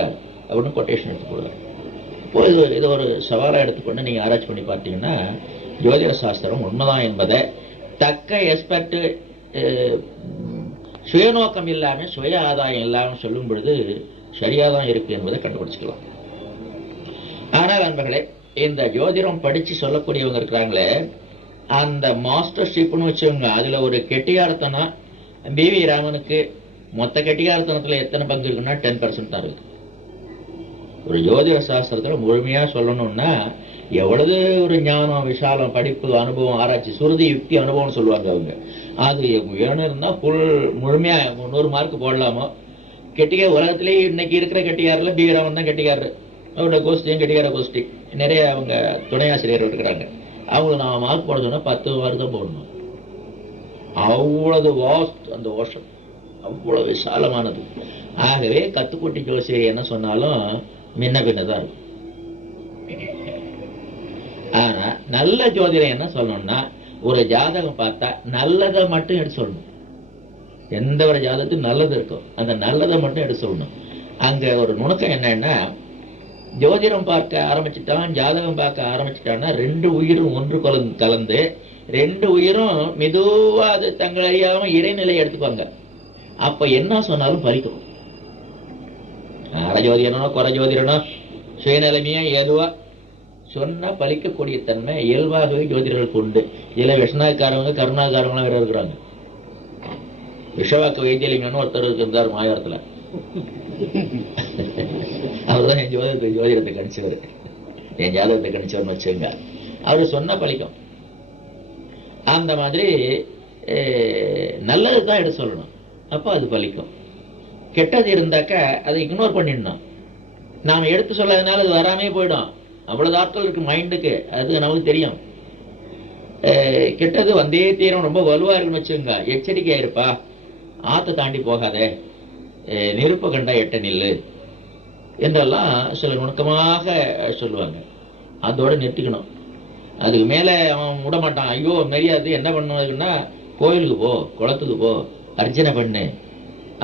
அப்படின்னு கொட்டேஷன் எடுத்து போடுவார். இப்போ இது ஒரு சவாலா எடுத்துக்கொண்டு நீங்க ஆராய்ச்சி பண்ணி பார்த்தீங்கன்னா ஜோதிட சாஸ்திரம் உண்மைதான் என்பதை தக்க எஸ்பெக்ட், சுயநோக்கம் இல்லாம சுய ஆதாயம் இல்லாம சொல்லும் பொழுது சரியாதான் இருக்கு என்பதை கண்டுபிடிச்சுக்கலாம். ஆனால் நண்பர்களே, இந்த ஜோதிடம் படிச்சு சொல்லக்கூடியவங்க இருக்கிறாங்களே, அந்த மாஸ்டர்ஷிப்னு வச்சவங்க, அதுல ஒரு கெட்டியாரத்தனா பிவி ராமனுக்கு மொத்த கெட்டியாரத்தனத்துல எத்தனை பங்கு இருக்குன்னா 10% தான் இருக்கு. ஒரு ஜோதிட சாஸ்திரத்துல முழுமையா சொல்லணும்னா எவ்வளவு ஒரு ஞானம், விஷாலம், படிப்பு, அனுபவம், ஆராய்ச்சி, சுருதி, யுக்தி, அனுபவம்னு சொல்லுவாங்க அவங்க. அது வேணும் இருந்தா முழுமையா 100 மார்க் போடலாமோ. கெட்டிக்கார உலகத்திலேயே இன்னைக்கு இருக்கிற கெட்டிக்காரில் பீராமன் தான் கெட்டிக்காரரு. அவரோட கோஷ்டியும் கெட்டிக்கார கோஷ்டி. நிறைய அவங்க துணை ஆசிரியர் இருக்கிறாங்க. அவங்களுக்கு நான் மார்க் போட சொன்னா 10 மார்க் தான் போடணும். அவ்வளவு வாஸ்ட் அந்த ஓஷன், அவ்வளவு விசாலமானது. ஆகவே கத்துக்குட்டி ஜோசியர் என்ன சொன்னாலும் முன்ன பின்னதான் இருக்கும். ஆனா நல்ல ஜோதிடம் என்ன சொல்லணும்னா, ஒரு ஜாதகம் பார்த்தா நல்லதை மட்டும் எடுத்து சொல்லணும். எந்த ஒரு ஜாதகத்துக்கு நல்லது இருக்கும் அந்த நல்லதை மட்டும் எடுத்து சொல்லணும். அங்க ஒரு நுணுக்கம் என்னன்னா, ஜோதிடம் பார்க்க ஆரம்பிச்சுட்டான், ஜாதகம் பார்க்க ஆரம்பிச்சுட்டான்னா 2 உயிரும் ஒன்று கலந்து 2 உயிரும் மெதுவா அது தங்களை அறியாம இறைநிலை எடுத்துப்பாங்க. அப்ப என்ன சொன்னாலும் பறிக்கும். அரை ஜோதிடனோ குறை ஜோதிடனோ சுயநிலைமையா ஏதுவா சொன்னா பலிக்கக்கூடிய தன்மை இயல்பாகவே ஜோதிடர்களுக்கு உண்டு. இதுல விஷனாக்காரவங்க கருணாக்காரவங்களாம் வேற இருக்கிறாங்க. விஷவாக்கு வைத்தியலிங்கன்னு ஒருத்தர் இருந்தார் மாயவரத்துல. அவர்தான் என் ஜோதிடத்தை கணிச்சவர், என் ஜாதகத்தை கணிச்சவர்னு வச்சுங்க. அவரு சொன்னா பலிக்கும். அந்த மாதிரி நல்லது தான் எடுத்து சொல்லணும், அப்போ அது பலிக்கும். கெட்டது இருந்தாக்கா அதை இக்னோர் பண்ணிடணும். நாம எடுத்து சொல்லாதனால அது வராமே போயிடும். அவ்வளவு ஆற்றல் இருக்கு மைண்டுக்கு, அது நமக்கு தெரியும். கெட்டது வந்தே தீரம், ரொம்ப வலுவா இருக்குன்னு வச்சுங்க, எச்சரிக்கையா இருப்பா, ஆத்த தாண்டி போகாத, நெருப்ப கண்டா எட்ட நில்லு என்றெல்லாம் சில நுணுக்கமாக சொல்லுவாங்க. அதோட நிறுத்திக்கணும். அதுக்கு மேல அவன் விட மாட்டான். ஐயோ மரியாதை என்ன பண்ணுவதுன்னா, கோயிலுக்கு போ, குளத்துக்கு போ, அர்ச்சனை பண்ணு,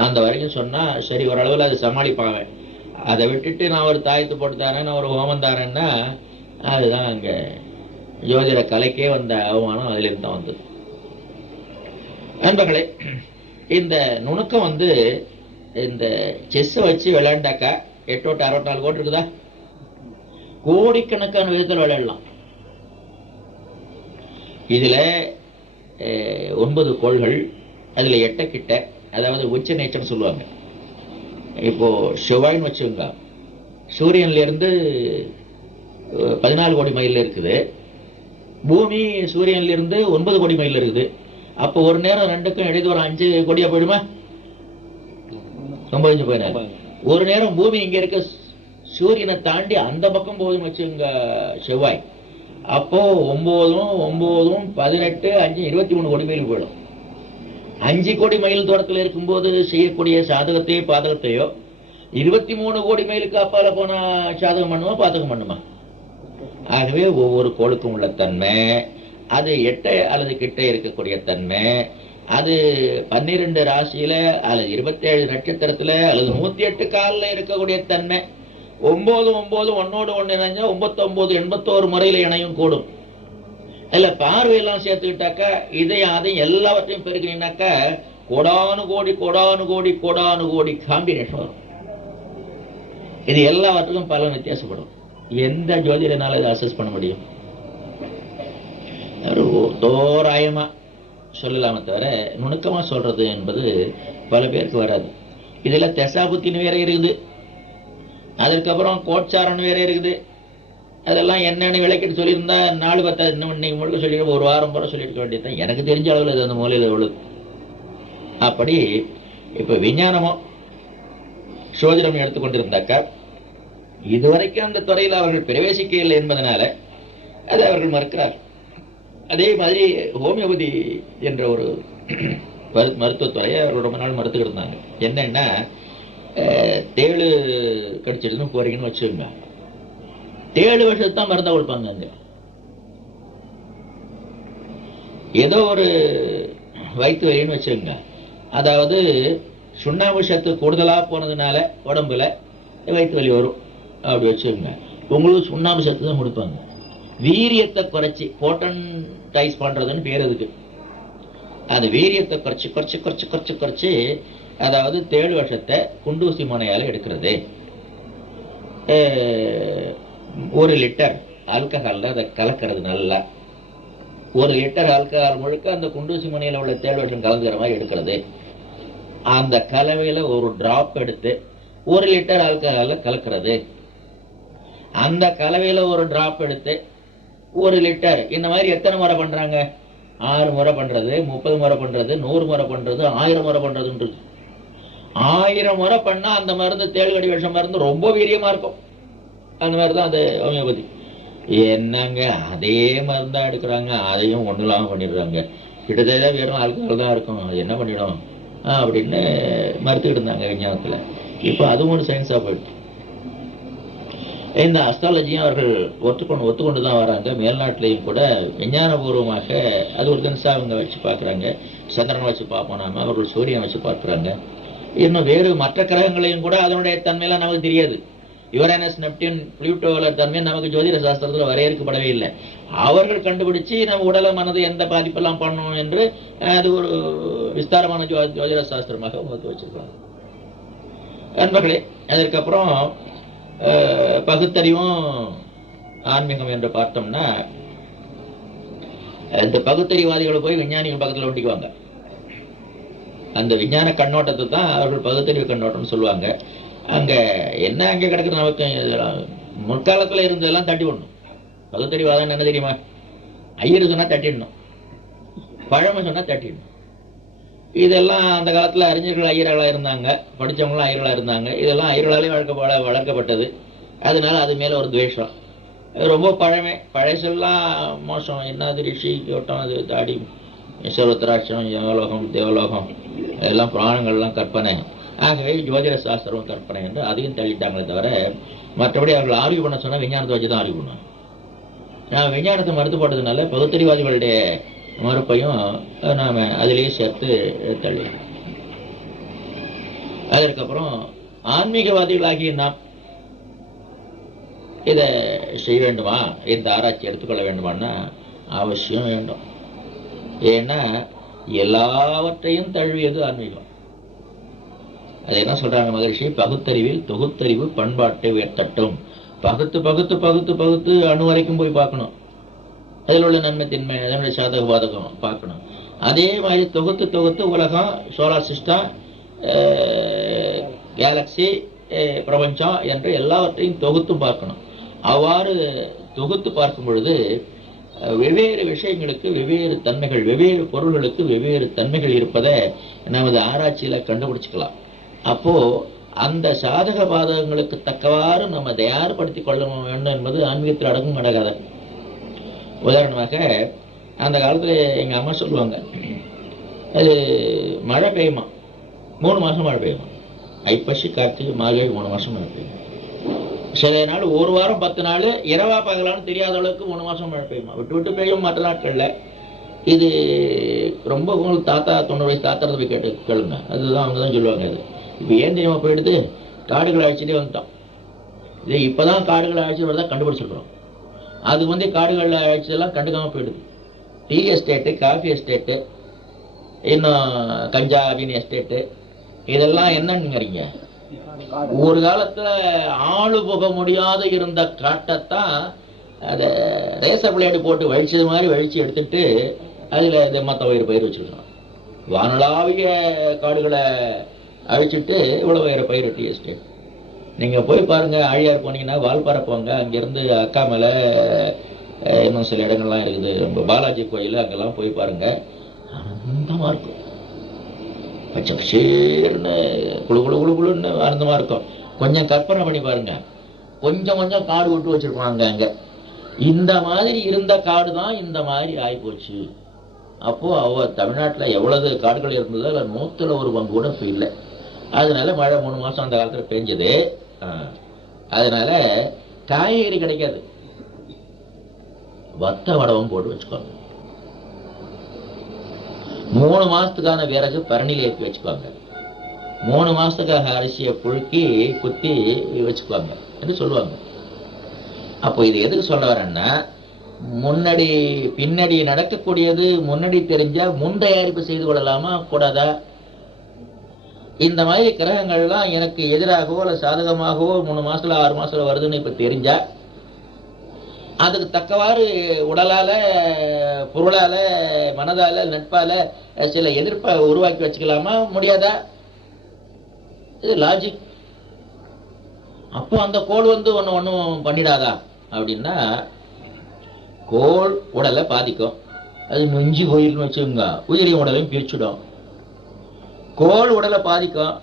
அந்த வரைக்கும் சொன்னா சரி, ஓரளவில் அது சமாளிப்பாங்க. அதை விட்டுட்டு நான் ஒரு தாயத்து போட்டு தரேன், நான் ஒரு ஹோமம் தரேன்னா அதுதான் அங்க ஜோதிட கலைக்கே வந்த அவமானம் அதிலிருந்து தான் வந்தது. நண்பர்களே, இந்த நுணுக்கம் இந்த செஸ்ஸை வச்சு விளையாண்டாக்கா 8 64 கோடி இருக்குதா, கோடிக்கணக்கான விதத்தில் விளையாடலாம். இதுல 9 கோள்கள், அதுல 8 கிட்ட, அதாவது உச்ச நேச்சர்னு சொல்லுவாங்க. இப்போ செவ்வாய்னு வச்சுங்க, சூரியன்ல இருந்து 14 கோடி மைல் இருக்குது. பூமி சூரியன்ல இருந்து 9 கோடி மைல் இருக்குது. அப்போ ஒரு நேரம் 2க்கும் இடையே ஒரு 5 கோடியா போயிடுமா? 9 போயிடும். ஒரு நேரம் பூமி இங்க இருக்க சூரியனை தாண்டி அந்த பக்கம் போகுதுன்னு வச்சுங்க செவ்வாய். அப்போ 9 18 5 23 கோடி மைல் போயிடும். 5 கோடி மைல் தூரத்தில் இருக்கும்போது செய்யக்கூடிய சாதகத்தையோ பாதகத்தையோ 23 கோடி மைலுக்கு அப்பால போனா சாதகம் பண்ணுமா பாதகம் பண்ணுமா? ஆகவே ஒவ்வொரு கோளுக்கும் உள்ள தன்மை, அது 8 அல்லது கிட்ட இருக்கக்கூடிய தன்மை, அது 12 ராசியில அல்லது 27 நட்சத்திரத்துல அல்லது 108 காலில் இருக்கக்கூடிய தன்மை. 9 ஒன்னோடு ஒன்று இணைஞ்சா 99 81 முறையில இணையும் கூடும். இல்ல பார்வையெல்லாம் சேர்த்துக்கிட்டாக்கா இதையும் அதையும் எல்லாவற்றையும் பெருக்கினாக்கா கோடானு கோடி காம்பினேஷன் வரும். இது எல்லாவற்றுக்கும் பல வித்தியாசப்படும். எந்த ஜோதிடனால இதை அசஸ் பண்ண முடியும்? தோராயமா சொல்லலாமே தவிர நுணுக்கமா சொல்றது என்பது பல பேருக்கு வராது. இதுல தசாபுத்தின்னு வேற இருக்குது, அதுக்கப்புறம் கோட்சாரன் வேற இருக்குது. அதெல்லாம் என்னன்னு விளக்கிட்டு சொல்லியிருந்தா 4-10 இன்னைக்கு முழுக்க சொல்லிட்டு ஒரு வாரம் போல சொல்லியிருக்க வேண்டியதுதான். எனக்கு தெரிஞ்ச அளவில் அது அந்த மூலையில் எவ்வளவு. அப்படி இப்ப விஞ்ஞானமோ சோதிடம் எடுத்துக்கொண்டிருந்தாக்கா இதுவரைக்கும் அந்த துறையில் அவர்கள் பிரவேசிக்க இல்லை என்பதனால அதை அவர்கள் மறுக்கிறார். அதே மாதிரி ஹோமியோபதி என்ற ஒரு மருத்துவத்துறையை அவர்கள் ரொம்ப நாள் மறுத்துக்கிட்டு இருந்தாங்க. என்னன்னா, தேளு கடிச்சிட்டுன்னு போறீங்கன்னு வச்சுக்கோங்க, 7 வருஷத்துக்கு தான் மருந்தா கொடுப்பாங்க. அங்க ஏதோ ஒரு வயிற்று வலின்னு வச்சுக்கோங்க, அதாவது சுண்ணாம்பு சத்து கூடுதலா போனதுனால உடம்புல வயிற்று வலி வரும் அப்படி வச்சுக்கோங்க. உங்களுக்கு சுண்ணாம்பு சத்து தான் கொடுப்பாங்க. வீரியத்தை குறைச்சி போட்டன்டைஸ் பண்றதுன்னு பேர் அதுக்கு. அது வீரியத்தை குறைச்சி அதாவது 7 வருஷத்தை குண்டூசி முனையால எடுக்கிறது. 1 லிட்டர் ஆல்கஹால்ல அதை கலக்கிறது. நல்லா 1 லிட்டர் ஆல்கஹால் முழுக்க அந்த குண்டூசி முனையில உள்ள 7 வருஷம் கலந்துக்கிற மாதிரி எடுக்கிறது. அந்த கலவையில ஒரு டிராப் எடுத்து 1 லிட்டர் ஆல்கஹால்ல கலக்கிறது. அந்த கலவையில ஒரு டிராப் எடுத்து 1 லிட்டர் இந்த மாதிரி எத்தனை முறை பண்றாங்க? 6 முறை பண்றது, 30 முறை பண்றது, 100 முறை பண்றது, 1000 முறை பண்றதுன்றது. 1000 முறை பண்ணா அந்த மருந்து தேள்கடி விஷ மருந்து ரொம்ப வீரியமா இருக்கும். அந்த மாதிரிதான் அது ஹோமியோபதி. என்னங்க அதே மருந்தா எடுக்கிறாங்க, அதையும் ஒண்ணு இல்லாம பண்ணிடுறாங்க. கிட்டத்தட்ட வெறும் ஆல்கஹால் தான் இருக்கும், அது என்ன பண்ணிடும் அப்படின்னு மறுத்துக்கிட்டு இருந்தாங்க விஞ்ஞானத்துல. இப்போ அதுவும் ஒரு சயின்ஸா போயிடுச்சு. இந்த அஸ்ட்ராலஜியும் அவர்கள் ஒத்துக்கொண்டு தான் வராங்க. மேல்நாட்டிலையும் கூட விஞ்ஞானபூர்வமாக அது ஒரு தினசா அவங்க வச்சு பார்க்குறாங்க. சந்திரனை வச்சு பார்ப்போம் நாம, அவர்கள் சூரியனை வச்சு பார்க்குறாங்க. இன்னும் வேறு மற்ற கிரகங்களையும் கூட அதனுடைய தன்மையெல்லாம் நமக்கு தெரியாது. யுரேனஸ், நெப்டியூன், புளூட்டோல தன்மை நமக்கு ஜோதிட சாஸ்திரத்தில் வரையறுக்கப்படவே இல்லை. அவர்கள் கண்டுபிடிச்சு நம்ம உடலை மனது எந்த பாதிப்பெல்லாம் பண்ணணும் என்று அது ஒரு விஸ்தாரமான ஜோதிட சாஸ்திரமாக வகுத்து வச்சிருக்காங்க. நண்பர்களே, அதற்கப்புறம் பகுத்தறிவும் ஆன்மீகம் என்று பார்த்தோம்னா, இந்த பகுத்தறிவாதிகளை போய் விஞ்ஞானிகள் பக்கத்தில் ஒட்டிக்குவாங்க. அந்த விஞ்ஞான கண்ணோட்டத்தை தான் அவர்கள் பகுத்தறிவு கண்ணோட்டம்னு சொல்லுவாங்க. அங்க என்ன அங்கே கிடக்குது நமக்கு? முற்காலத்துல இருந்ததெல்லாம் தட்டி விடணும். பகுத்தறிவாதம் என்ன தெரியுமா? ஐயரு சொன்னா தட்டிடணும், பழமை சொன்னா தட்டிடணும். இதெல்லாம் அந்த காலத்துல அறிஞர்கள் ஐயர்களா இருந்தாங்க, படிச்சவங்களும் ஐயர்களா இருந்தாங்க. இதெல்லாம் ஐயர்களாலே வளர்க்கப்பட்டது. அதனால அது மேல ஒரு துவேஷம். ரொம்ப பழசெல்லாம் மோசம். என்னது ரிஷி யோட்டம், அது தாடி, சர்வத்திராட்சம், யமலோகம், தேவலோகம், எல்லாம் புராணங்கள்லாம் கற்பனை. ஆகவே ஜோதிட சாஸ்திரம் கற்பனை என்று அதையும் தள்ளிட்டாங்களே தவிர, மற்றபடி அவர்கள் ஆய்வு பண்ண சொன்னா விஞ்ஞானத்தை வச்சு தான் ஆய்வு பண்ணுவாங்க. நான் விஞ்ஞானத்தை மறுத்து போட்டதுனால பகுத்தறிவாதிகளுடைய மறுப்பையும் நாம அதிலேயே சேர்த்து தள்ளி. அதற்கப்புறம் ஆன்மீகவாதிகளாகிய நாம் இதை செய்ய வேண்டுமா, இந்த ஆராய்ச்சி எடுத்துக்கொள்ள வேண்டுமான்னா அவசியம் வேண்டும். ஏன்னா எல்லாவற்றையும் தழுவியது ஆன்மீகம். அது என்ன சொல்றாங்க மகரிஷி? பகுத்தறிவில் தொகுத்தறிவு பண்பாட்டை உயர்த்தட்டும். பகுத்து பகுத்து பகுத்து பகுத்து அணு வரைக்கும் போய் பார்க்கணும். அதில் உள்ள நன்மை தின்மை, அதனுடைய சாதக பாதகம் பார்க்கணும். அதே மாதிரி தொகுத்து தொகுத்து உலகம், சோலார் சிஸ்டம், கேலக்சி, பிரபஞ்சம் என்று எல்லாவற்றையும் தொகுத்து பார்க்கணும். அவ்வாறு தொகுத்து பார்க்கும் பொழுது வெவ்வேறு விஷயங்களுக்கு வெவ்வேறு தன்மைகள், வெவ்வேறு பொருள்களுக்கு வெவ்வேறு தன்மைகள் இருப்பதை நமது ஆராய்ச்சியில கண்டுபிடிச்சுக்கலாம். அப்போ அந்த சாதக பாதகங்களுக்கு தக்கவாறு நம்ம தயார்படுத்திக் கொள்ள வேண்டும் என்பது ஆன்மீகத்தில் அடங்கும் அடங்காத. உதாரணமாக அந்த காலத்துல எங்க அம்மா சொல்லுவாங்க, அது மழை பெய்யுமா, 3 மாசம் மழை பெய்யுமா. ஐப்பசி, கார்த்திகை, மார்கழி 3 மாசம் மழை பெய்யும். சில நாள் 1 வாரம் 10 நாள் இரவா பகலான்னு தெரியாத அளவுக்கு 3 மாசம் மழை பெய்யுமா. விட்டு விட்டு பெய்யும் மற்ற நாட்கள்ல. இது ரொம்ப உங்களுக்கு தாத்தா 90 வயசு தாத்தாரத்தை போய் கேளுங்க, அதுதான் அவங்க தான் சொல்லுவாங்க. இது இப்போ ஏன் தெரியுமா போயிடுது? காடுகளை அழிச்சுட்டே வந்துட்டோம். இது இப்போதான் காடுகளை அழிச்சு வரதான் கண்டுபிடிச்சிருக்கிறோம். அதுக்கு காடுகளில் அழிச்சதெல்லாம் கண்டுக்காம போயிடுது. டீ எஸ்டேட்டு, காஃபி எஸ்டேட்டு, இன்னும் கஞ்சா அபின் எஸ்டேட்டு, இதெல்லாம் என்னங்கிறீங்க? ஒரு காலத்துல ஆளு போக முடியாத இருந்த காட்டைத்தான் அதை ரேசர் பிளேடு போட்டு வழிச்சது மாதிரி வழிச்சு எடுத்துட்டு அதுல இந்த மற்ற பயிர் வச்சிருக்கோம். வானளாவிய காடுகளை அழிச்சுட்டு இவ்வளவு வேற பயிர் டீ எஸ்டேட். நீங்க போய் பாருங்க, ஆழியார் போனீங்கன்னா வால்பாறை போங்க, அங்கிருந்து அக்கா மேல இன்னும் சில இடங்கள்லாம் இருக்குது, நம்ம பாலாஜி கோயில், அங்கெல்லாம் போய் பாருங்க, ஆனந்தமா இருக்கும். பச்சை பச்சேர்னு குழு குழு குழு குழுன்னு ஆனந்தமா இருக்கும். கொஞ்சம் கற்பனை பண்ணி பாருங்க, கொஞ்சம் கொஞ்சம் காடு விட்டு வச்சிருப்பாங்க அங்க. இந்த மாதிரி இருந்த காடு தான் இந்த மாதிரி ஆகிப்போச்சு. அப்போ தமிழ்நாட்டுல எவ்வளவு காடுகள் இருந்ததோ அதில் 100ல் 1 பங்கு கூட இப்போ இல்லை. அதனால மழை 3 மாசம் அந்த காலத்துல பெஞ்சது. அதனால காய்கறி கிடைக்காது, வத்த வடவம் போட்டு வச்சுக்கோங்க. 3 மாசத்துக்கான விறகு பரணியில் ஏற்றி வச்சுக்கோங்க. 3 மாசத்துக்காக அரிசியை புழுக்கி குத்தி வச்சுக்குவாங்க என்று சொல்லுவாங்க. அப்போ இது எதுக்கு சொல்ல வரேன்னா, முன்னாடி பின்னாடி நடக்கக்கூடியது முன்னாடி தெரிஞ்சா முன் தயாரிப்பு செய்து கொள்ளலாமா கூடாதா? இந்த மாதிரி கிரகங்கள்லாம் எனக்கு எதிராகவோ அல்ல சாதகமாகவோ 3 மாசத்துல 6 மாசத்துல வருதுன்னு இப்ப தெரிஞ்சா அதுக்கு தக்கவாறு உடலால, பொருளால, மனதால, நட்பால சில எதிர்ப்பை உருவாக்கி வச்சுக்கலாமா முடியாதா? இது லாஜிக். அப்போ அந்த கோள் வந்து ஒன்றும் பண்ணிடாதா அப்படின்னா, கோள் உடலை பாதிக்கும். அது மிஞ்சி போயிருன்னு வச்சுக்கோங்க, உயிரி உடலையும் பிரிச்சுடும். கோள் உடலை பாதிக்கும்,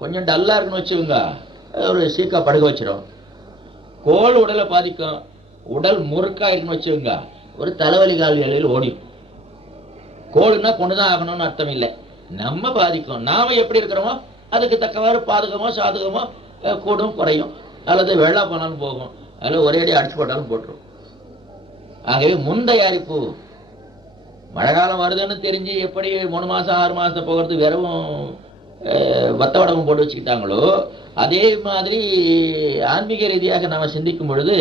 கொஞ்சம் டல்லா இருக்குன்னு வச்சுக்கோங்க, ஒரு சீக்கா படுக வச்சிடும். கோள் உடலை பாதிக்கும், உடல் முறுக்காயிருக்குன்னு வச்சுக்கோங்க, ஒரு தலைவலி கால் இலையில் ஓடிடும். கோளுன்னா கொண்டுதான் ஆகணும்னு அர்த்தம் இல்லை. நம்ம பாதிக்கும், நாம எப்படி இருக்கிறோமோ அதுக்கு தக்கவாறு பாதகமோ சாதகமோ கூடும் குறையும், அல்லது வெள்ளா போனாலும் போகும், அல்லது ஒரே அடி அடிச்சு போட்டாலும் போட்டுரும். ஆகவே முன் தயாரிப்பு. மழை காலம் வருதுன்னு தெரிஞ்சு எப்படி 3 மாசம் 6 மாசம் போகிறது வெறும் வத்த வடகம் போட்டு வச்சுக்கிட்டாங்களோ, அதே மாதிரி ஆன்மீக ரீதியாக நாம் சிந்திக்கும் பொழுது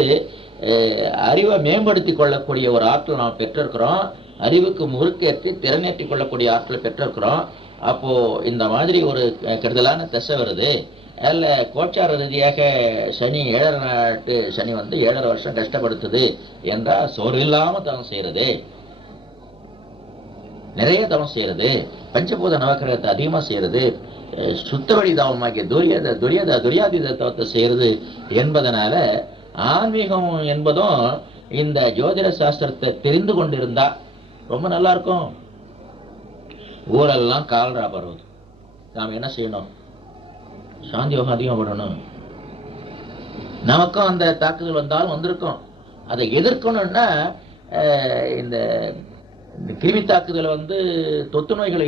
அறிவை மேம்படுத்தி கொள்ளக்கூடிய ஒரு ஆற்றல் நாம் பெற்றிருக்கிறோம். அறிவுக்கு முறுக்கேற்றி திறனேற்றி கொள்ளக்கூடிய ஆற்றலை பெற்றிருக்கிறோம். அப்போ இந்த மாதிரி ஒரு கெடுதலான திசை வருது, அதில் கோச்சார ரீதியாக சனி 7.5 நாட்டு சனி வந்து 7.5 வருஷம் கஷ்டப்படுத்துது என்றால், சோறு இல்லாமல் தவம் செய்யறது, நிறைய தவம் செய்யறது, பஞ்சபூத நவக்கிரகத்தை அதிகமாக செய்யறது, சுத்தவழி தவமாகிய துரியாதீத தவத்தை செய்யறது என்பதனால ஆன்மீகம் என்பதும் இந்த ஜோதிட சாஸ்திரத்தை தெரிந்து கொண்டிருந்தா ரொம்ப நல்லா இருக்கும். ஊரெல்லாம் கால்ரா பரவுது, நாம் என்ன செய்யணும்? சாந்தி யோகம் அதிகம் பண்ணணும். நமக்கும் அந்த தாக்குதல் வந்தாலும் வந்திருக்கும், அதை எதிர்க்கணும்னா இந்த கிருமி தாக்குதலை வந்து தொத்து நோய்களை